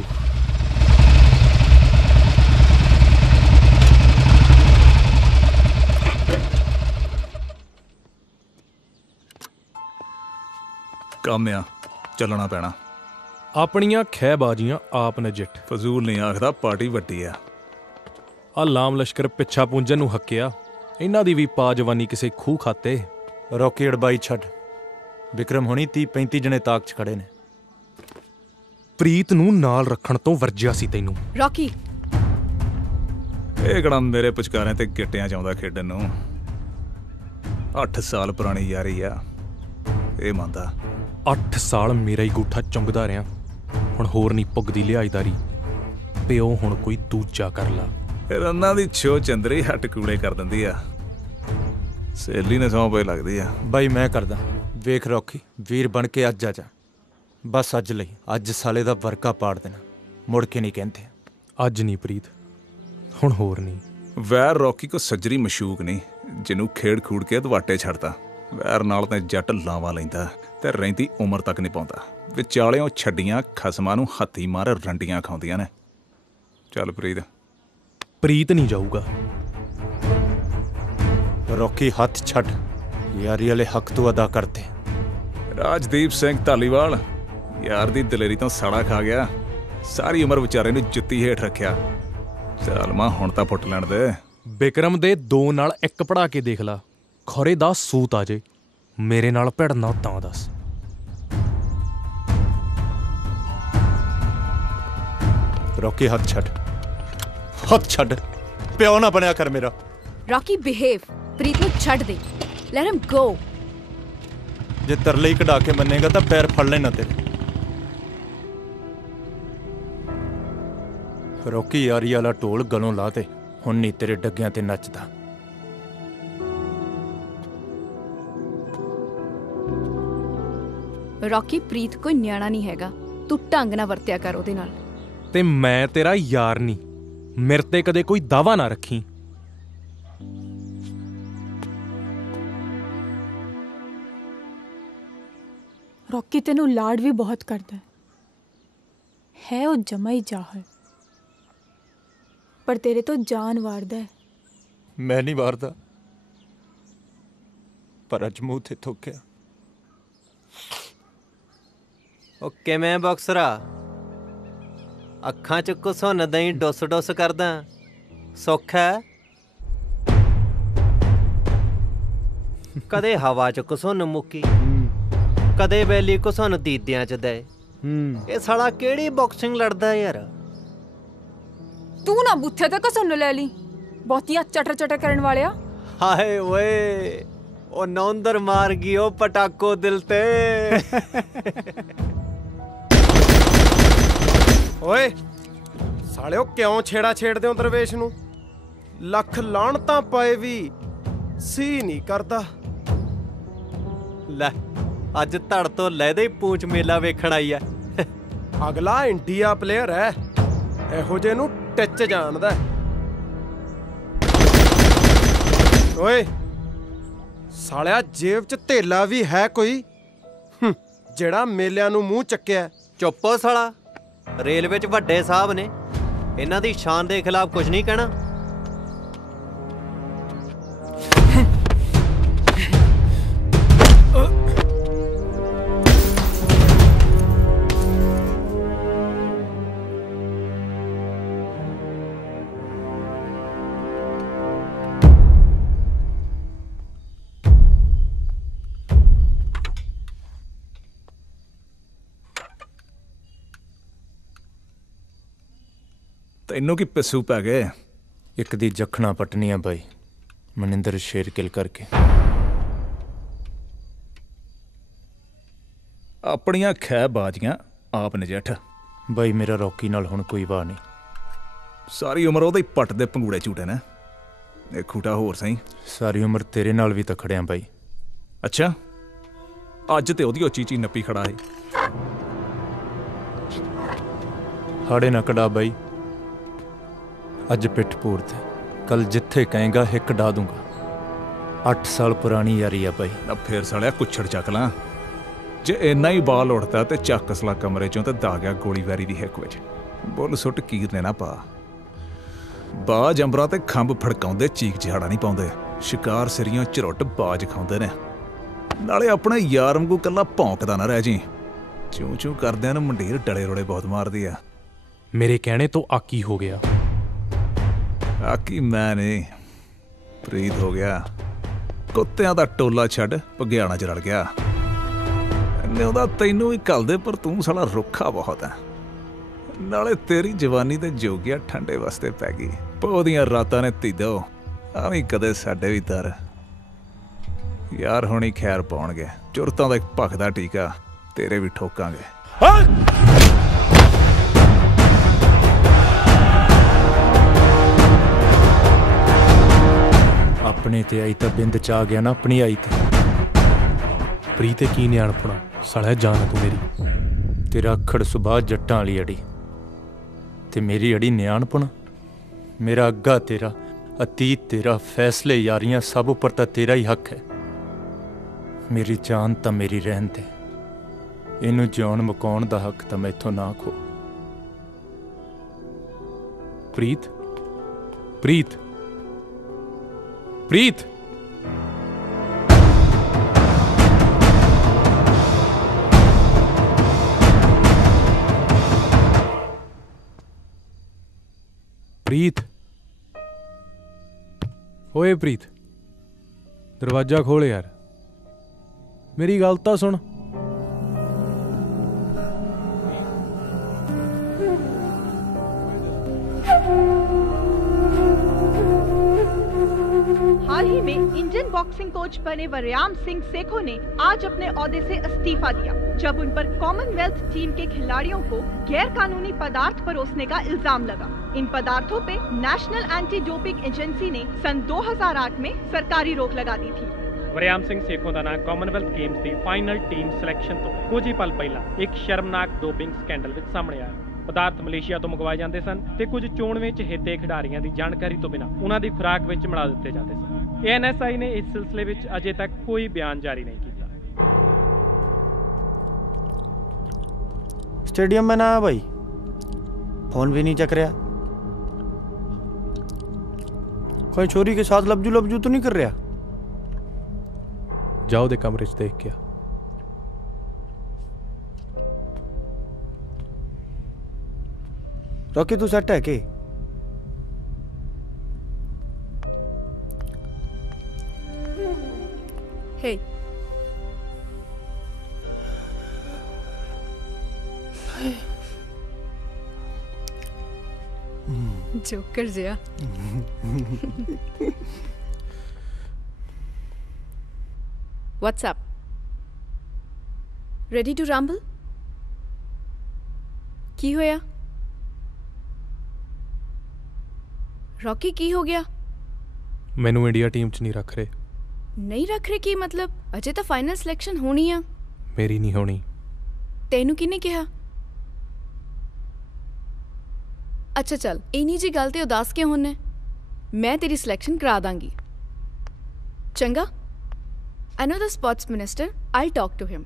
ਕੰਮ ਆ, ਚੱਲਣਾ ਪੈਣਾ। ਆਪਣੀਆਂ ਖਹਿਬਾਜ਼ੀਆਂ ਆਪ ਨਜਿੱਠ। ਫਜ਼ੂਲ ਨਹੀਂ ਆਖਦਾ, ਪਾਰਟੀ ਵੱਡੀ ਆ। ਆ ਲਾਮ ਲਸ਼ਕਰ ਪਿੱਛਾ ਪੂੰਜਣ ਨੂੰ ਹੱਕਿਆ, ਇਹਨਾਂ ਦੀ ਵੀ ਪਾ ਜਵਾਨੀ ਕਿਸੇ ਖੂਹ ਖਾਤੇ। ਰੌਕੀ ਅੜਬਾਈ ਛੱਡ, ਵਿਕਰਮ ਹੋਣੀ 30-35 ਜਣੇ ਤਾਕ 'ਚ ਖੜੇ ਨੇ। ਪ੍ਰੀਤ ਨੂੰ ਨਾਲ ਰੱਖਣ ਤੋਂ ਵਰਜਿਆ ਸੀ ਤੈਨੂੰ। ਰੌਕੀ ਇਹ ਕਿਹੜਾ ਮੇਰੇ ਪੁਚਕਾਰਿਆਂ ਤੇ ਗਿੱਟਿਆਂ 'ਚ ਆਉਂਦਾ ਖੇਡਣ ਨੂੰ। 8 ਸਾਲ ਪੁਰਾਣੀ ਯਾਰੀ ਆ, ਇਹ ਮੰਨਦਾ। 8 ਸਾਲ ਮੇਰਾ ਹੀ ਗੂਠਾ ਚੁੰਗਦਾ ਰਿਹਾ, ਹੁਣ ਹੋਰ ਨਹੀਂ ਪੁੱਗਦੀ ਲਿਹਾਜ਼ਦਾਰੀ। ਪਿਓ ਹੁਣ ਕੋਈ ਦੂਜਾ ਕਰ ਲਾ। ਫਿਰ ਉਹਨਾਂ ਦੀ ਛੋ ਚੰਦਰੀ ਹੱਟ ਕੂੜੇ ਕਰ ਦਿੰਦੀ ਆ। ਸਹੇਲੀ ਨੇ ਸੌਂ ਪਈ ਲੱਗਦੀ ਆ। ਬਾਈ ਮੈਂ ਕਰਦਾ, ਵੇਖ ਰੌਕੀ ਵੀਰ ਬਣ ਕੇ ਅੱਜ ਆ ਜਾ, ਬਸ ਅੱਜ ਲਈ। ਅੱਜ ਸਾਲੇ ਦਾ ਵਰਕਾ ਪਾੜ ਦੇਣਾ, ਮੁੜ ਕੇ ਨਹੀਂ ਕਹਿੰਦੇ। ਅੱਜ ਨਹੀਂ ਪ੍ਰੀਤ, ਹੁਣ ਹੋਰ ਨਹੀਂ। ਵੈਰ ਰੌਕੀ ਕੋ ਸੱਜਰੀ ਮਸ਼ੂਕ ਨਹੀਂ, ਜਿਹਨੂੰ ਖੇਡ ਖੂੜ ਕੇ ਦਵਾਟੇ ਛੱਡਦਾ। ਵੈਰ ਨਾਲ ਤਾਂ ਜੱਟ ਲਾਵਾ ਲੈਂਦਾ ਤੇ ਰਹਿੰਦੀ ਉਮਰ ਤੱਕ ਨਹੀਂ ਪਾਉਂਦਾ। ਵਿਚਾਲਿਓਂ ਛੱਡੀਆਂ ਖਸਮਾਂ ਨੂੰ ਹੱਥੀ ਮਾਰ ਰੰਡੀਆਂ ਖਾਉਂਦੀਆਂ ਨੇ। ਚੱਲ ਪ੍ਰੀਤ। ਪ੍ਰੀਤ ਨਹੀਂ ਜਾਊਗਾ। ਰੌਕੀ ਹੱਥ ਛੱਡ, ਯਾਰੀ ਵਾਲੇ ਹੱਕ ਤੋਂ ਅਦਾ ਕਰਦੇ। ਰਾਜਦੀਪ ਸਿੰਘ ਧਾਲੀਵਾਲ ਯਾਰ ਦੀ ਦਲੇਰੀ ਤੋਂ ਸਾੜਾ ਖਾ ਗਿਆ, ਸਾਰੀ ਉਮਰ ਵਿਚਾਰੇ ਨੂੰ ਜੁੱਤੀ ਹੇਠ ਰੱਖਿਆ। ਚੱਲ ਮਾਂ ਹੁਣ ਤਾਂ ਪੁੱਟ ਲੈਣ ਦੇ। ਬਿਕਰਮ ਦੇ 2 ਨਾਲ 1 ਪੜਾ ਕੇ ਦੇਖ ਲਾ, ਖਰੇ ਦਾ ਸੂਤ ਆ ਜੇ। ਮੇਰੇ ਨਾਲ ਭਿੜਨਾ ਤਾਂ ਦੱਸ। ਰੌਕੀ ਹੱਥ ਛੱਡ, ਹੱਥ ਛੱਡ, ਪਿਓ ਨਾ ਬਣਿਆ ਕਰ ਮੇਰਾ। ਰੌਕੀ ਬਿਹੇਵ, ਪ੍ਰੀਤ ਨੂੰ ਛੱਡ ਦੇ, ਲੈਟ ਹਿਮ ਗੋ। ਜੇ ਤਰਲੇ ਹੀ ਕਢਾ ਕੇ ਮੰਨੇਗਾ ਤਾਂ ਪੈਰ ਫੜ ਲੈਣਾ ਤੇਰੇ। ਰੌਕੀ ਯਾਰੀ ਵਾਲਾ ਢੋਲ ਗਲੋਂ ਲਾ ਤੇ, ਹੁਣ ਨਹੀਂ ਤੇਰੇ ਡੱਗਿਆਂ ਤੇ ਨੱਚਦਾ। ਰੌਕੀ ਪ੍ਰੀਤ ਕੋਈ ਨਿਆਣਾ ਨਹੀਂ ਹੈਗਾ, ਤੂੰ ਢੰਗ ਨਾਲ ਵਰਤਿਆ ਕਰ ਉਹਦੇ ਨਾਲ। ਤੇ ਮੈਂ ਤੇਰਾ ਯਾਰ ਨਹੀਂ, ਮੇਰੇ ਤੇ ਕਦੇ ਕੋਈ ਦਾਵਾ ਨਾ ਰੱਖੀ। ਰੌਕੀ ਤੈਨੂੰ ਲਾਡ ਵੀ ਬਹੁਤ ਕਰਦਾ ਹੈ, ਉਹ ਜਮਾ ਹੀ ਜਾਹਲ, ਪਰ ਤੇਰੇ ਤੋਂ ਜਾਨ ਵਾਰਦਾ ਹੈ। ਮੈਂ ਨਹੀਂ ਵਾਰਦਾ, ਪਰ ਅੱਜ ਮੂੰਹ ਤੇ ਥੁੱਕਿਆ। ਉਹ ਕਿਵੇਂ ਬਾਕਸਰਾ, ਅੱਖਾਂ 'ਚ ਘੁਸੁੰਨ ਦਈ ਡੁੱਸ ਡੁੱਸ ਕਰਦਾ, ਸੁੱਖ ਹੈ? ਕਦੇ ਹਵਾ 'ਚ ਘੁਸੁੰਨ ਮੁੱਕੀ, ਕਦੇ ਬੈਲੀ ਘੁਸੁੰਨ ਦੀਦਿਆਂ 'ਚ ਦੇ। ਇਹ ਸਾਲਾ ਕਿਹੜੀ ਬਾਕਸਿੰਗ ਲੜਦਾ ਯਾਰ? ਤੂੰ ਨਾ ਬੁੱਥੇ ਤੇ ਘਸੁੰਨ ਲੈ ਲਈ, ਬਹੁਤੀਆਂ ਚਟਰ ਚਟਰ ਕਰਨ ਵਾਲਿਆ। ਹਾਏ ਓਏ, ਉਹ ਨੌਂਦਰ ਮਾਰ ਗਈ ਉਹ ਪਟਾਕੋ ਦਿਲ ਤੇ। ਓਏ ਸਾਲਿਓ, ਕਿਉਂ ਛੇੜਾ ਛੇੜਦੇ ਹੋ ਦਰਵੇਸ਼ ਨੂੰ? ਲੱਖ ਲਾਹਣਤਾਂ ਪਏ ਵੀ ਸੀ ਨਹੀਂ ਕਰਦਾ। ਲੈ ਅੱਜ ਧੜ ਤੋਂ ਲੈਦੇ ਹੀ ਪੂੰਛ ਮੇਲਾ ਵੇਖਣ ਆਈ ਐ। ਅਗਲਾ ਇੰਡੀਆ ਪਲੇਅਰ ਹੈ, ਇਹੋ ਜਿਹੇ ਨੂੰ ਟਿੱਚ ਜਾਣਦਾ। ਓਏ ਸਾਲਿਆ, ਜੇਬ 'ਚ ਧੇਲਾ ਵੀ ਹੈ ਕੋਈ ਜਿਹੜਾ ਮੇਲਿਆਂ ਨੂੰ ਮੂੰਹ ਚੱਕਿਆ? ਚੁੱਪੋ ਸਾਲਾ, ਰੇਲਵੇ 'ਚ ਵੱਡੇ ਸਾਹਿਬ ਨੇ, ਇਹਨਾਂ ਦੀ ਸ਼ਾਨ ਦੇ ਖਿਲਾਫ ਕੁਝ ਨਹੀਂ ਕਹਿਣਾ। ਤੈਨੂੰ ਕੀ ਪਿੱਸੂ ਪੈ ਗਏ? ਇੱਕ ਦੀ ਜਖਣਾ ਪਟਨੀਆਂ ਬਾਈ, ਮਨਿੰਦਰ ਸ਼ੇਰ ਕਿਲ ਕਰਕੇ। ਆਪਣੀਆਂ ਖੈ ਬਾਜੀਆਂ ਆਪ ਨਜਿੱਠ। ਬਾਈ ਮੇਰਾ ਰੌਕੀ ਨਾਲ ਹੁਣ ਕੋਈ ਵਾਹ ਨਹੀਂ। ਸਾਰੀ ਉਮਰ ਉਹਦੇ ਪੱਟ ਦੇ ਪੰਗੂੜੇ ਝੂਟੇ ਨੇ। ਇਹ ਖੂਟਾ ਹੋਰ ਸਹੀ। ਸਾਰੀ ਉਮਰ ਤੇਰੇ ਨਾਲ ਵੀ ਤਾਂ ਖੜਿਆ ਬਾਈ। ਅੱਛਾ, ਅੱਜ ਤੇ ਉਹਦੀ ਚੀਚੀ ਨੱਪੀ ਖੜਾ ਹੈ। ਹਾੜੇ ਨਾ ਕਢਾ ਬਾਈ, ਅੱਜ ਪਿੱਠ ਪੂਰ ਤੇ, ਕੱਲ ਜਿੱਥੇ ਕਹੇਗਾ ਹਿੱਕ ਡਾ ਦੂੰਗਾ। 8 ਸਾਲ ਪੁਰਾਣੀ ਯਾਰੀ ਆ ਬਾਈ। ਨਾ ਫੇਰ ਸਾਲਿਆ ਕੁੱਛੜ ਚੱਕ ਲਾਂ। ਜੇ ਇੰਨਾ ਹੀ ਬਾਲ ਉੱਠਦਾ ਤੇ ਚੱਕ ਸਲਾ ਕਮਰੇ ਚੋਂ ਤੇ ਦਾ ਗਿਆ ਗੋਲੀ ਵੈਰੀ ਦੀ ਹਿੱਕ ਵਿੱਚ। ਬੁੱਲ ਸੁੱਟ ਕੀਰ ਨੇ ਨਾ ਪਾ। ਬਾਜ ਅੰਬਰਾਂ ਤੇ ਖੰਭ ਫੜਕਾਉਂਦੇ, ਚੀਕ ਚਿਹਾੜਾ ਨਹੀਂ ਪਾਉਂਦੇ। ਸ਼ਿਕਾਰ ਸਿਰੀਆਂ ਝਰੁੱਟ ਬਾਜ ਖਾਉਂਦੇ ਨੇ। ਨਾਲੇ ਆਪਣੇ ਯਾਰ ਵਾਂਗੂ ਕੱਲਾ ਭੌਂਕਦਾ ਨਾ ਰਹਿ ਜੀ। ਚੂੰ ਚੂੰ ਕਰਦਿਆਂ ਨੂੰ ਮੰਡੀਰ ਡਲੇ ਰੋੜੇ ਬਹੁਤ ਮਾਰਦੀ ਆ। ਮੇਰੇ ਕਹਿਣੇ ਤੋਂ ਆਕੀ ਹੋ ਗਿਆ। ਆਕੀ ਮੈਂ ਨਹੀਂ, ਪ੍ਰੀਤ ਹੋ ਗਿਆ। ਕੁੱਤਿਆਂ ਦਾ ਟੋਲਾ ਛੱਡ ਭਗਿਆਣਾ 'ਚ ਰਲ ਗਿਆ। ਇਹਨੇ ਉਹਦਾ ਤੈਨੂੰ ਵੀ ਘੱਲਦੇ, ਪਰ ਤੂੰ ਸਾਲਾ ਰੁੱਖਾ ਬਹੁਤ ਹੈ। ਨਾਲੇ ਤੇਰੀ ਜਵਾਨੀ ਤੇ ਜੋਗੀਆ ਠੰਡੇ ਵਾਸਤੇ ਪੈ ਗਈ। ਪੋਹ ਦੀਆਂ ਰਾਤਾਂ ਨੇ ਧੀਦੋ ਆਵੀਂ ਕਦੇ ਸਾਡੇ ਵੀ ਦਰ। ਯਾਰ ਹੁਣੀ ਖੈਰ ਪਾਉਣਗੇ। ਚੁਰਤਾਂ ਦਾ ਇੱਕ ਭਖਦਾ ਟੀਕਾ ਤੇਰੇ ਵੀ ਠੋਕਾਂਗੇ। ਆਪਣੇ ਤੇ ਆਈ ਤਾਂ ਬਿੰਦ ਚ ਆ ਗਿਆ ਨਾ ਆਪਣੀ ਆਈ ਤੇ। ਪ੍ਰੀਤ ਤੇ ਕੀ ਨਿਆਣਪਣਾ ਸਾਲਿਆ, ਜਾਨ ਤੂੰ ਮੇਰੀ। ਤੇਰਾ ਅਖੜ ਸੁਭਾਅ ਜੱਟਾਂ ਵਾਲੀ ਅੜੀ ਤੇ ਮੇਰੀ ਅੜੀ ਨਿਆਣਪਣ। ਮੇਰਾ ਅੱਗਾ ਤੇਰਾ, ਅਤੀਤ ਤੇਰਾ, ਫੈਸਲੇ ਯਾਰੀਆਂ ਸਭ ਉੱਪਰ ਤਾਂ ਤੇਰਾ ਹੀ ਹੱਕ ਹੈ। ਮੇਰੀ ਜਾਨ ਤਾਂ ਮੇਰੀ ਰਹਿਣ ਦੇ, ਇਹਨੂੰ ਜਿਉਣ ਮੁਕਾਉਣ ਦਾ ਹੱਕ ਤਾਂ ਮੈਥੋਂ ਨਾ ਖੋ। ਪ੍ਰੀਤ, ਪ੍ਰੀਤ, ਪ੍ਰੀਤ। ਪ੍ਰੀਤ, ਓਏ ਪ੍ਰੀਤ, ਦਰਵਾਜ਼ਾ ਖੋਲ ਯਾਰ, ਮੇਰੀ ਗੱਲ ਤਾਂ ਸੁਣ। हाल ही में इंडियन बॉक्सिंग कोच बने वरयाम सिंह सेखो ने आज अपने ओहदे से इस्तीफा दिया, जब उन पर कॉमनवेल्थ टीम के खिलाड़ियों को गैर कानूनी पदार्थ परोसने का इल्जाम लगा। इन पदार्थों पे नेशनल एंटी डोपिंग एजेंसी ने सन 2008 में सरकारी रोक लगा दी थी। ਵਰਿਆਮ ਸਿੰਘ ਸੇਖੋਂ ਦਾ ਨਾਂ ਕਾਮਨਵੈਲਥ ਗੇਮਸ ਦੀ ਫਾਈਨਲ ਟੀਮ ਸਿਲੈਕਸ਼ਨ ਤੋਂ ਕੁਝ ਹੀ ਪਲ ਪਹਿਲਾਂ ਇੱਕ ਸ਼ਰਮਨਾਕ ਡੋਪਿੰਗ ਸਕੈਂਡਲ ਵਿੱਚ ਸਾਹਮਣੇ ਆਇਆ। ਪਦਾਰਥ ਮਲੇਸ਼ੀਆ ਤੋਂ ਮੰਗਵਾਏ ਜਾਂਦੇ ਸਨ ਤੇ ਕੁਝ ਚੋਣਵੇਂ ਚਹੇਤੇ ਖਿਡਾਰੀਆਂ ਦੀ ਜਾਣਕਾਰੀ ਤੋਂ ਬਿਨਾਂ ਉਹਨਾਂ ਦੀ ਖੁਰਾਕ ਵਿੱਚ ਮਿਲਾ ਦਿੱਤੇ ਜਾਂਦੇ ਸਨ। ANSI ਨੇ ਇਸ ਸਿਲਸਿਲੇ ਵਿੱਚ ਅਜੇ ਤੱਕ ਕੋਈ ਬਿਆਨ ਜਾਰੀ ਨਹੀਂ ਕੀਤਾ। स्टेडियम में ना भाई, फोन भी नहीं चक रहा। कोई छोरी के साथ लबजू लबजू तो नहीं कर रहा? जाओ दे कमरे च देख के आ। रॉकी तू सेट है के? हे जोकर जिया। What's up? Ready to rumble? ਕੀ ਹੋਇਆ? ਰੌਕੀ ਕੀ ਹੋ ਗਿਆ? ਮੈਨੂੰ ਇੰਡੀਆ ਟੀਮ 'ਚ ਨਹੀਂ ਰੱਖ ਰਹੇ। ਨਹੀਂ ਰੱਖ ਰਹੇ ਕੀ ਮਤਲਬ? ਅਜੇ ਤਾਂ ਫਾਈਨਲ ਸਿਲੈਕਸ਼ਨ ਹੋਣੀ ਆ। ਮੇਰੀ ਨਹੀਂ ਹੋਣੀ। ਤੈਨੂੰ ਕਿਹਨੇ ਕਿਹਾ? ਅੱਛਾ ਚੱਲ, ਇੰਨੀ ਜੀ ਗੱਲ ਤੇ ਉਦਾਸ ਕਿਉਂ ਹੁੰਨੇ? ਮੈਂ ਤੇਰੀ ਸਿਲੈਕਸ਼ਨ ਕਰਾ ਦਾਂਗੀ। ਚੰਗਾ? I know the sports minister. I'll talk to him.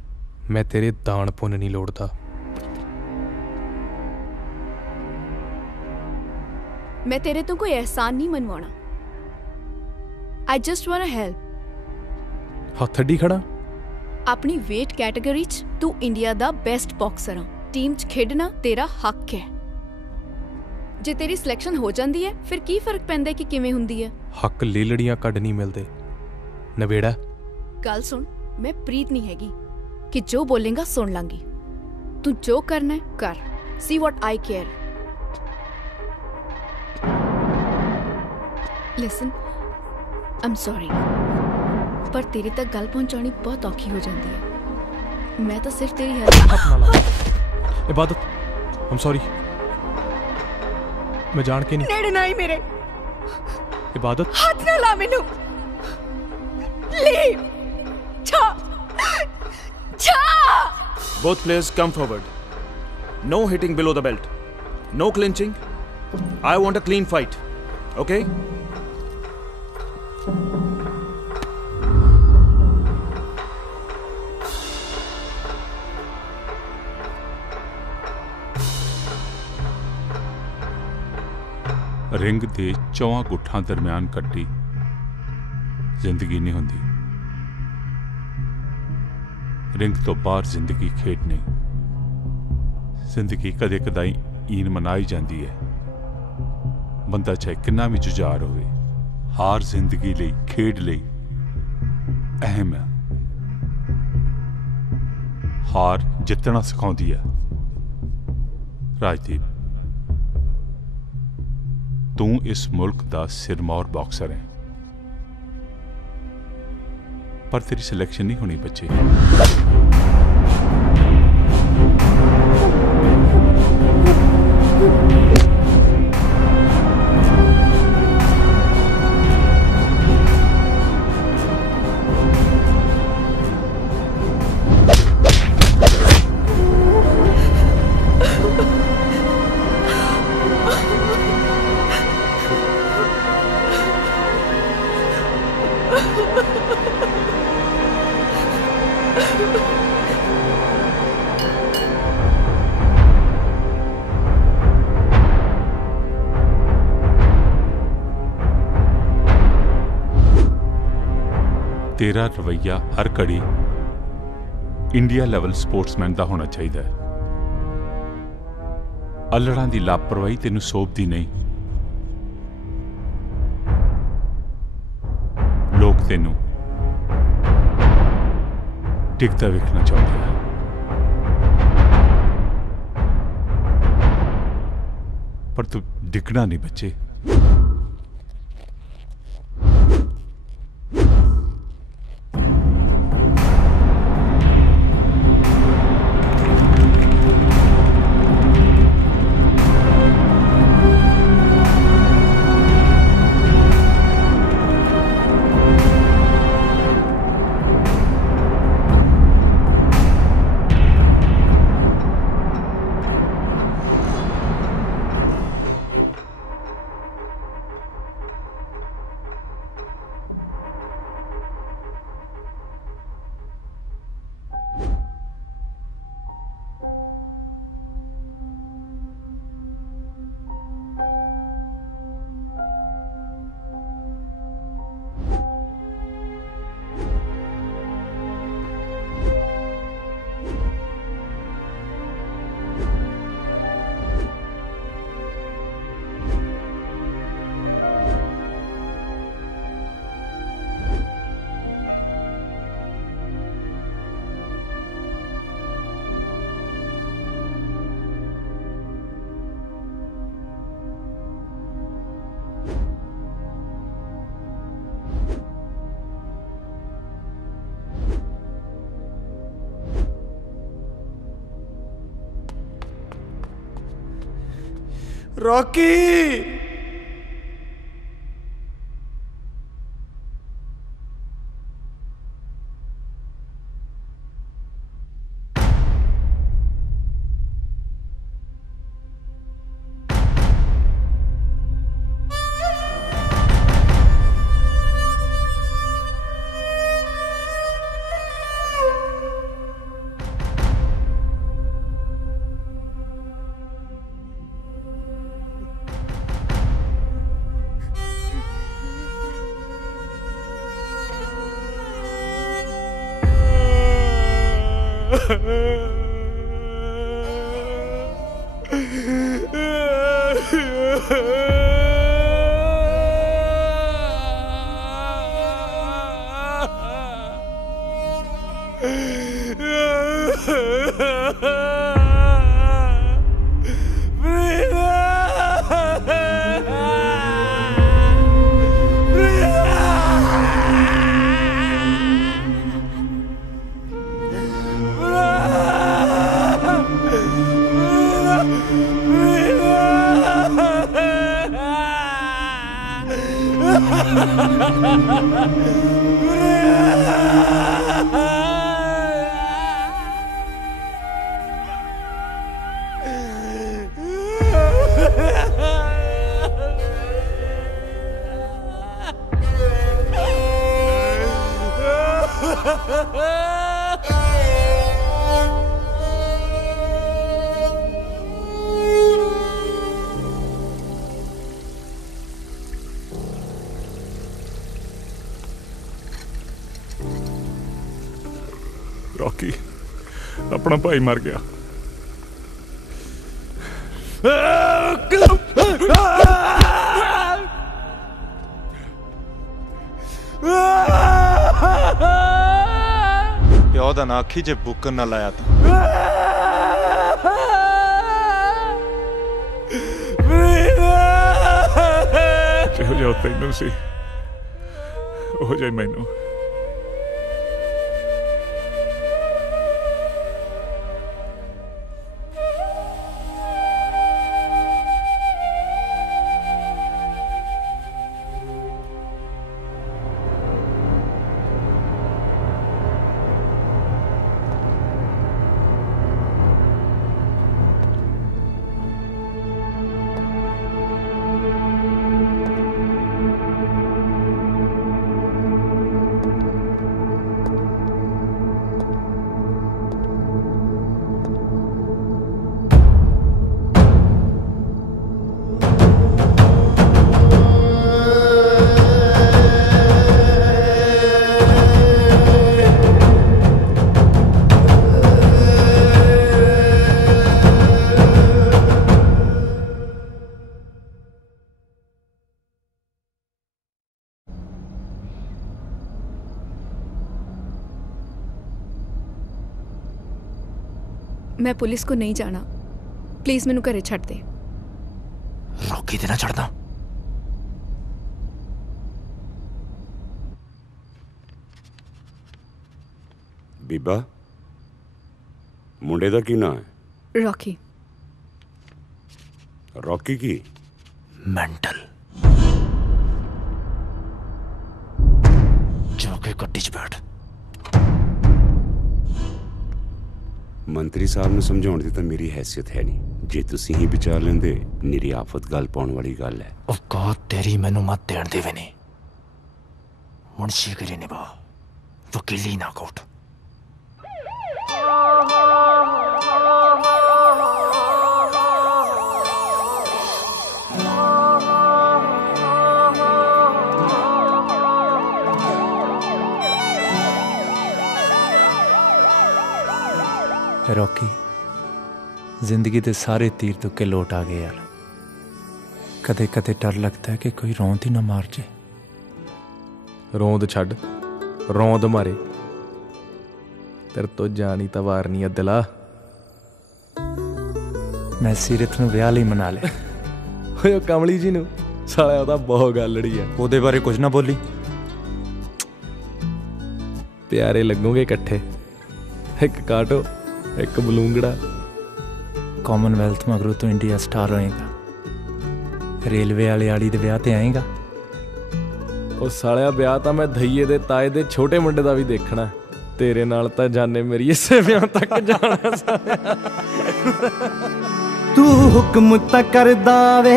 ਮੈਂ ਤੇਰੇ ਦਾਨ ਪੁੰਨ ਨਹੀਂ ਲੋੜਦਾ। ਮੈਂ ਤੇਰੇ ਤੋਂ ਕੋਈ ਅਹਿਸਾਨ ਨਹੀਂ ਮਨਵਾਉਣਾ। I just wanna help. ਹੱਥ ਅੱਡੀ ਖੜਾ। ਆਪਣੀ weight category 'ਚ ਤੂੰ ਇੰਡੀਆ ਦਾ ਬੈਸਟ ਬਾਕਸਰ ਆ। ਟੀਮ 'ਚ ਖੇਡਣਾ ਤੇਰਾ ਹੱਕ ਹੈ। ਜੇ ਤੇਰੀ ਸਿਲੈਕਸ਼ਨ ਹੋ ਜਾਂਦੀ ਹੈ ਫਿਰ ਕੀ ਫਰਕ ਪੈਂਦਾ ਕਿ ਕਿਵੇਂ ਹੁੰਦੀ ਹੈ? ਹੱਕ ਲੇਲੜੀਆਂ ਕੱਢ ਨਹੀਂ ਮਿਲਦੇ। ਨਵੇੜਾ ਗੱਲ ਸੁਣ, ਮੈਂ ਪ੍ਰੀਤ ਨਹੀਂ ਹੈਗੀ ਕਿ ਜੋ ਬੋਲੇਗਾ ਸੁਣ ਲਾਂਗੀ। ਤੂੰ ਜੋ ਕਰਨਾ ਹੈ ਕਰ। ਸੀ ਵਾਟ ਆਈ ਕੇਅਰ। ਲਿਸਨ, ਆਮ ਸੌਰੀ, ਪਰ ਤੇਰੇ ਤੱਕ ਗੱਲ ਪਹੁੰਚਾਉਣੀ ਬਹੁਤ ਔਖੀ ਹੋ ਜਾਂਦੀ ਹੈ। ਮੈਂ ਤਾਂ ਸਿਰਫ ਤੇਰੀ ਹੈਲਪ। ਇਬਾਦਤ, ਆਮ ਸੌਰੀ, ਮੈਂ ਜਾਣ ਕੇ ਨਹੀਂ। ਨੇੜੇ ਨਾ ਹੀ ਮੇਰੇ। ਇਬਾਦਤ, ਹੱਥ ਨਾ ਲਾ ਮੈਨੂੰ। Leave. Both players come forward. No hitting below the belt. No clinching. I want a clean fight. Okay? Ring ਦੇ ਚੌਹਾਂ ਗੁੱਠਾਂ ਦਰਮਿਆਨ ਕੱਢੀ ਜ਼ਿੰਦਗੀ ਨਹੀਂ ਹੁੰਦੀ। रिंग तो बाहर जिंदगी खेड नहीं। जिंदगी कदे कदाई ईन मनाई जाती है। बंदा चाहे कितना भी जुझार होवे, हार जिंदगी लई खेड लई अहम है। हार जितना सिखाउंदी है। राजदीप, तू इस मुल्क दा सिरमौर बॉक्सर है, पर तेरी सिलेक्शन नहीं होनी बच्चे। तेरा रवैया हर घड़ी इंडिया लेवल स्पोर्ट्समैन का होना चाहिए। अल्लड़ां दी लापरवाही तेनू सोभदी नहीं। लोग तेनू टिकता वेखना चाहते हैं, पर तू डिगना नहीं बच्चे। रॉकी, रॉकी, अपना भाई मर गया। प्यो दा ना आखी जे बुकन ना लाया था। हो जाओ तेनू सी हो जाए मैनू। मैं पुलिस को नहीं जाना, प्लीज मैनू घरे छड्ड दे। रॉकी ते ना छड्डदा। बीबा मुंडे दा की नाम है? रॉकी। रॉकी की मेंटल जाके गड्डी च बैठ। मंत्री साहब ने समझाउण दी तां मेरी हैसियत है नहीं, जे तुसीं ही बचा लेंदे निरी आफत गल पाउण वाली गल है। औकात तेरी मैनू मत देण देवे ने। मुंशीगिरी निभा, वकीली ना कोट। रॉकी जिंदगी के सारे तीर तुक्के लौट आ गए यार। कदे कदे डर लगता है कि कोई रौंद ही ना मार जाए। रौंद छड़, रौंद मारे, तेरे तो जानी तवारनी है दिला। मैं सीरत नूं विआह लई मना ले। ओए कमली जी नूं साला ओदा बहुत गलड़ी है। ओदे बारे कुछ ना बोली। प्यारे लगोगे इकट्ठे, एक काटो एक बलूंगड़ा। कॉमनवेल्थ मगरों तो इंडिया स्टार होएगा। रेलवे वाले आड़ी दे ब्याह ते आएगा। ओ सालिया ब्याह तां मैं धईए दे ताए दे छोटे मुंडे दा भी देखना। तेरे नाल तां जाने मेरी इसे ब्याह तक जाना सालिया। तू हुक्म तां करदा वे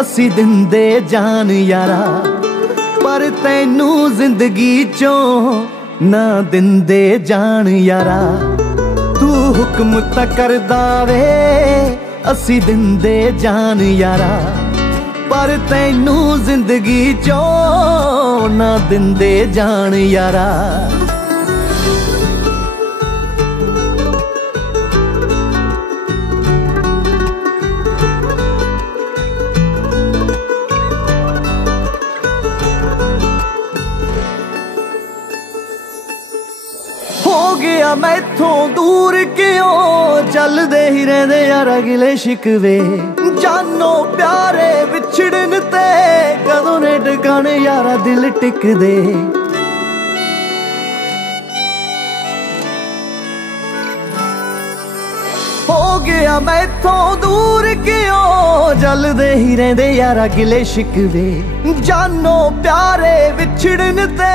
असी दिंदे जान यारा, पर तैनू जिंदगी चों ना दिंदे जान यारा। तू हुक्म तां करदा वे असी दिंदे जान यारा, पर तैनू जिंदगी चों ना दिंदे जान यारा। मैथों दूर क्यों चलदे ही रहंदे यारा गिले शिकवे। जानो प्यारे विछड़न ते कदों ने टकाने यारा दिल टिकदे। हो गया मैथों दूर क्यों चलदे ही रहंदे यारा गिले शिकवे। जानो प्यारे विछड़न ते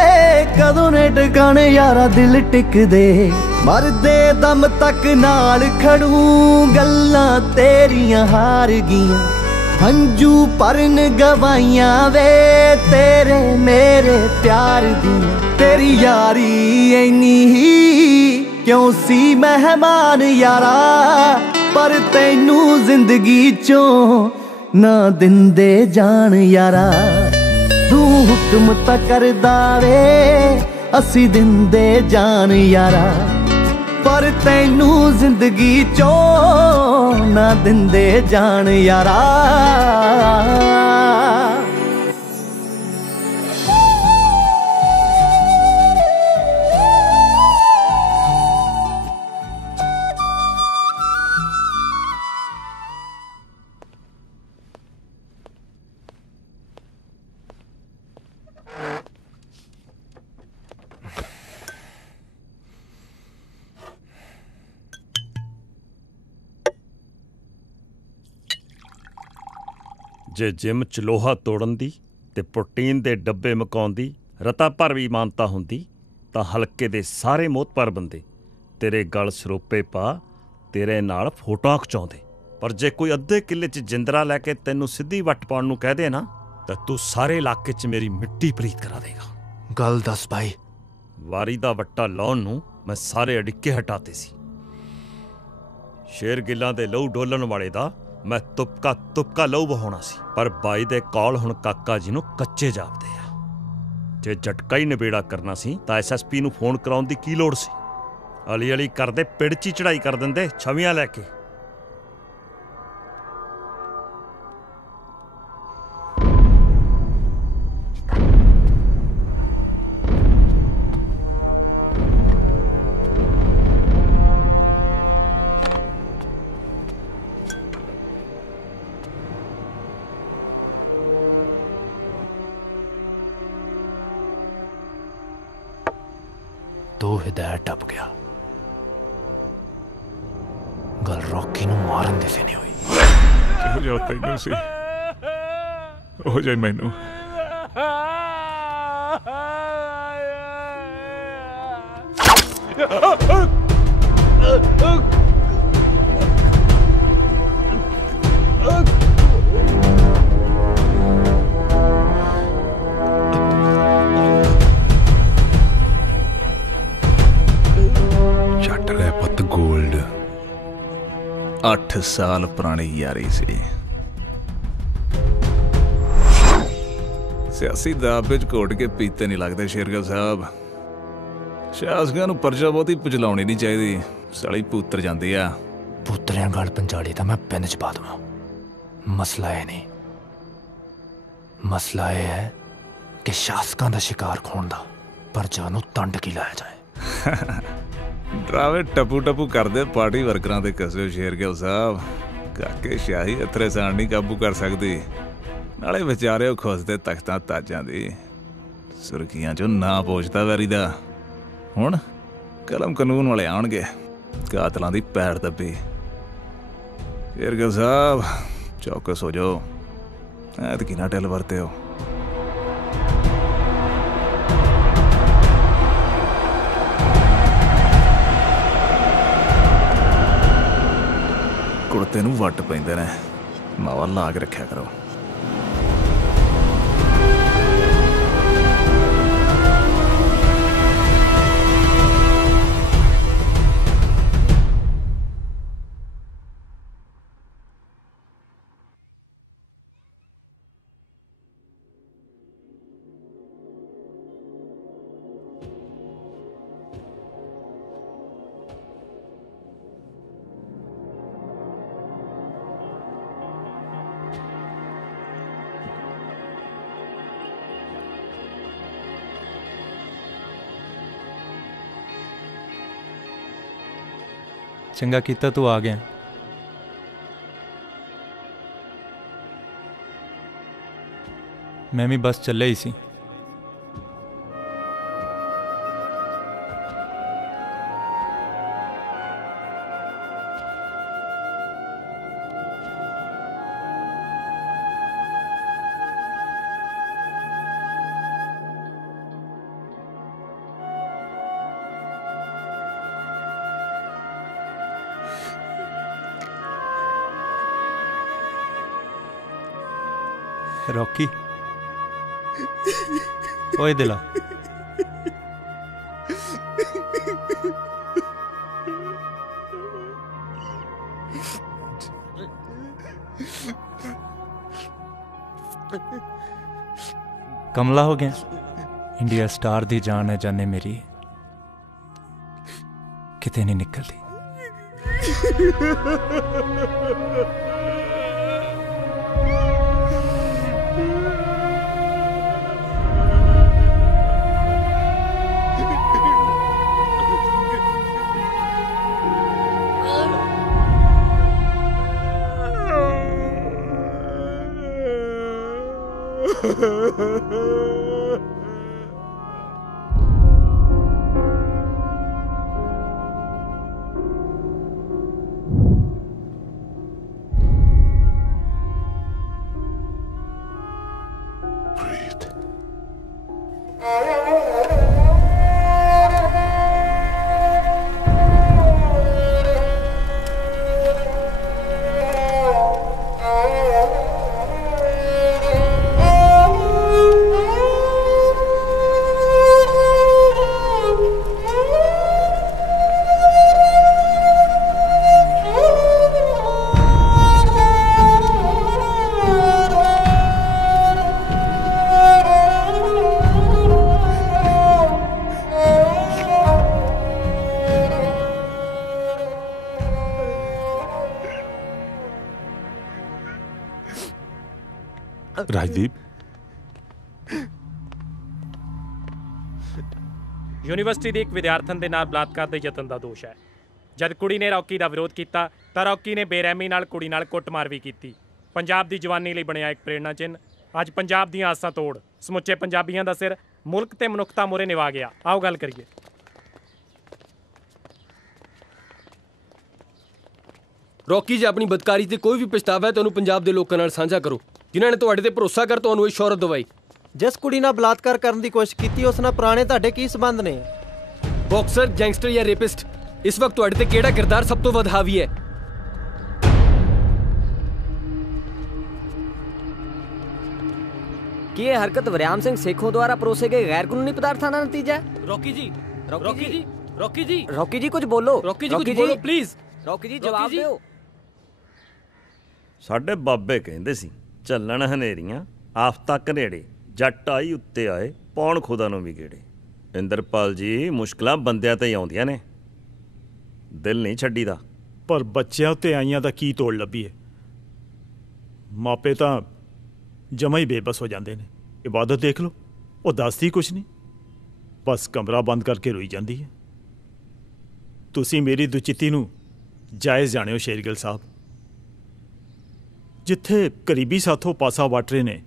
कदों ने टकाने यारा दिल टिकदे। मरदे दम तक नाल खड़ू गल्लां तेरियां हार गियां। हंजू भरन गवाइयां वे तेरे मेरे प्यार दियां। तेरी यारी इन्नी ही क्यों सी मेहमान यारा, पर तैनू जिंदगी चों ना दिंदे जान यारा। तू हुक्म तां करदा वे असी दिंदे जान यारा, पर तैनू जिंदगी चो ना दिंदे जान यारा। ਜੇ ਜਿਮ ਚ ਲੋਹਾ ਤੋੜਨ ਦੀ ਤੇ ਪ੍ਰੋਟੀਨ ਦੇ ਡੱਬੇ ਮਕਾਉਣ ਦੀ ਰਤਾ ਭਰ ਵੀ ਮਾਨਤਾ ਹੁੰਦੀ ਤਾਂ ਹਲਕੇ ਦੇ ਸਾਰੇ ਮੋਹਤਪਰ ਬੰਦੇ ਤੇਰੇ ਗਲ ਸਰੋਪੇ ਪਾ ਤੇਰੇ ਨਾਲ ਫੋਟੋਆਂ ਖਿਚਾਉਂਦੇ। ਪਰ ਜੇ ਕੋਈ ਅੱਧੇ ਕਿੱਲੇ 'ਚ ਜਿੰਦਰਾ ਲੈ ਕੇ ਤੈਨੂੰ ਸਿੱਧੀ ਵੱਟ ਪਾਉਣ ਨੂੰ ਕਹਿ ਦੇ ਨਾ ਤਾਂ ਤੂੰ ਸਾਰੇ ਇਲਾਕੇ 'ਚ ਮੇਰੀ ਮਿੱਟੀ ਪਲੀਤ ਕਰਾ ਦੇਗਾ। ਗੱਲ ਦੱਸ ਭਾਈ। ਵਾਰੀ ਦਾ ਵੱਟਾ ਲਾਉਣ ਨੂੰ ਮੈਂ ਸਾਰੇ ਅੜਿੱਕੇ ਹਟਾਤੇ ਸੀ। ਸ਼ੇਰ ਗਿੱਲਾਂ ਦੇ ਲਹੂ ਡੋਲਣ ਵਾਲੇ ਦਾ ਮੈਂ ਤੁਪਕਾ ਲਹੂ ਬਹਾਉਣਾ ਸੀ। ਪਰ ਬਾਈ ਦੇ ਕੌਲ ਹੁਣ ਕਾਕਾ ਜੀ ਨੂੰ ਕੱਚੇ ਜਾਪਦੇ ਆ। ਜੇ ਝਟਕਾ ਹੀ ਨਿਬੇੜਾ ਕਰਨਾ ਸੀ ਤਾਂ ਐਸਐਸਪੀ ਨੂੰ ਫੋਨ ਕਰਾਉਣ ਦੀ ਕੀ ਲੋੜ ਸੀ। ਅਲੀ ਅਲੀ ਕਰਦੇ ਪਿੜ 'ਚ ਹੀ ਚੜਾਈ ਕਰ ਦਿੰਦੇ ਛਵੀਆਂ ਲੈ ਕੇ। ਦੋ ਹਿਦਾਇਤ ਟੱਪ ਗਿਆ। ਗੱਲ ਰੌਕੀ ਨੂੰ ਮਾਰਨ ਦੀ ਸੀ ਨਹੀਂ ਹੋਈ। ਜਿਹੋ ਜਿਹਾ ਤੈਨੂੰ ਸੀ ਉਹ ਜਿਹਾ ਮੈਨੂੰ। ਚੱਟ ਲੈ ਪੁੱਤ ਗੋਲਡ। 8 ਸਾਲ ਪੁਰਾਣੀ ਯਾਰੀ ਸੀ। ਸਿਆਸੀ ਦਾਅਵੇ 'ਚ ਘੋਟ ਕੇ ਪੀਤੇ ਨਹੀਂ ਲੱਗਦੇ ਸ਼ੇਰਗਿੱਲ ਸਾਹਿਬ। ਸ਼ਾਸਕਾਂ ਨੂੰ ਪਰਚਾ ਬਹੁਤੀ ਪਚਲਾਉਣੀ ਨਹੀਂ ਚਾਹੀਦੀ। ਸਾਲੀ ਪੁੱਤਰ ਜਾਂਦੀ ਆ। ਪੁੱਤਰਿਆਂ ਗਲ ਪੰਜਾਲੀ ਤਾਂ ਮੈਂ ਪਿੰਡ 'ਚ ਪਾ ਦੇਵਾਂ। ਮਸਲਾ ਇਹ ਨਹੀਂ। ਮਸਲਾ ਇਹ ਹੈ ਕਿ ਸ਼ਾਸਕਾਂ ਦਾ ਸ਼ਿਕਾਰ ਖੋਣ ਦਾ ਪਰਚਾ ਨੂੰ ਤੰਡ ਕੀ ਲਾਇਆ ਜਾਏ। ਡਰਾਵੇ ਟਪੂ ਕਰਦੇ ਪਾਰਟੀ ਵਰਕਰਾਂ ਦੇ ਕਸੇ ਸ਼ੇਰਗਿੱਲ ਸਾਹਿਬ। ਕਾਕੇ ਸ਼ਾਹੀ ਅਥਰੇ ਸਾਣ ਨਹੀਂ ਕਾਬੂ ਕਰ ਸਕਦੀ। ਨਾਲੇ ਵਿਚਾਰੇ ਖੁੱਸਦੇ ਤਖਤਾਂ ਤਾਜਾਂ ਦੀ ਸੁਰਖੀਆਂ 'ਚੋਂ ਨਾ ਪਹੁੰਚਦਾ ਵੈਰੀ ਦਾ। ਹੁਣ ਕਲਮ ਕਾਨੂੰਨ ਵਾਲੇ ਆਉਣਗੇ। ਕਾਤਲਾਂ ਦੀ ਪੈਰ ਦੱਬੀ। ਸ਼ੇਰਗਿੱਲ ਸਾਹਿਬ ਚੌਕਸ ਹੋ ਜਾਓ। ਐਤਕੀ ਨਾ ਢਿੱਲ ਵਰਤੇ ਹੋ। ਕੁੜਤੇ ਨੂੰ ਵੱਟ ਪੈਂਦੇ ਨੇ। ਮਾਵਾ ਲਾ ਕੇ ਰੱਖਿਆ ਕਰੋ। ਚੰਗਾ ਕੀਤਾ ਤੂੰ ਆ ਗਿਆ। ਮੈਂ ਵੀ ਬਸ ਚੱਲਿਆ ਹੀ ਸੀ। रॉकी ओए दिला कमला हो गया। इंडिया स्टार दी जान है जाने मेरी किते नहीं निकलती। ਰਾਜਦੀਪ, ਯੂਨੀਵਰਸਿਟੀ ਦੇ ਇੱਕ ਵਿਦਿਆਰਥਣ ਦੇ ਨਾਲ ਬਲਾਤਕਾਰ ਦੇ ਯਤਨ ਦਾ ਦੋਸ਼ ਹੈ। ਜਦ ਕੁੜੀ ਨੇ ਰੌਕੀ ਦਾ ਵਿਰੋਧ ਕੀਤਾ ਤਾਂ ਰੌਕੀ ਨੇ ਬੇਰਹਿਮੀ ਨਾਲ ਕੁੜੀ ਨਾਲ ਕੁੱਟਮਾਰ ਵੀ ਕੀਤੀ। ਪੰਜਾਬ ਦੀ ਜਵਾਨੀ ਲਈ ਬਣਿਆ ਇੱਕ ਪ੍ਰੇਰਣਾ ਚਿੰਨ੍ਹ ਅੱਜ ਪੰਜਾਬ ਦੀਆਂ ਆਸਾਂ ਤੋੜ ਸਮੁੱਚੇ ਪੰਜਾਬੀਆਂ ਦਾ ਸਿਰ ਮੁਲਕ ਤੇ ਮਨੁੱਖਤਾ ਮੂਹਰੇ ਨਿਵਾ ਗਿਆ। ਆਓ ਗੱਲ ਕਰੀਏ। ਰੌਕੀ, ਜੇ ਆਪਣੀ ਬਦਕਾਰੀ ਤੇ ਕੋਈ ਵੀ ਪਛਤਾਵਾ ਹੈ ਤਾਂ ਉਹਨੂੰ ਪੰਜਾਬ ਦੇ ਲੋਕਾਂ ਨਾਲ ਸਾਂਝਾ ਕਰੋ, ਜਿਨ੍ਹਾਂ ਨੇ ਤੁਹਾਡੇ ਤੇ ਭਰੋਸਾ ਕਰ ਤੁਹਾਨੂੰ ਇਹ ਸ਼ੌਹਰਤ ਦਵਾਈ। ਜਿਸ ਕੁੜੀ ਨਾਲ ਬਲਾਤਕਾਰ ਕਰਨ ਦੀ ਕੋਸ਼ਿਸ਼ ਕੀਤੀ ਉਸ ਨਾਲ ਪੁਰਾਣੇ ਤੁਹਾਡੇ ਕੀ ਸਬੰਧ ਨੇ? ਬਾਕਸਰ, ਗੈਂਗਸਟਰ ਜਾਂ ਰੇਪਿਸਟ, ਇਸ ਵਕਤ ਤੁਹਾਡੇ ਤੇ ਕਿਹੜਾ ਕਿਰਦਾਰ ਸਭ ਤੋਂ ਵੱਧ ਹਾਵੀ ਹੈ? ਕੀ ਇਹ ਹਰਕਤ ਵਰਿਆਮ ਸਿੰਘ ਸੇਖੋਂ ਦੁਆਰਾ ਪਰੋਸੇ ਗਏ ਗੈਰ ਕਾਨੂੰਨੀ ਪਦਾਰਥਾਂ ਦਾ ਨਤੀਜਾ ਹੈ? ਰੌਕੀ ਜੀ, ਰੌਕੀ ਜੀ ਕੁਝ ਬੋਲੋ। ਰੌਕੀ ਜੀ ਕੁਝ ਬੋਲੋ ਪਲੀਜ਼। ਰੌਕੀ ਜੀ ਜਵਾਬ ਦਿਓ। ਸਾਡੇ ਬਾਬੇ ਕਹਿੰਦੇ ਸੀ ਚੱਲਣ ਹਨੇਰੀਆਂ ਆਫਤਾਂ ਘਨੇੜੇ, ਜੱਟ ਆਈ ਉੱਤੇ ਆਏ ਪੌਣ ਖੁਦਾ ਨੂੰ ਵੀ ਗੇੜੇ। ਇੰਦਰਪਾਲ ਜੀ, ਮੁਸ਼ਕਲਾਂ ਬੰਦਿਆਂ ਤੇ ਹੀ ਆਉਂਦੀਆਂ ਨੇ, ਦਿਲ ਨਹੀਂ ਛੱਡੀਦਾ। ਪਰ ਬੱਚਿਆਂ ਉੱਤੇ ਆਈਆਂ ਦਾ ਕੀ ਤੋੜ ਲੱਭੀ ਹੈ? ਮਾਪੇ ਤਾਂ ਜਮਾ ਹੀ ਬੇਬਸ ਹੋ ਜਾਂਦੇ ਨੇ। ਇਬਾਦਤ ਦੇਖ ਲਓ, ਉਹ ਦੱਸਦੀ ਕੁਛ ਨਹੀਂ, ਬਸ ਕਮਰਾ ਬੰਦ ਕਰਕੇ ਰੋਈ ਜਾਂਦੀ ਹੈ। ਤੁਸੀਂ ਮੇਰੀ ਦੁਚਿੱਤੀ ਨੂੰ ਜਾਇਜ਼ ਜਾਣਿਓ ਸ਼ੇਰਗਿੱਲ ਸਾਹਿਬ। ਜਿੱਥੇ ਕਰੀਬੀ ਸਾਥੋਂ ਪਾਸਾ ਵੱਟ ਰਹੇ ਨੇ,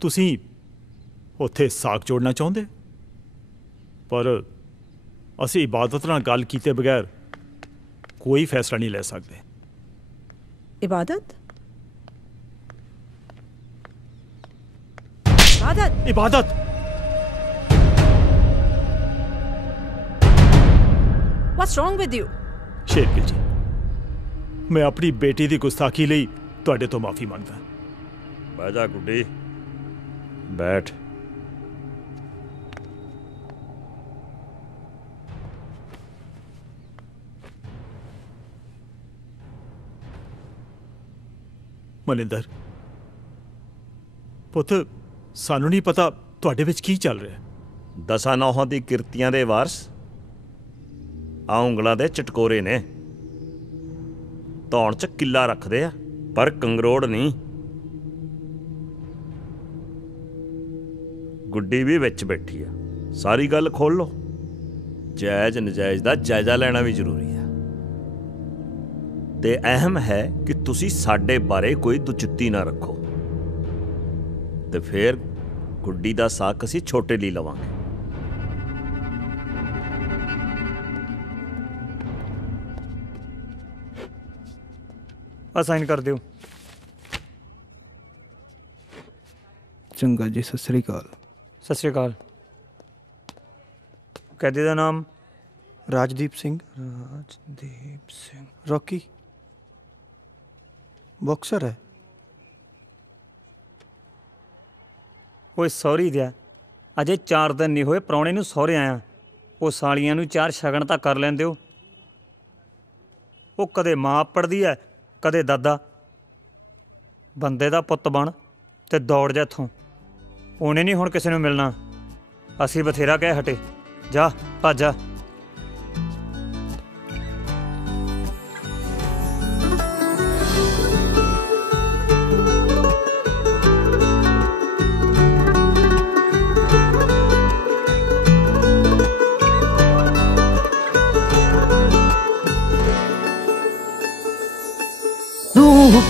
ਤੁਸੀਂ ਉੱਥੇ ਸਾਕ ਜੋੜਨਾ ਚਾਹੁੰਦੇ। ਪਰ ਅਸੀਂ ਇਬਾਦਤ ਨਾਲ ਗੱਲ ਕੀਤੇ ਬਗੈਰ ਕੋਈ ਫੈਸਲਾ ਨਹੀਂ ਲੈ ਸਕਦੇ। ਇਬਾਦਤ ਇਬਾਦਤ What's wrong with you? Shergill ਜੀ, ਮੈਂ ਆਪਣੀ ਬੇਟੀ ਦੀ ਗੁਸਤਾਖੀ ਲਈ ਤੁਹਾਡੇ ਤੋਂ ਮਾਫੀ ਮੰਗਦਾ। ਬਹਿ ਜਾ ਗੁੱਡੀ, ਬੈਠ। ਮਨਿੰਦਰ ਪੁੱਤ, ਸਾਨੂੰ ਨਹੀਂ ਪਤਾ ਤੁਹਾਡੇ ਵਿੱਚ ਕੀ ਚੱਲ ਰਿਹਾ। ਦਸਾਂ ਨੌਹਾਂ ਦੀ ਕਿਰਤੀਆਂ ਦੇ ਵਾਰਸ ਆ ਉਂਗਲਾਂ ਦੇ ਚਟਕੋਰੇ ਨੇ। ਧੌਣ 'ਚ ਕਿੱਲਾ ਰੱਖਦੇ ਆ ਪਰ ਕੰਗਰੋੜ ਨਹੀਂ। ਗੁੱਡੀ ਵੀ ਵਿੱਚ ਬੈਠੀ ਆ, ਸਾਰੀ ਗੱਲ ਖੋਲ ਲੋ। ਜਾਇਜ਼ ਨਜਾਇਜ਼ ਦਾ ਜਾਇਜ਼ਾ ਲੈਣਾ ਵੀ ਜ਼ਰੂਰੀ ਆ ਤੇ ਅਹਿਮ ਹੈ ਕਿ ਤੁਸੀਂ ਸਾਡੇ ਬਾਰੇ ਕੋਈ ਦੁਚਿੱਤੀ ਨਾ ਰੱਖੋ ਤੇ ਫਿਰ ਗੁੱਡੀ ਦਾ ਸਾਕ ਅਸੀਂ ਛੋਟੇ ਲਈ ਲਵਾਂਗੇ। ਸਾਈਨ ਕਰ ਦਿਓ। ਚੰਗਾ ਜੀ, ਸਤਿ ਸ੍ਰੀ ਅਕਾਲ। ਸਤਿ ਸ੍ਰੀ ਅਕਾਲ। ਕੈਦੀ ਦਾ ਨਾਮ? ਰਾਜਦੀਪ ਸਿੰਘ। ਰੌਕੀ ਬਾਕਸਰ ਹੈ। ਓਏ ਸੌਰੀ ਦਿਆ, ਅਜੇ 4 ਦਿਨ ਨਹੀਂ ਹੋਏ ਪ੍ਰਾਹੁਣੇ ਨੂੰ ਸਹੁਰੇ ਆਇਆ। ਉਹ ਸਾਲੀਆਂ ਨੂੰ 4 ਸ਼ਗਨ ਤਾਂ ਕਰ ਲੈਂਦੇ ਹੋ। ਉਹ ਕਦੇ ਮਾਂ ਪੜਦੀ ਐ, ਕਦੇ ਦਾਦਾ। ਬੰਦੇ ਦਾ ਪੁੱਤ ਬਣ ਤੇ ਦੌੜ ਜਾ ਇੱਥੋਂ। ਉਹਨੇ ਨਹੀਂ ਹੁਣ ਕਿਸੇ ਨੂੰ ਮਿਲਣਾ। ਅਸੀਂ ਬਥੇਰਾ ਕਹਿ ਹਟੇ। ਜਾ ਭੱਜ ਜਾ।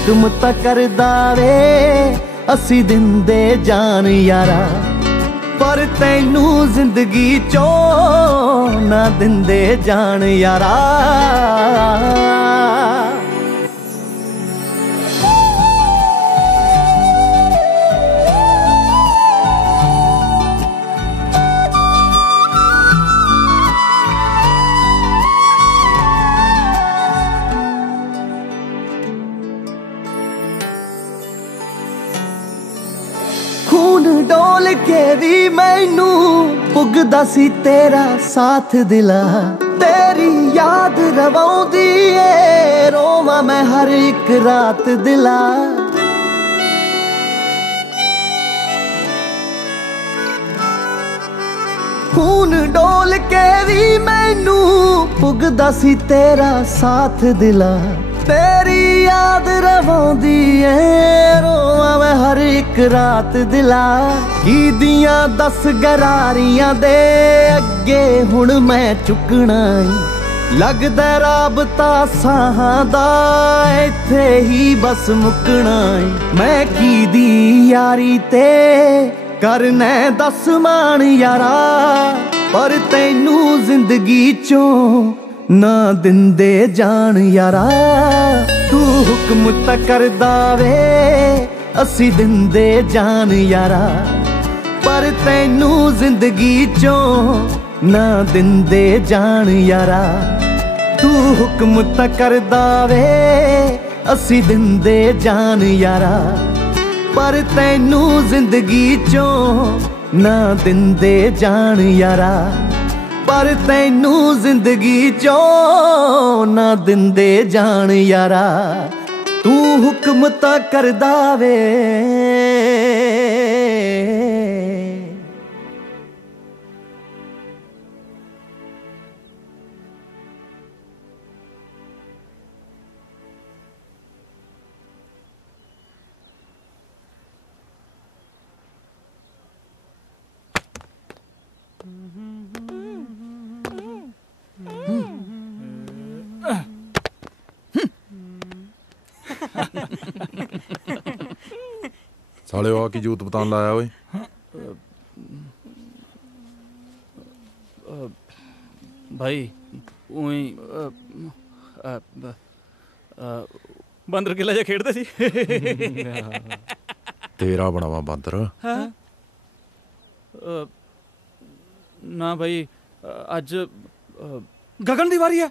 हुक्म ता करदा वे असी दिंदे जान यारा पर तैनू जिंदगी चो ना दिंदे जान यारा खून डोल के भी मैनू पुगदा सी तेरा साथ दिला तेरी याद रवाउंदी ए रोवां मैं हर एक रात दिला खून डोल के भी मैनू पुगदा सी तेरा साथ दिला तेरी याद रवाउंदी ए रोवां मैं हर एक रात दिला की दियां 10 गरारियां दे अगे हुण मैं चुकना लगदा राबता साहां दा इत्थे ही बस मुकना मैं की दी यारी ते करना 10 मान यारा पर तैनू जिंदगी चों ना दिंदे जान यारा तू हुक्म ता करदा वे असी दिंदे जान यारा पर तैनू जिंदगी चों ना दिंदे जान यारा तू हुक्म ता करदा वे असी दिंदे जान यारा पर तैनू जिंदगी चों ना दिंदे जान यारा पर तैनू जिंदगी चो ना दिंदे जान यारा तू हुक्म ता करदा वे साले आ की जूत बतान लाया ओए भाई उई बंदर किला जा खेड़ते सी तेरा बनावा बंदर ना भाई अज गगन दी वारी है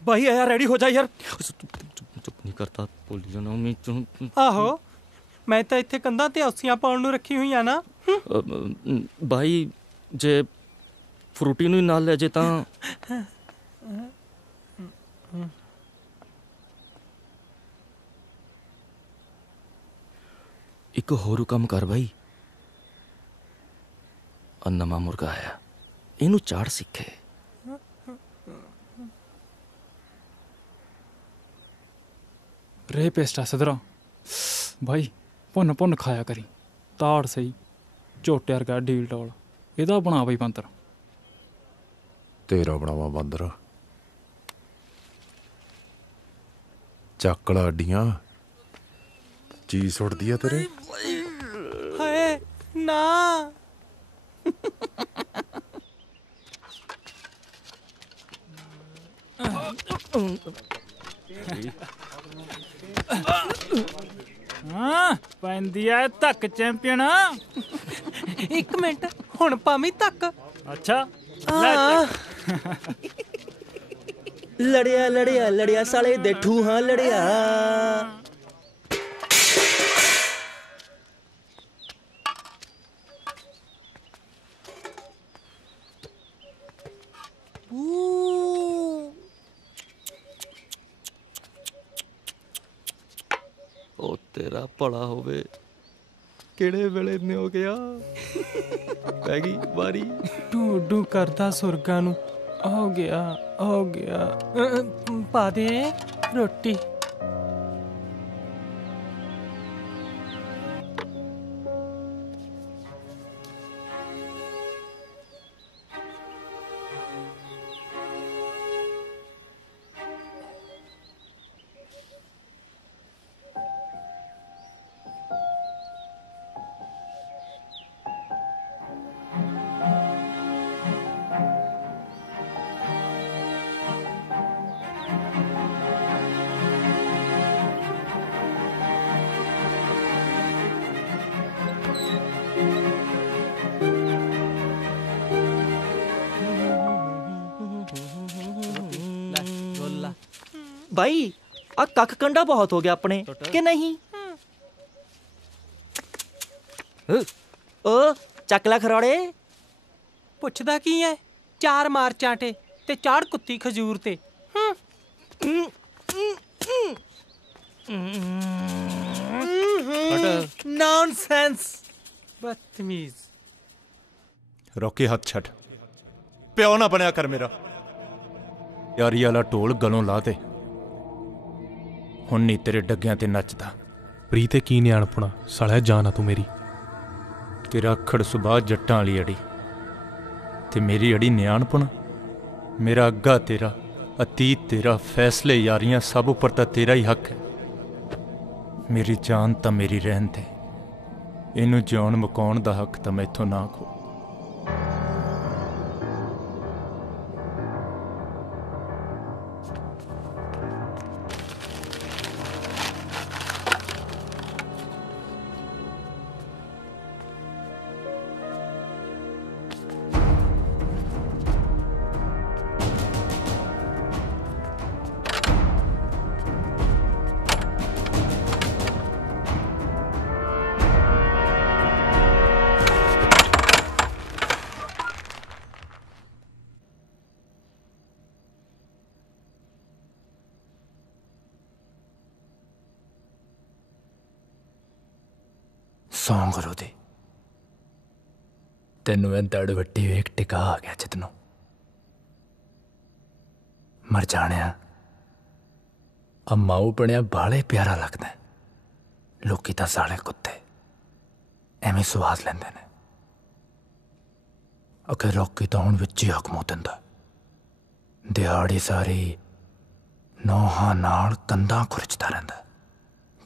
भाई आया रेडी हो जा यार चुप नहीं करता बोली जाना मैं आहो मैं तो इत्थे कंधा ते औसियां पाउण नूं रखी हुई आ ना भाई जे फ्रूटी नूं नाल ले जे तां एक होर काम कर भाई नवा मुर्गा आया इनू चाड़ सीखे रे पेस्टा सदरा भाई भुन भुन खाया करी ताड़ सही झोटे वर्गा ढील टोल एदा बना भाई बंदर तेरा बनावा बंदर चकला अड्डियां चीज सुटदी है तेरे हाय ना हाँ पैंदी है तक चैंपियन एक मिनट हुण पावी तक अच्छा लड़िया लड़िया लड़िया साले दे ठूहां लड़िया ओ तेरा भला होवे किहड़े वेले ने हो गया पै गई बारी डू डू करदा सुरगा नू हो गया पा दे रोटी भाई आ कख कंडा बहुत हो गया अपने कि नहीं? ओ चकला खरोड़े ਪੁੱਛਦਾ ਕੀ ਹੈ? 4 ਮਾਰ ਚਾਂਟੇ ਤੇ ਚਾੜ ਕੁੱਤੀ ਖਜੂਰ ਤੇ। ਨੌਨਸੈਂਸ ਬਦਤਮੀਜ਼। ਰੋਕੀ ਹੱਥ ਛੱਡ, ਪਿਓ ਨਾ ਬਣਿਆ ਕਰ ਮੇਰਾ। ਯਾਰੀ ਵਾਲਾ ਢੋਲ ਗਲੋਂ ਲਾ ਦੇ, ਹੁਣ ਨਹੀਂ ਤੇਰੇ ਡੱਗਿਆਂ ਤੇ ਨੱਚਦਾ। ਪ੍ਰੀ ਤੇ ਕੀ ਨਿਆਣਪੁਣਾ ਸਾਲਿਆ, ਜਾਨ ਆ ਤੂੰ ਮੇਰੀ। ਤੇਰਾ ਅੱਖੜ ਸੁਭਾਅ ਜੱਟਾਂ ਵਾਲੀ ਅੜੀ ਤੇ ਮੇਰੀ ਅੜੀ ਨਿਆਣਪੁਣਾ। ਮੇਰਾ ਅੱਗਾ ਤੇਰਾ, ਅਤੀਤ ਤੇਰਾ, ਫੈਸਲੇ ਯਾਰੀਆਂ ਸਭ ਉੱਪਰ ਤਾਂ ਤੇਰਾ ਹੀ ਹੱਕ ਹੈ। ਮੇਰੀ ਜਾਨ ਤਾਂ ਮੇਰੀ ਰਹਿਣ ਤੇ, ਇਹਨੂੰ ਜਿਉਣ ਮੁਕਾਉਣ ਦਾ ਹੱਕ ਤਾਂ ਮੈਥੋਂ ਨਾ ਖੋ। ਸੌਂ ਕਰੋ ਦੇ, ਤੈਨੂੰ ਇਹ ਦੜ ਵੱਟੀ ਵੇਖ ਟਿਕਾ ਆ ਗਿਆ ਜਿੱਤਨੋਂ। ਮਰ ਜਾਣਿਆ ਆ ਮਾਊ ਬਣਿਆ ਬਾਲੇ ਪਿਆਰਾ ਲੱਗਦਾ। ਲੋਕੀ ਤਾਂ ਸਾਲੇ ਕੁੱਤੇ ਐਵੇਂ ਸਵਾਦ ਲੈਂਦੇ ਨੇ। ਅਕੇ ਰੋਕੀ ਤਾਂ ਹੁਣ ਵਿੱਚ ਹੀ ਹਕਮੋ ਦਿੰਦਾ। ਦਿਹਾੜੀ ਸਾਰੀ ਨੋਹਾਂ ਨਾਲ ਕੰਧਾਂ ਖੁਰਚਦਾ ਰਹਿੰਦਾ।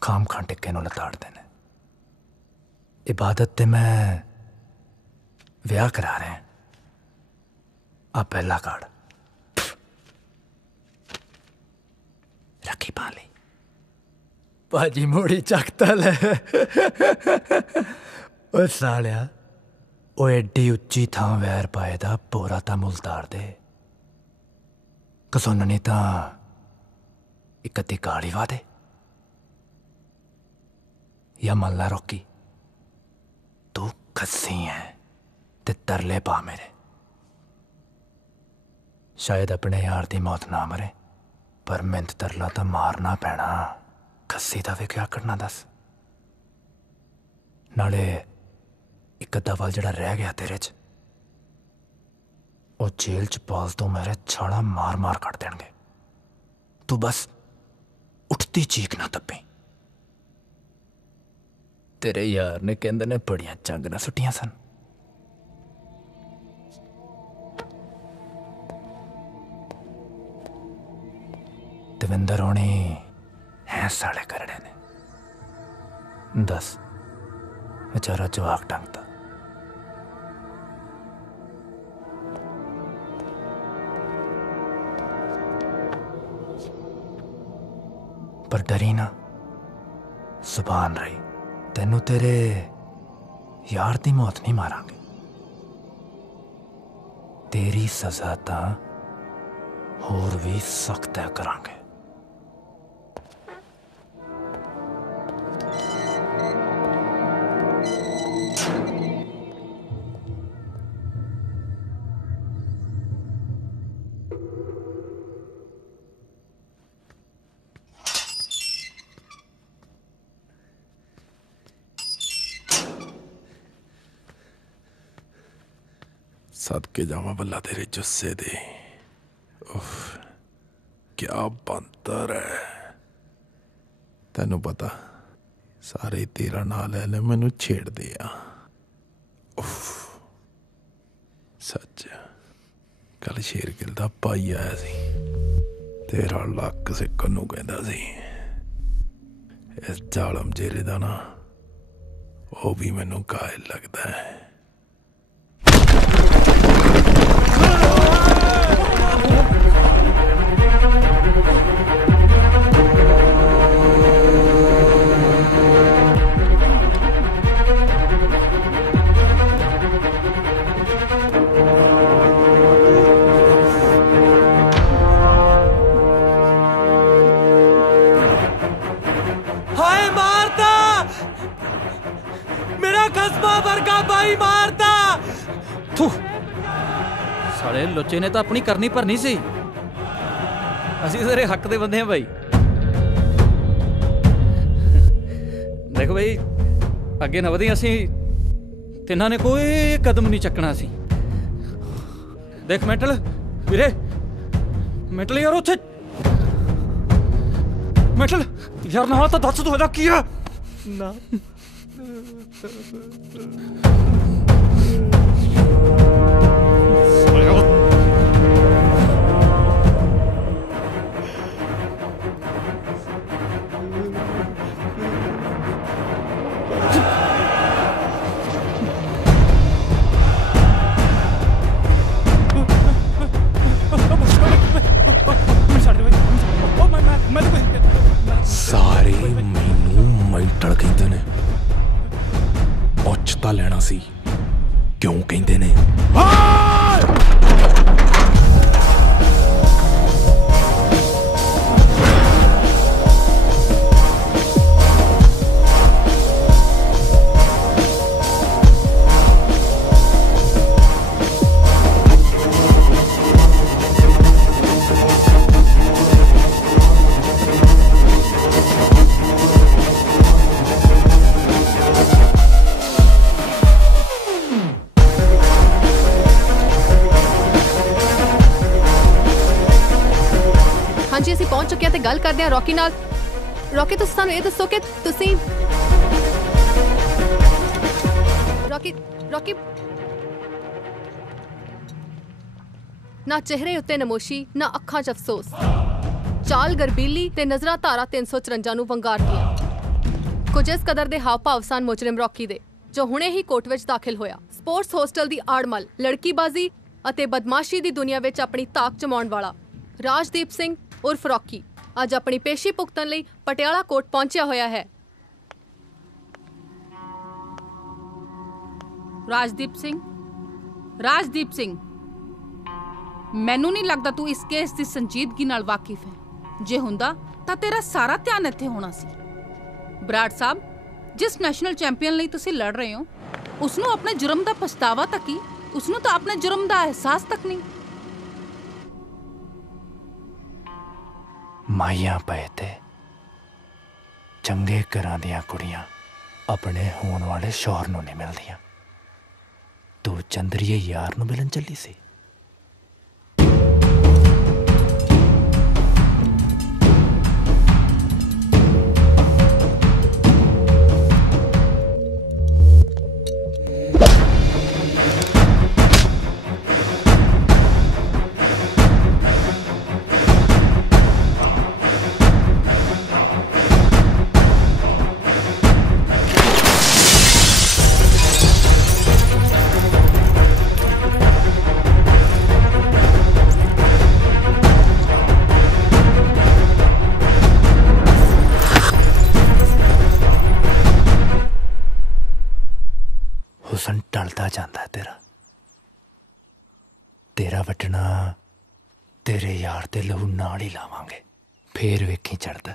ਖਾਮ ਖਾਂ ਟਿੱਕੇ ਨੂੰ ਲਤਾੜਦੇ ਨੇ। इबादत ते मैं ਵਿਆਹ ਕਰਾ ਰਿਹਾ। ਆ ਪਹਿਲਾ ਕਾਰਡ ਰੱਖੀ ਪਾ ਲਈ। ਭਾਜੀ ਮੋੜੀ ਚੱਕਤਾ ਲੈ। ਓ ਸਾਲਿਆ, ਉਹ ਐਡੀ ਉੱਚੀ ਥਾਂ ਵੈਰ ਪਾਏ ਦਾ ਪੂਰਾ ਤਾਂ ਮੁਲਤਾਰ ਦੇ। ਕਸੁੰਨ ਨੇ ਤਾਂ ਇੱਕ ਅੱਧੀ ਕਾਲੀ ਵਾ ਦੇ। ਜਾਂ ਮੰਨ ਲਾ ਰੋਕੀ, तू खस्सी है ते तरले पा मेरे। शायद अपने यार दी मौत ना मरे, पर मिंत तरला तो मारना पैना। खस्सी दा भी क्या करना दस। नाले एक अद्धा वल जिहड़ा रह गया तेरे च, वो जेल च पाल तो मेरे छाला मार मार कट देणगे। तू बस उठती चीक ना तप्पी। तेरे यार ने कहंदे ने बड़ियां चंग ना सुटियां सन। दविंदर होनी है साले करड़े ने। दस बेचारा जवाक टंगता। पर डरी ना, सुभान रही। तेनू तेरे यार दी मौत नहीं मारांगे। तेरी सजा तां होर भी सख्त है करांगे। सदके जावा बल्ला तेरे जुस्से दे। उफ, क्या बंतर है। तेनू पता सारे तेरा ना ले ले मैनू छेड़दे आ। उफ, सच कल शेरगिल दा भाई आया सी, तेरा लक सिक्कन नू कहंदा सी। इस जालम जेरे दा ना वो भी मैनू कायल लगदा है। खसमा वर्गा भाई मारता। साले लुच्चे ने तो अपनी करनी भरनी सी। ਅਸੀਂ ਸਾਰੇ ਹੱਕ ਦੇ ਬੰਦੇ ਆ ਭਾਈ। ਦੇਖੋ ਭਾਈ ਅੱਗੇ ਨਾ ਵਧੀ, ਅਸੀਂ ਤਿੰਨਾਂ ਨੇ ਕੋਈ ਕਦਮ ਨਹੀਂ ਚੱਕਣਾ ਸੀ। ਦੇਖ ਮੈਂਟਲ ਵੀਰੇ, ਮੈਂਟਲ ਯਾਰ ਉੱਥੇ ਮੈਂਟਲ ਯਾਰ ਨਾ ਤਾਂ ਦੱਸ ਤੂੰ ਇਹਦਾ ਕੀ ਆ ਨਾ। ਸਾਰੇ ਮੈਨੂੰ ਮੈਂਟਲ ਕਹਿੰਦੇ ਨੇ, ਪੁੱਛ ਤਾਂ ਲੈਣਾ ਸੀ ਕਿਉਂ ਕਹਿੰਦੇ ਨੇ। ਹਾਂਜੀ ਅਸੀਂ ਪਹੁੰਚ ਚੁੱਕੇ ਹਾਂ ਤੇ ਗੱਲ ਕਰਦੇ ਹਾਂ ਰੌਕੀ ਨਾਲ। ਰੌਕੀ ਤੁਸੀਂ ਸਾਨੂੰ ਇਹ ਦੱਸੋ ਕਿ ਤੁਸੀਂ ਰੌਕੀ ਨਾ ਚਿਹਰੇ ਉੱਤੇ ਨਮੋਸ਼ੀ ਨਾ ਅੱਖਾਂ 'ਚ ਅਫਸੋਸ, ਚਾਲ ਗਰਬੀਲੀ ਤੇ ਨਜ਼ਰਾਂ ਧਾਰਾ 354 ਨੂੰ ਵੰਗਾਰਦੀਆਂ। ਕੁਝ ਇਸ ਕਦਰ ਦੇ ਹਾਵ ਭਾਵ ਸਨ ਮੁਜਰਿਮ ਰੌਕੀ ਦੇ, ਜੋ ਹੁਣੇ ਹੀ ਕੋਰਟ ਵਿੱਚ ਦਾਖਲ ਹੋਇਆ। ਸਪੋਰਟਸ ਹੋਸਟਲ ਦੀ ਆੜਮਲ, ਲੜਕੀਬਾਜ਼ੀ ਅਤੇ ਬਦਮਾਸ਼ੀ ਦੀ ਦੁਨੀਆ ਵਿੱਚ ਆਪਣੀ ਤਾਕ ਜਮਾਉਣ ਵਾਲਾ ਰਾਜਦੀਪ ਸਿੰਘ ਉਰਫ ਰੌਕੀ ਅੱਜ ਆਪਣੀ ਪੇਸ਼ੀ ਭੁਗਤਣ ਲਈ ਪਟਿਆਲਾ ਕੋਰਟ ਪਹੁੰਚਿਆ ਹੋਇਆ ਹੈ। ਰਾਜਦੀਪ ਸਿੰਘ ਮੈਨੂੰ ਨਹੀਂ ਲੱਗਦਾ ਤੂੰ ਇਸ ਕੇਸ ਦੀ ਸੰਜੀਦਗੀ ਨਾਲ ਵਾਕਿਫ ਹੈ। ਜੇ ਹੁੰਦਾ ਤਾਂ ਤੇਰਾ ਸਾਰਾ ਧਿਆਨ ਇੱਥੇ ਹੋਣਾ ਸੀ। ਬਰਾੜ ਸਾਹਿਬ, ਜਿਸ ਨੈਸ਼ਨਲ ਚੈਂਪੀਅਨ ਲਈ ਤੁਸੀਂ ਲੜ ਰਹੇ ਹੋ ਉਸ ਨੂੰ ਆਪਣੇ ਜੁਰਮ ਦਾ ਪਛਤਾਵਾ ਤੱਕ ਹੀ, ਉਸ ਨੂੰ ਤਾਂ ਆਪਣੇ ਜੁਰਮ ਦਾ ਅਹਿਸਾਸ ਤੱਕ ਨਹੀਂ। ਮਾਈਆਂ ਪਏ ਤੇ ਚੰਗੇ ਘਰਾਂ ਦੀਆਂ ਕੁੜੀਆਂ ਆਪਣੇ ਹੋਣ ਵਾਲੇ ਸ਼ੌਹਰ ਨੂੰ ਨਹੀਂ ਮਿਲਦੀਆਂ। ਤੂੰ ਚੰਦਰੀਏ ਯਾਰ ਨੂੰ ਮਿਲਣ ਚੱਲੀ ਸੀ। ਹੁਸਨ ਟਲਦਾ ਜਾਂਦਾ ਤੇਰਾ ਵੱਟਣਾ ਤੇਰੇ ਯਾਰ ਦੇ ਲਹੂ ਨਾਲ ਹੀ ਲਾਵਾਂਗੇ। ਫੇਰ ਵੇਖੀ ਚੜਦਾ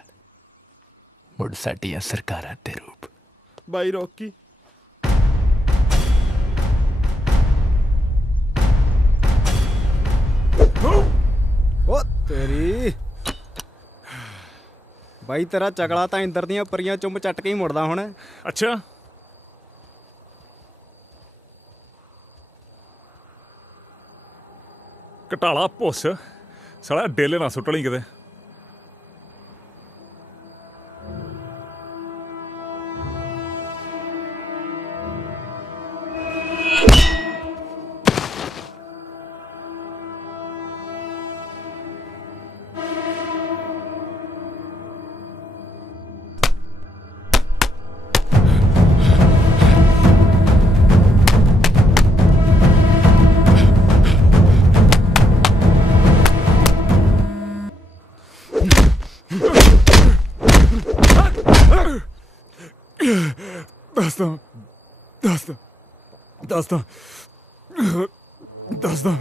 ਮੁੜ ਸਾਡੀਆਂ ਸਰਕਾਰਾਂ ਤੇ ਰੂਪ। ਬਾਈ ਰੌਕੀ ਓ ਤੇਰੀ ਬਾਈ, ਤੇਰਾ ਚਗਲਾ ਤਾਂ ਇੰਦਰ ਦੀਆਂ ਪਰੀਆਂ ਚੁੰਮ ਚੱਟ ਕੇ ਹੀ ਮੁੜਦਾ ਹੁਣ। ਅੱਛਾ, ਘਟਾਲਾ ਪੁੱਛ ਸਾਲਾ ਡੇਲੇ ਨਾ ਸੁੱਟ ਲਈ ਕਿਤੇ। ਦੱਸਦਾ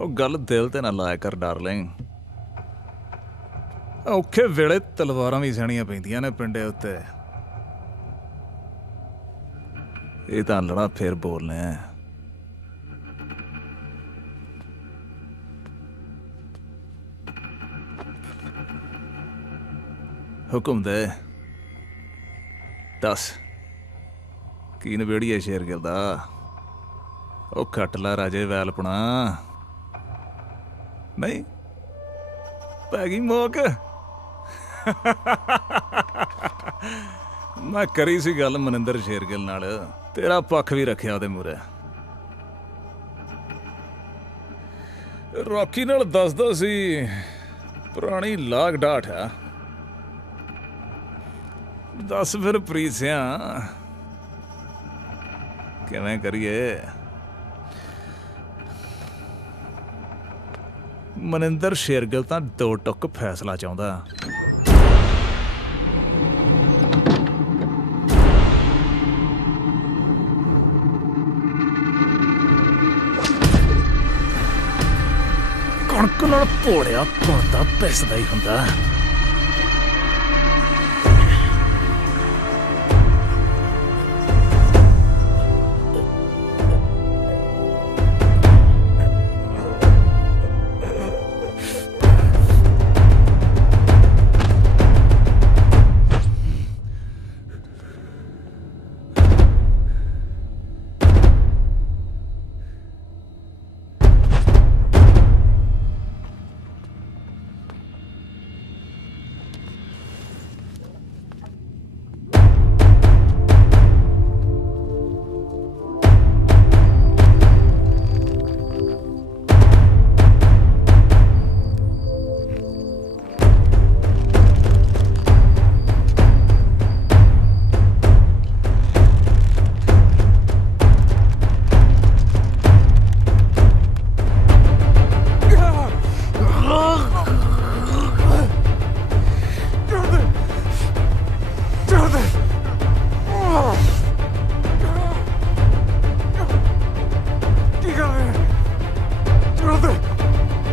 ਉਹ ਗੱਲ ਦਿਲ ਤੇ ਨਾ ਲਾਇਆ ਕਰ ਡਾਰਲਿੰਗ। ਔਖੇ ਵੇਲੇ ਤਲਵਾਰਾਂ ਵੀ ਸਹਿਣੀਆਂ ਪੈਂਦੀਆਂ ਨੇ ਪਿੰਡੇ ਉੱਤੇ। ਇਹ ਤਾਂ ਲੜਾ ਫੇਰ ਬੋਲਨੇ ਆ। ਹੁਕਮ ਦੇ, ਦੱਸ ਕੀ ਨਵੇੜੀਏ ਸ਼ੇਰਗਿਲ ਦਾ? ਉਹ ਖੱਟ ਲਾ ਰਾਜੇ ਵੈਲਪਣਾ। ਨਹੀਂ ਪੈ ਗਈ ਮੋਕ। ਮੈਂ ਕਰੀ ਸੀ ਗੱਲ ਮਨਿੰਦਰ ਸ਼ੇਰਗਿਲ ਨਾਲ, ਤੇਰਾ ਪੱਖ ਵੀ ਰੱਖਿਆ ਉਹਦੇ ਮੂਹਰੇ। ਰੌਕੀ ਨਾਲ ਦੱਸਦਾ ਸੀ ਪੁਰਾਣੀ ਲਾਗ ਡਾਠ ਆ। ਦੱਸ ਫਿਰ ਪ੍ਰੀਤ ਸਿਆਂ ਕਿਵੇਂ ਕਰੀਏ? ਮਨਿੰਦਰ ਸ਼ੇਰਗਿਲ ਤਾਂ ਦੋ ਟੁੱਕ ਫੈਸਲਾ ਚਾਹੁੰਦਾ। ਕਣਕ ਨਾਲ ਭੋੜਿਆ ਪਾਉਂਦਾ ਪਿਸਦਾ ਹੀ ਹੁੰਦਾ।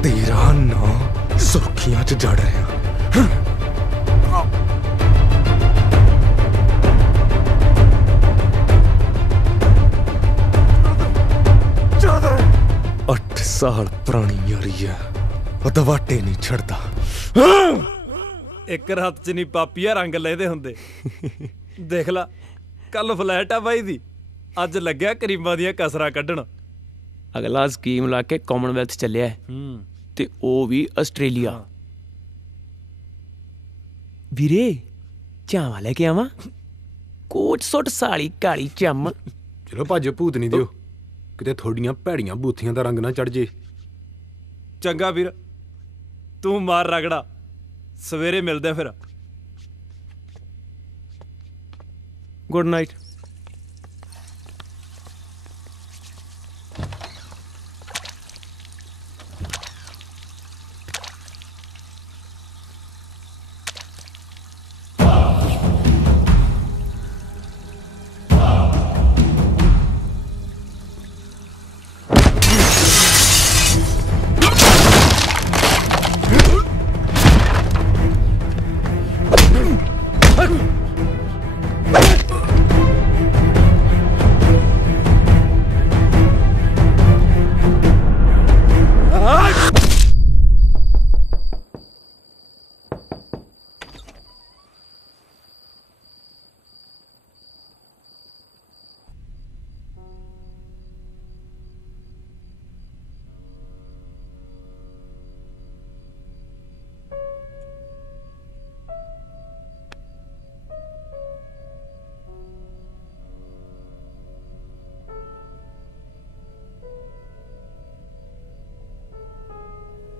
तेरा नाम सुर्खियां च जड़ रहा। अठ साल पुरानी यारी है, दवाटे नहीं छड़ता। एक रात च नहीं पापिया रंग लेदे हुंदे। देख ला कल फ्लैट आ बाई दी, अज लग्या करीमां दियां कसरां कड्ढण। अगला स्कीम ला के कॉमनवैल्थ चलिया ते ओ भी आस्ट्रेलिया। ਵੀਰੇ ਚਾਵਾਂ ਲੈ ਕੇ ਆਵਾਂ? ਕੋਟ ਸੁੱਟ ਸਾਲੀ ਕਾਲੀ ਚੰਮ। ਚਲੋ ਭੱਜ ਭੂਤ ਨਹੀਂ ਦਿਓ, ਕਿਤੇ ਥੋੜੀਆਂ ਭੈੜੀਆਂ ਬੂਥੀਆਂ ਦਾ ਰੰਗ ਨਾ ਚੜ ਜੇ। ਚੰਗਾ ਵੀਰ, ਤੂੰ ਮਾਰ ਰਗੜਾ, ਸਵੇਰੇ ਮਿਲਦੇ ਫਿਰ। Good night.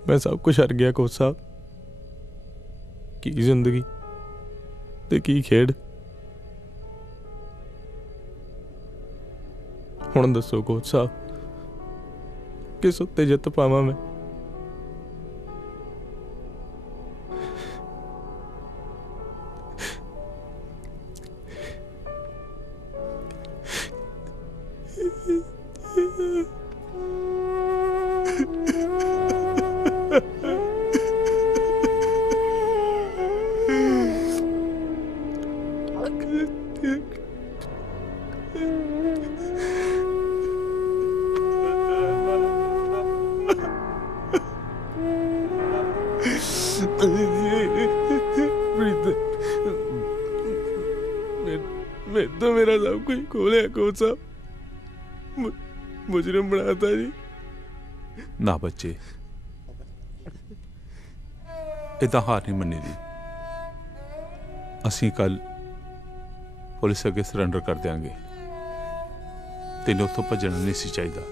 मैं सब कुछ हर गया कोच साहब। की जिंदगी ते की खेड। हुण दसो कोच साहब, किस उत्ते जित पावां मैं? मैं तो मेरा सब कुछ खोले कोच साहब, मुजरिम बनाता जी। ना बच्चे, इदा हार नहीं मनी दी। असी कल पुलिस अगे सरेंडर कर देंगे। तेन उतों भजना नहीं सी चाहिए।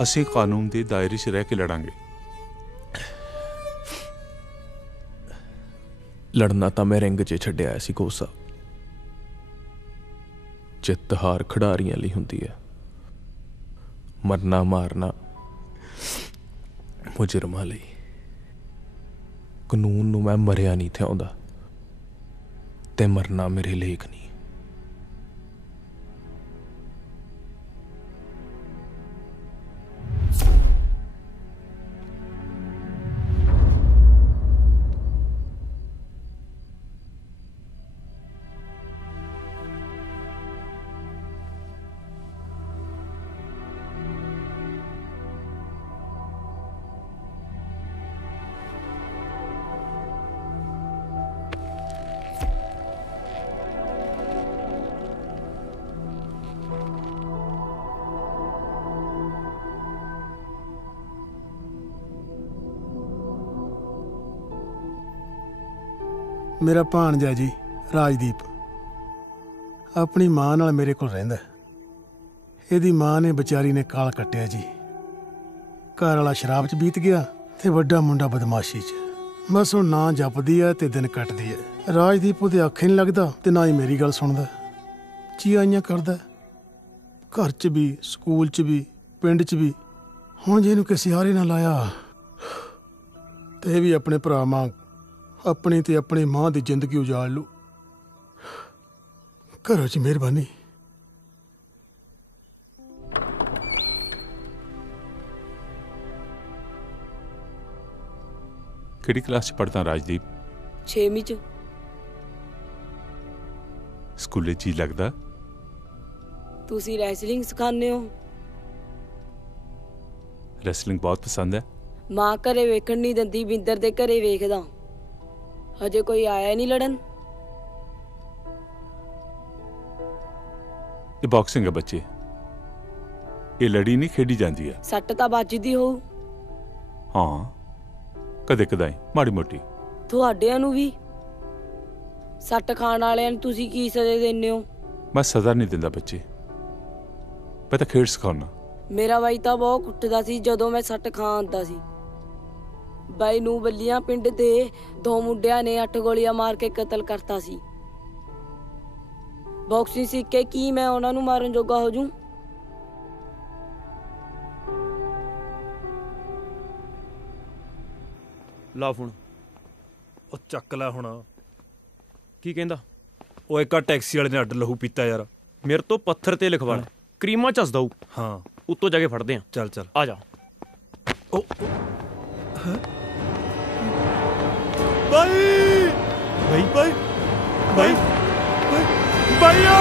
असी कानून के दायरे च रह के लड़ांगे। लड़ना तो मैं रिंग च छड्डिया सी कोच साहब। जित हार खिडारियां लई हुंदी है, मरना मारना मुजरमां लई। कानून नूं मैं मरिया नहीं थिआउंदा ते मरना मेरे लेख नहीं। मेरा भाणजा जी राजदीप अपनी मां नाल मेरे कोल रहिंदा। इहदी मां ने बेचारी ने काल कट्टिया जी। घर वाला शराब च बीत गया ते वड्डा मुंडा बदमाशी च। बस हुण ना जपदी है ते दिन कटदी है। राजदीप उहदे आखे नहीं लगदा ते ना ही मेरी गल सुणदा। चियाइयां करदा, घर च भी, स्कूल च भी, पिंड च भी। हुण जे इहनूं किसे हारे ना लाया ते भी अपने भरा मां अपनी ते अपनी मां की जिंदगी उजाड़ लू। घरों च मेहरबानी। किहड़ी क्लास च पढ़दा राजदीप? 6वीं च। स्कूले जी लगदा? तुसी रैसलिंग सिखाने हो? रैसलिंग बहुत पसंद है। मां घरे वेखण नहीं दिंदी, बिंदर दे घरे वेखदा। अजे कोई आया नहीं लड़न। ये बॉक्सिंग है बच्चे, ये लड़ी नहीं खेडी जाती है। सट्ट तां बजदी होऊ। हाँ, कदे कदाई माड़ी मोटी। तुहाडिਆਂ ਨੂੰ भी सट्ट खाण वालिਆਂ ਨੂੰ ਤੁਸੀਂ ਕੀ सज़ा ਦਿੰਦੇ ਹੋ? मैं सज़ा नहीं दिंदा बच्चे, मैं तो खेड सिखाउना। मेरा बाई ਤਾਂ ਬਹੁਤ ਕੁੱਟਦਾ ਸੀ ਜਦੋਂ ਮੈਂ ਸੱਟ ਖਾ ਆਂਦਾ ਸੀ। ਬਾਈ ਨੂੰ ਬੱਲੀਆਂ ਪਿੰਡ ਦੇ 2 ਮੁੰਡਿਆਂ ਨੇ 8 ਗੋਲੀਆਂ ਮਾਰ ਕੇ ਕਤਲ ਕਰਤਾ ਸੀ। ਬਾਕਸਿੰਗ ਸਿੱਖ ਕੇ ਕੀ ਮੈਂ ਉਹਨਾਂ ਨੂੰ ਮਾਰਨ ਜੋਗਾ ਹੋ ਜੂ? ਲਾ ਫੋਨ। ਉਹ ਚੱਕ ਲੈ ਹੁਣ। ਕੀ ਕਹਿੰਦਾ? ਉਹ ਇੱਕ ਟੈਕਸੀ ਵਾਲੇ ਨੇ ਅੱਡ ਲਹੂ ਪੀਤਾ ਯਾਰ। ਮੇਰੇ ਤੋਂ ਪੱਥਰ ਤੇ ਲਿਖਵਾ ਲੈ, ਕਰੀਮਾਂ ਝੱਸਦਾ ਹੂੰ। ਹਾਂ, ਉੱਤੋਂ ਜਾ ਕੇ ਫੜਦੇ ਆ। ਚੱਲ ਚੱਲ ਆ ਜਾ। ਉਹ भाई भाई भाई भाई भैया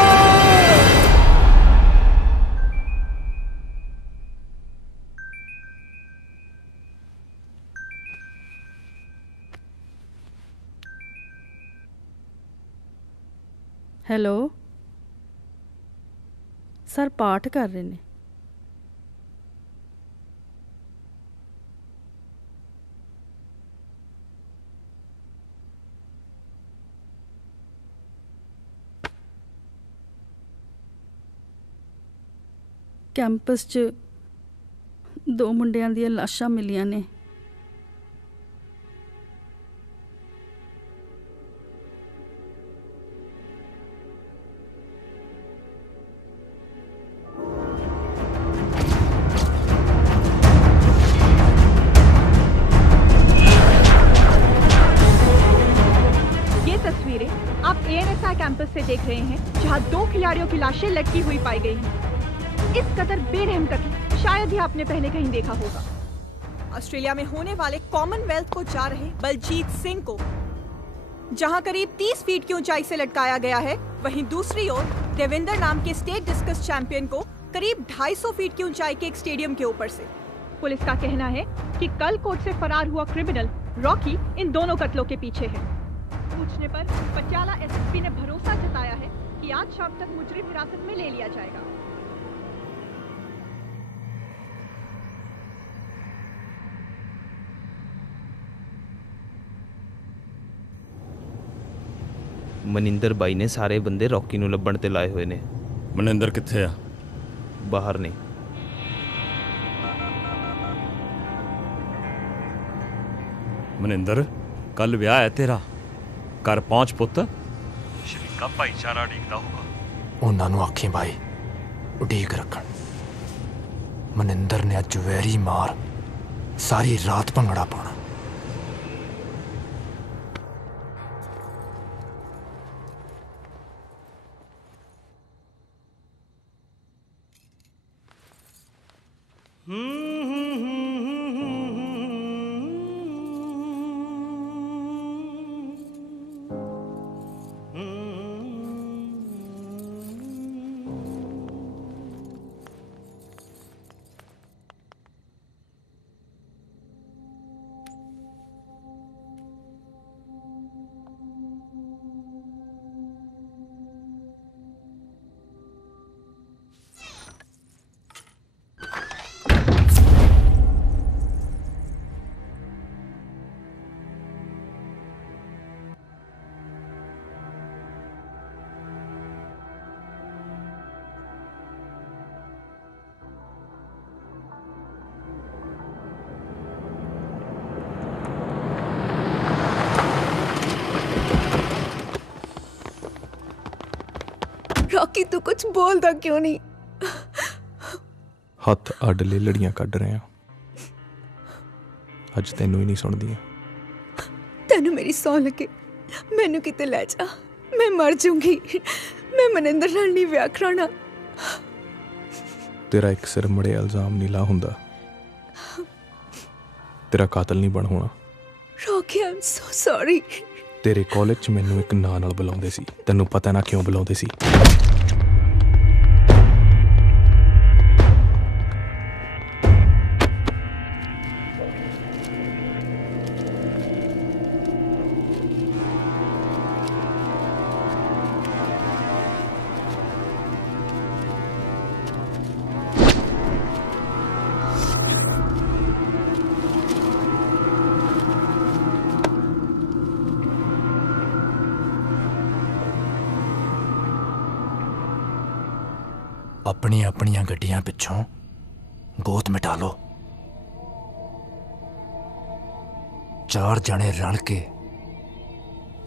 हेलो सर, पाठ कर रहे ने। कैंपस च 2 मुंडियां दियां लाशां मिलियां ने। ये तस्वीरें आप ANSI कैंपस से देख रहे हैं, जहां 2 खिलाड़ियों की लाशें लटकी हुई पाई गई हैं। इस कदर बेरहम कत्ल शायद ही आपने पहले कहीं देखा होगा। ऑस्ट्रेलिया में होने वाले कॉमनवेल्थ को जा रहे बलजीत सिंह को जहां करीब 30 फीट की ऊंचाई से लटकाया गया है, वहीं दूसरी ओर देवेंद्र नाम के स्टेट डिस्कस चैंपियन को करीब 250 फीट की ऊंचाई के एक स्टेडियम के ऊपर से। पुलिस का कहना है कि कल कोर्ट से फरार हुआ क्रिमिनल रॉकी इन दोनों कत्लों के पीछे है। पूछने पर पटियाला एसएसपी ने भरोसा जताया है कि आज शाम तक मुजरिम हिरासत में ले लिया जाएगा। ਮਨਿੰਦਰ ਬਾਈ ਨੇ ਸਾਰੇ ਬੰਦੇ ਰੌਕੀ ਨੂੰ ਲੱਭਣ ਤੇ ਲਾਏ ਹੋਏ ਨੇ। ਮਨਿੰਦਰ ਕਿੱਥੇ ਆ? ਬਾਹਰ ਨੇ। ਮਨਿੰਦਰ ਕੱਲ ਵਿਆਹ ਹੈ ਤੇਰਾ, ਘਰ ਪਹੁੰਚ ਪੁੱਤ। ਸ਼ਰੀਕਾ ਭਾਈਚਾਰਾ ਡੀਕਦਾ ਹੋਊਗਾ। ਉਹਨਾਂ ਨੂੰ ਆਖੀ ਬਾਈ ਉਡੀਕ ਰੱਖਣ। ਮਨਿੰਦਰ ਨੇ ਅੱਜ ਵੈਰੀ ਮਾਰ ਸਾਰੀ ਰਾਤ ਭੰਗੜਾ ਪਾਉਣਾ। रॉकी तू कुछ बोलता क्यों नहीं? ਹੱਥ ਅੱਡ ਲੈ ਲੜੀਆਂ ਕੱਢ ਰਹੇ ਆ। ਅੱਜ ਤੈਨੂੰ ਹੀ ਨਹੀਂ ਸੁਣਦੀਆਂ। तेनू मेरी सौ लगे, मैनू किते ले जा, मैं मर जाऊंगी। मैं मनिंदर नाल नहीं विआह कराना। ਤੇਰਾ ਇੱਕ ਸਿਰ ਮੜੇ ਇਲਜ਼ਾਮ ਨਹੀਂ ਲਾ ਹੁੰਦਾ। ਤੇਰਾ ਕਾਤਲ ਨਹੀਂ ਬਣ ਹੋਣਾ। Rocky I am so sorry. ਤੇਰੇ ਕਾਲਜ 'ਚ ਮੈਨੂੰ ਇੱਕ ਨਾਂ ਨਾਲ ਬੁਲਾਉਂਦੇ ਸੀ। ਤੈਨੂੰ ਪਤਾ ਨਾ ਕਿਉਂ ਬੁਲਾਉਂਦੇ ਸੀ? ਆਪਣੀਆਂ ਆਪਣੀਆਂ ਗੱਡੀਆਂ ਪਿੱਛੋਂ ਗੋਤ ਮਿਟਾ ਲਓ। 4 ਜਣੇ ਰਲ ਕੇ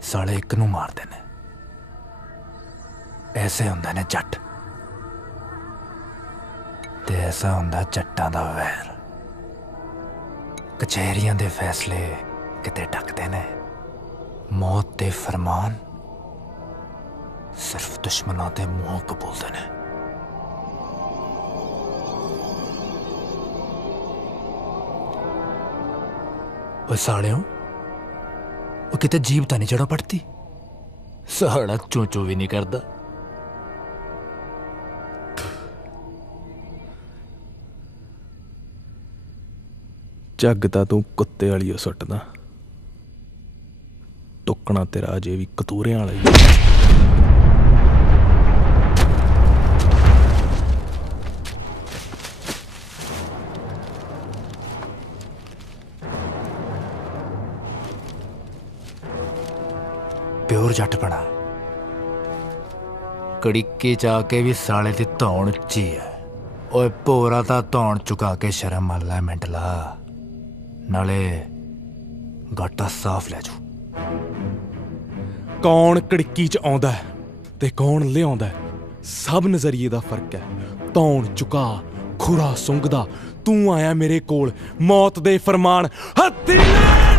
ਸਾਲੇ ਇੱਕ ਨੂੰ ਮਾਰਦੇ ਨੇ। ਐਸੇ ਹੁੰਦਾ ਨੇ ਜੱਟ ਤੇ ਐਸਾ ਹੁੰਦਾ ਜੱਟਾਂ ਦਾ ਵੈਰ। ਕਚਹਿਰੀਆਂ ਦੇ ਫੈਸਲੇ ਕਿਤੇ ਟੱਕਦੇ ਨੇ। ਮੌਤ ਦੇ ਫਰਮਾਨ ਸਿਰਫ ਦੁਸ਼ਮਣਾਂ ਦੇ ਮੂੰਹੋਂ ਕਬੂਲਦੇ ਨੇ। ਉਹ ਸਾਲਿਓ, ਉਹ ਕਿਤੇ ਜੀਭ ਤਾਂ ਨਹੀਂ ਚੜਾ ਪੜਤੀ? ਸਾਲਾ ਚੋਂ ਵੀ ਨਹੀਂ ਕਰਦਾ। ਝੱਗ ਤਾਂ ਤੂੰ ਕੁੱਤੇ ਵਾਲੀ ਓ ਸੁੱਟਦਾ। ਟੁੱਕਣਾ ਤੇਰਾ ਅਜੇ ਵੀ ਕਤੂਰਿਆਂ ਵਾਲਾ ਹੀ। ਪਿਓਰ ਜੱਟ ਬਣਾ। ਕੜਿੱਕੀ ਚ ਆ ਕੇ ਵੀ ਸਾਲੇ ਦੀ ਧੌਣ ਉੱਚੀ ਹੈ। ਓਏ ਭੋਰਾ ਤਾਂ ਧੌਣ ਚੁਕਾ ਕੇ ਸ਼ਰਮ ਮੰਨ ਲੈ ਮੈਂਟਲਾ, ਨਾਲੇ ਗਾਟਾ ਸਾਫ਼ ਲੈ ਜੂ। ਕੌਣ ਕੜਿੱਕੀ ਚ ਆਉਂਦਾ ਤੇ ਕੌਣ ਲਿਆਉਂਦਾ, ਸਭ ਨਜ਼ਰੀਏ ਦਾ ਫਰਕ ਹੈ। ਧੌਣ ਚੁਕਾ ਖੁਰਾ ਸੁੰਘਦਾ ਤੂੰ ਆਇਆ ਮੇਰੇ ਕੋਲ ਮੌਤ ਦੇ ਫਰਮਾਨ ਹੱਥੀ ਲੈਣ।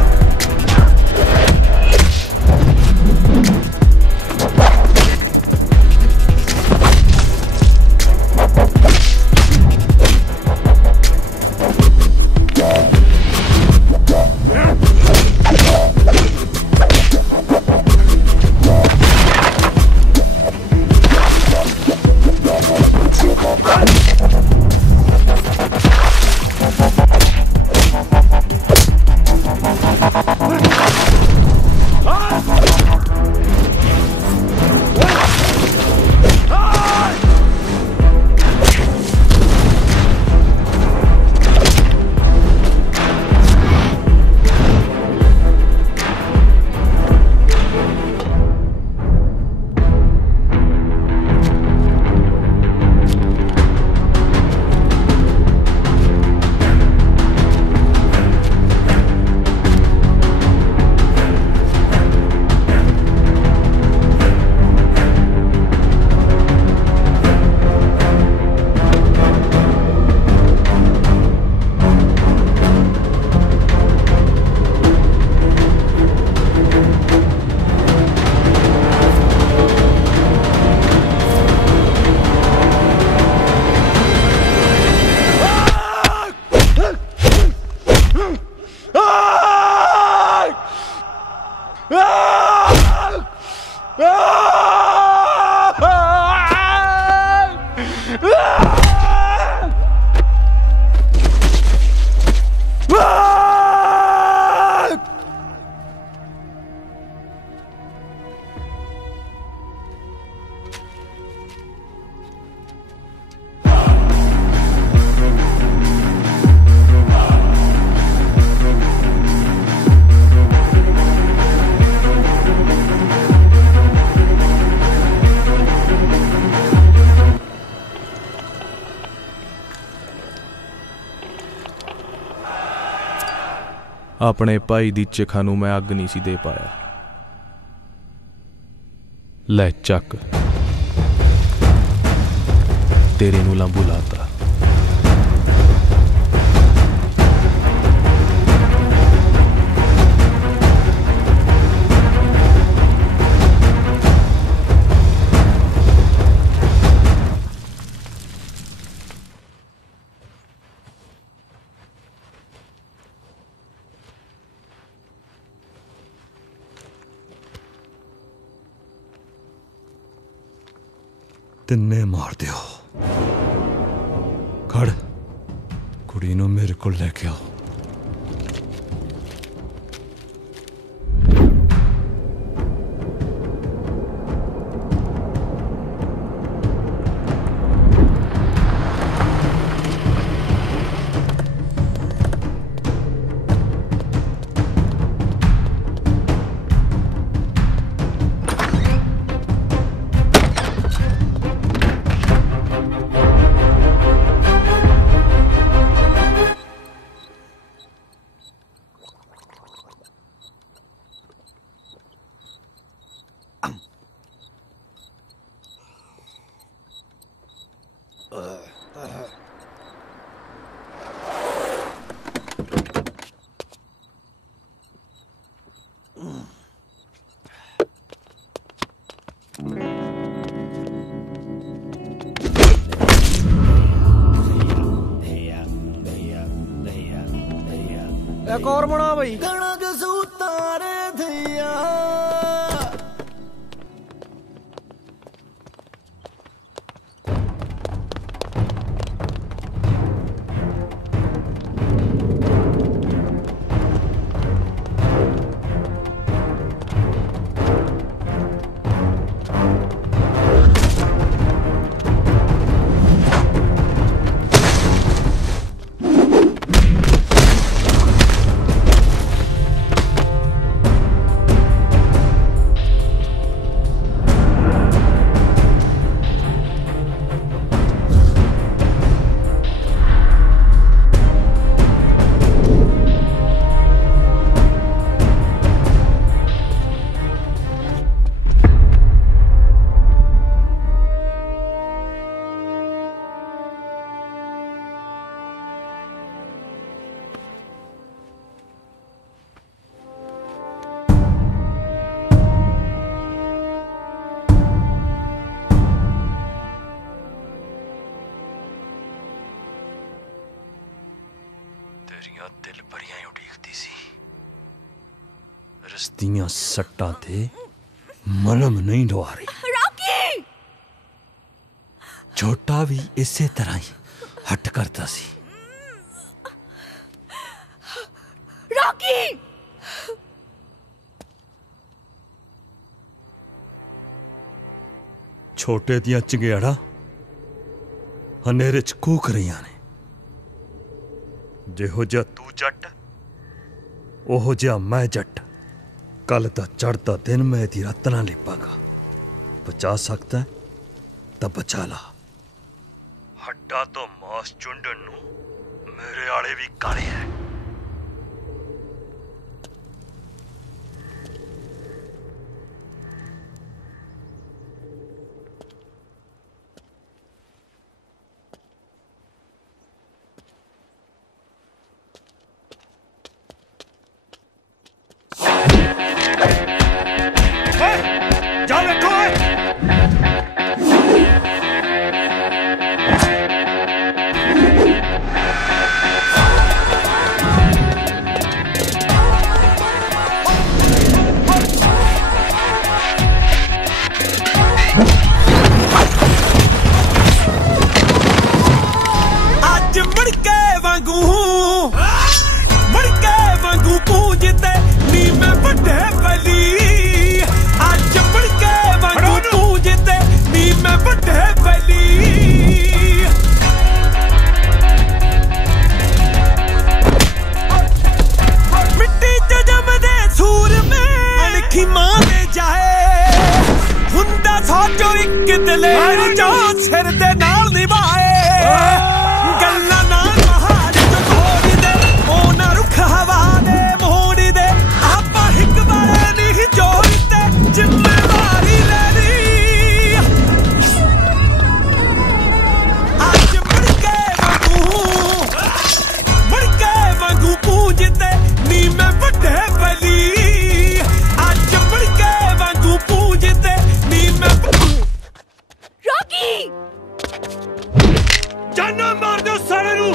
अपने भाई दी चिखा नूं मैं अग नहीं सी दे पाया। लै चक, तेरे नूं लांबू लाता। तिन्ने मार दियो। खड़, कुड़ी नूं मेरे को लेके आओ। एक और बना भाई। तेरियां दिल भरियां उड़ीकदी सी। रस्तियां सट्टां ते मलम नहीं लवा रही। रॉकी! छोटा भी इसे तरह ही हट करता सी। रॉकी! छोटे दियां चंगेड़ा हनेरे च कूक रहियां ने। जिहो जिहा तू जट, ओहो जिहा मैं जट। कल दा चढ़दा दिन मैं दी रात ना लिपांगा। बचा सकता है तो बचा ला। हड्डा तो मांस चुंडन नू मेरे आले भी काले है। गल्ला नाल महाज जो थोड़ी दे ओ ना रुख हवा दे मोह रॉकी जाना मार दो सारे नू।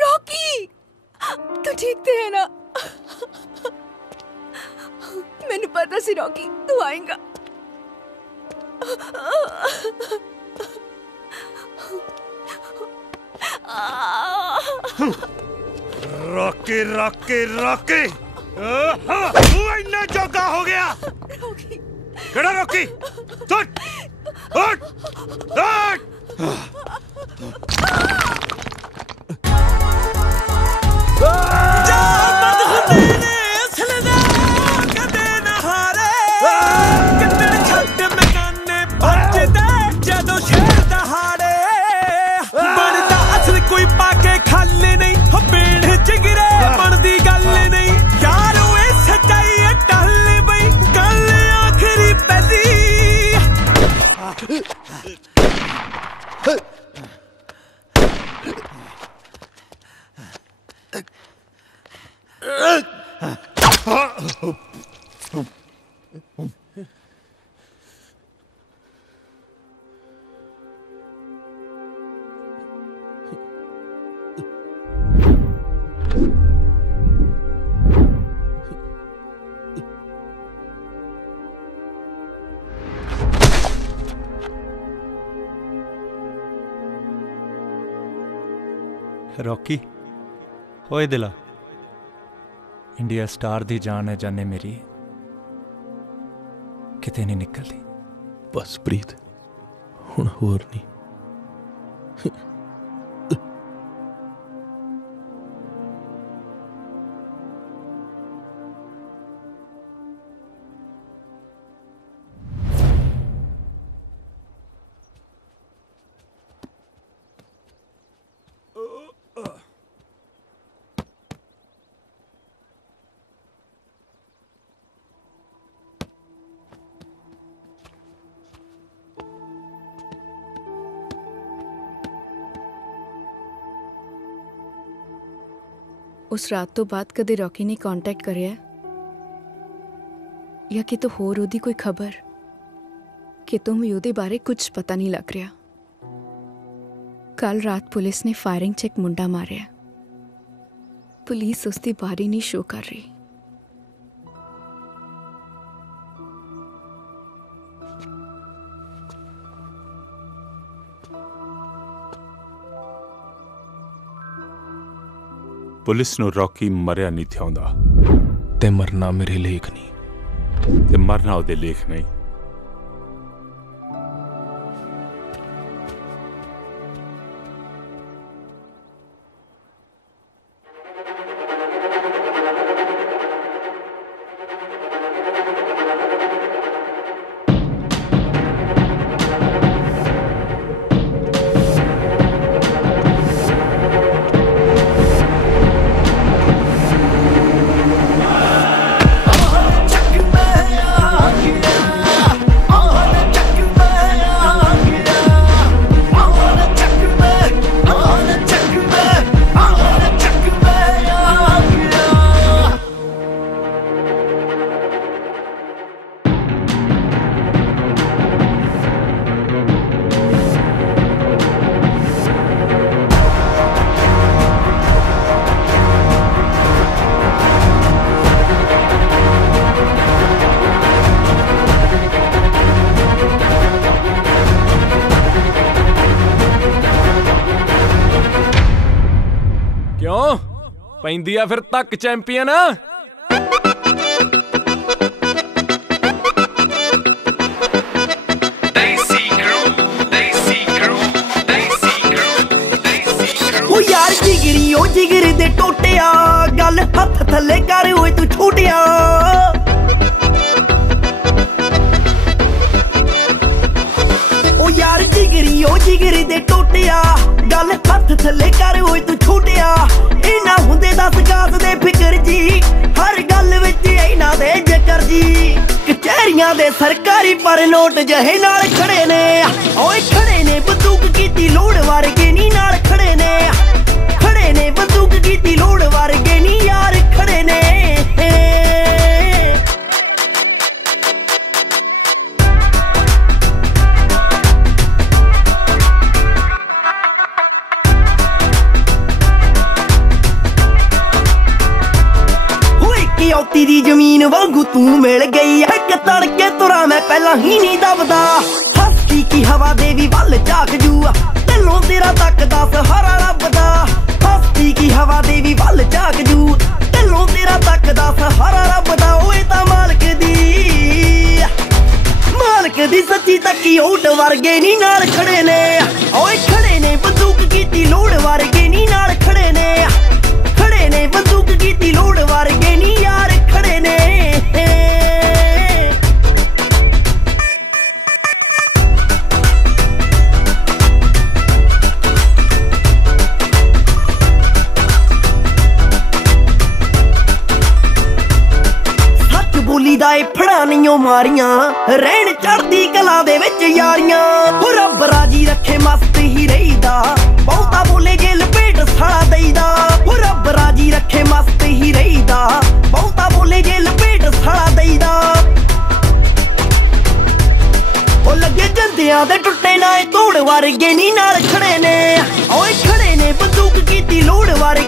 रॉकी तू ठीक ते है ना? मैंने पता सी रॉकी तू आएगा। रॉकी रॉकी रॉकी तू इन्ना जोगा हो गया। खड़ा रॉकी उठ उठ उठ। कोई पाके खाले नहीं पेड़ जिगरे बनदी गल नहीं यार ओए सच्चाई है टहले बई गल आखिरी पहली। रॉकी होए दिला इंडिया स्टार दी जान है जाने मेरी किते नहीं निकलती। बस प्रीत हुण होर नहीं। उस रात तो बाद कदे रॉकी ने कांटेक्ट करिया या कि तो होर ओदी कोई खबर कि तुम ओदे बारे कुछ पता नहीं लग रहा। कल रात पुलिस ने फायरिंग च एक मुंडा मारिया। पुलिस उसकी बारी नहीं शो कर रही। पुलिस ਨੂੰ ਰੌਕੀ ਮਰਿਆ ਨਹੀਂ ਥਿਆਉਂਦਾ ਤੇ ਮਰਨਾ ਮੇਰੇ ਲੇਖ ਨਹੀਂ ਤੇ ਮਰਨਾ ਉਹਦੇ ਲੇਖ ਨਹੀਂ। ਪੈਂਦੀ ਆ ਫਿਰ ਤੱਕ ਚੈਂਪੀਅਨ। ਉਹ ਯਾਰ ਜਿਗਰੀ ਉਹ ਜਿਗਰ ਦੇ ਟੋਟਿਆ ਗੱਲ ਹੱਥ ਥੱਲੇ ਕਰ ਓਏ ਤੂੰ ਛੋਟਿਆ। ਉਹ ਯਾਰ ਜਿਗਰੀ ਉਹ ਜਿਗਰ ਦੇ ਟੋਟਿਆ ਗੱਲ ਹੱਥ ਥੱਲੇ ਕਰ ਓਏ ਤੂੰ ਛੋਟਿਆ। ਇਹਨਾਂ ਹੁੰਦੇ 10 ਕਾਸ ਦੇ ਫਿਕਰ ਜੀ ਹਰ ਗੱਲ ਵਿੱਚ ਇਹਨਾਂ ਦੇ ਜ਼ਿਕਰ ਜੀ। ਕਚਹਿਰੀਆਂ ਦੇ ਸਰਕਾਰੀ ਪਰ ਨੋਟ ਜਿਹੇ ਨਾਲ ਖੜੇ ਨੇ ਓਏ ਖੜੇ ਨੇ ਬੰਦੂਕ ਕੀਤੀ ਲੋੜ ਵਰਗੇ ਨੀ ਨਾਲ ਖੜੇ ਨੇ ਬੰਦੂਕ ਕੀਤੀ ਲੋੜ ਵਰਗੇ ਨੀ अमरावती दी जमीन वांगू तू मिल गई है कि तड़के तुरा मैं पहला ही नहीं दबदा हस्ती की हवा देवी वल झाक जू दिलों तेरा तकदा सहारा रबदा हस्ती की हवा देवी वल झाक जू दिलों तेरा तकदा सहारा रबदा ओए ता मालक दी सच्ची तकी ओट वर्गे नी नाल खड़े ने ओए खड़े ने बंदूक कीती लोड़ वर्गे नी नाल खड़े ने बंदूक कीती लोड़ वर्गे नी यार खड़े ने बोली दा फड़ा नहीं मारियां रहन चढ़दी कला दे विच यारियां रब राजी रखे मस्त ही रहीदा बहुता बोले जे लपेट साड़ा देईदा रब राजी रखे मस्त ही रहीदा बहुता बोले जे लपेट साड़ा देईदा ओ लगे जंदियां दे टुटे ना तोड़ वर्गे नी नाल खड़े ने ओए खड़े ने बंदूक कीती लोड़ वर्गे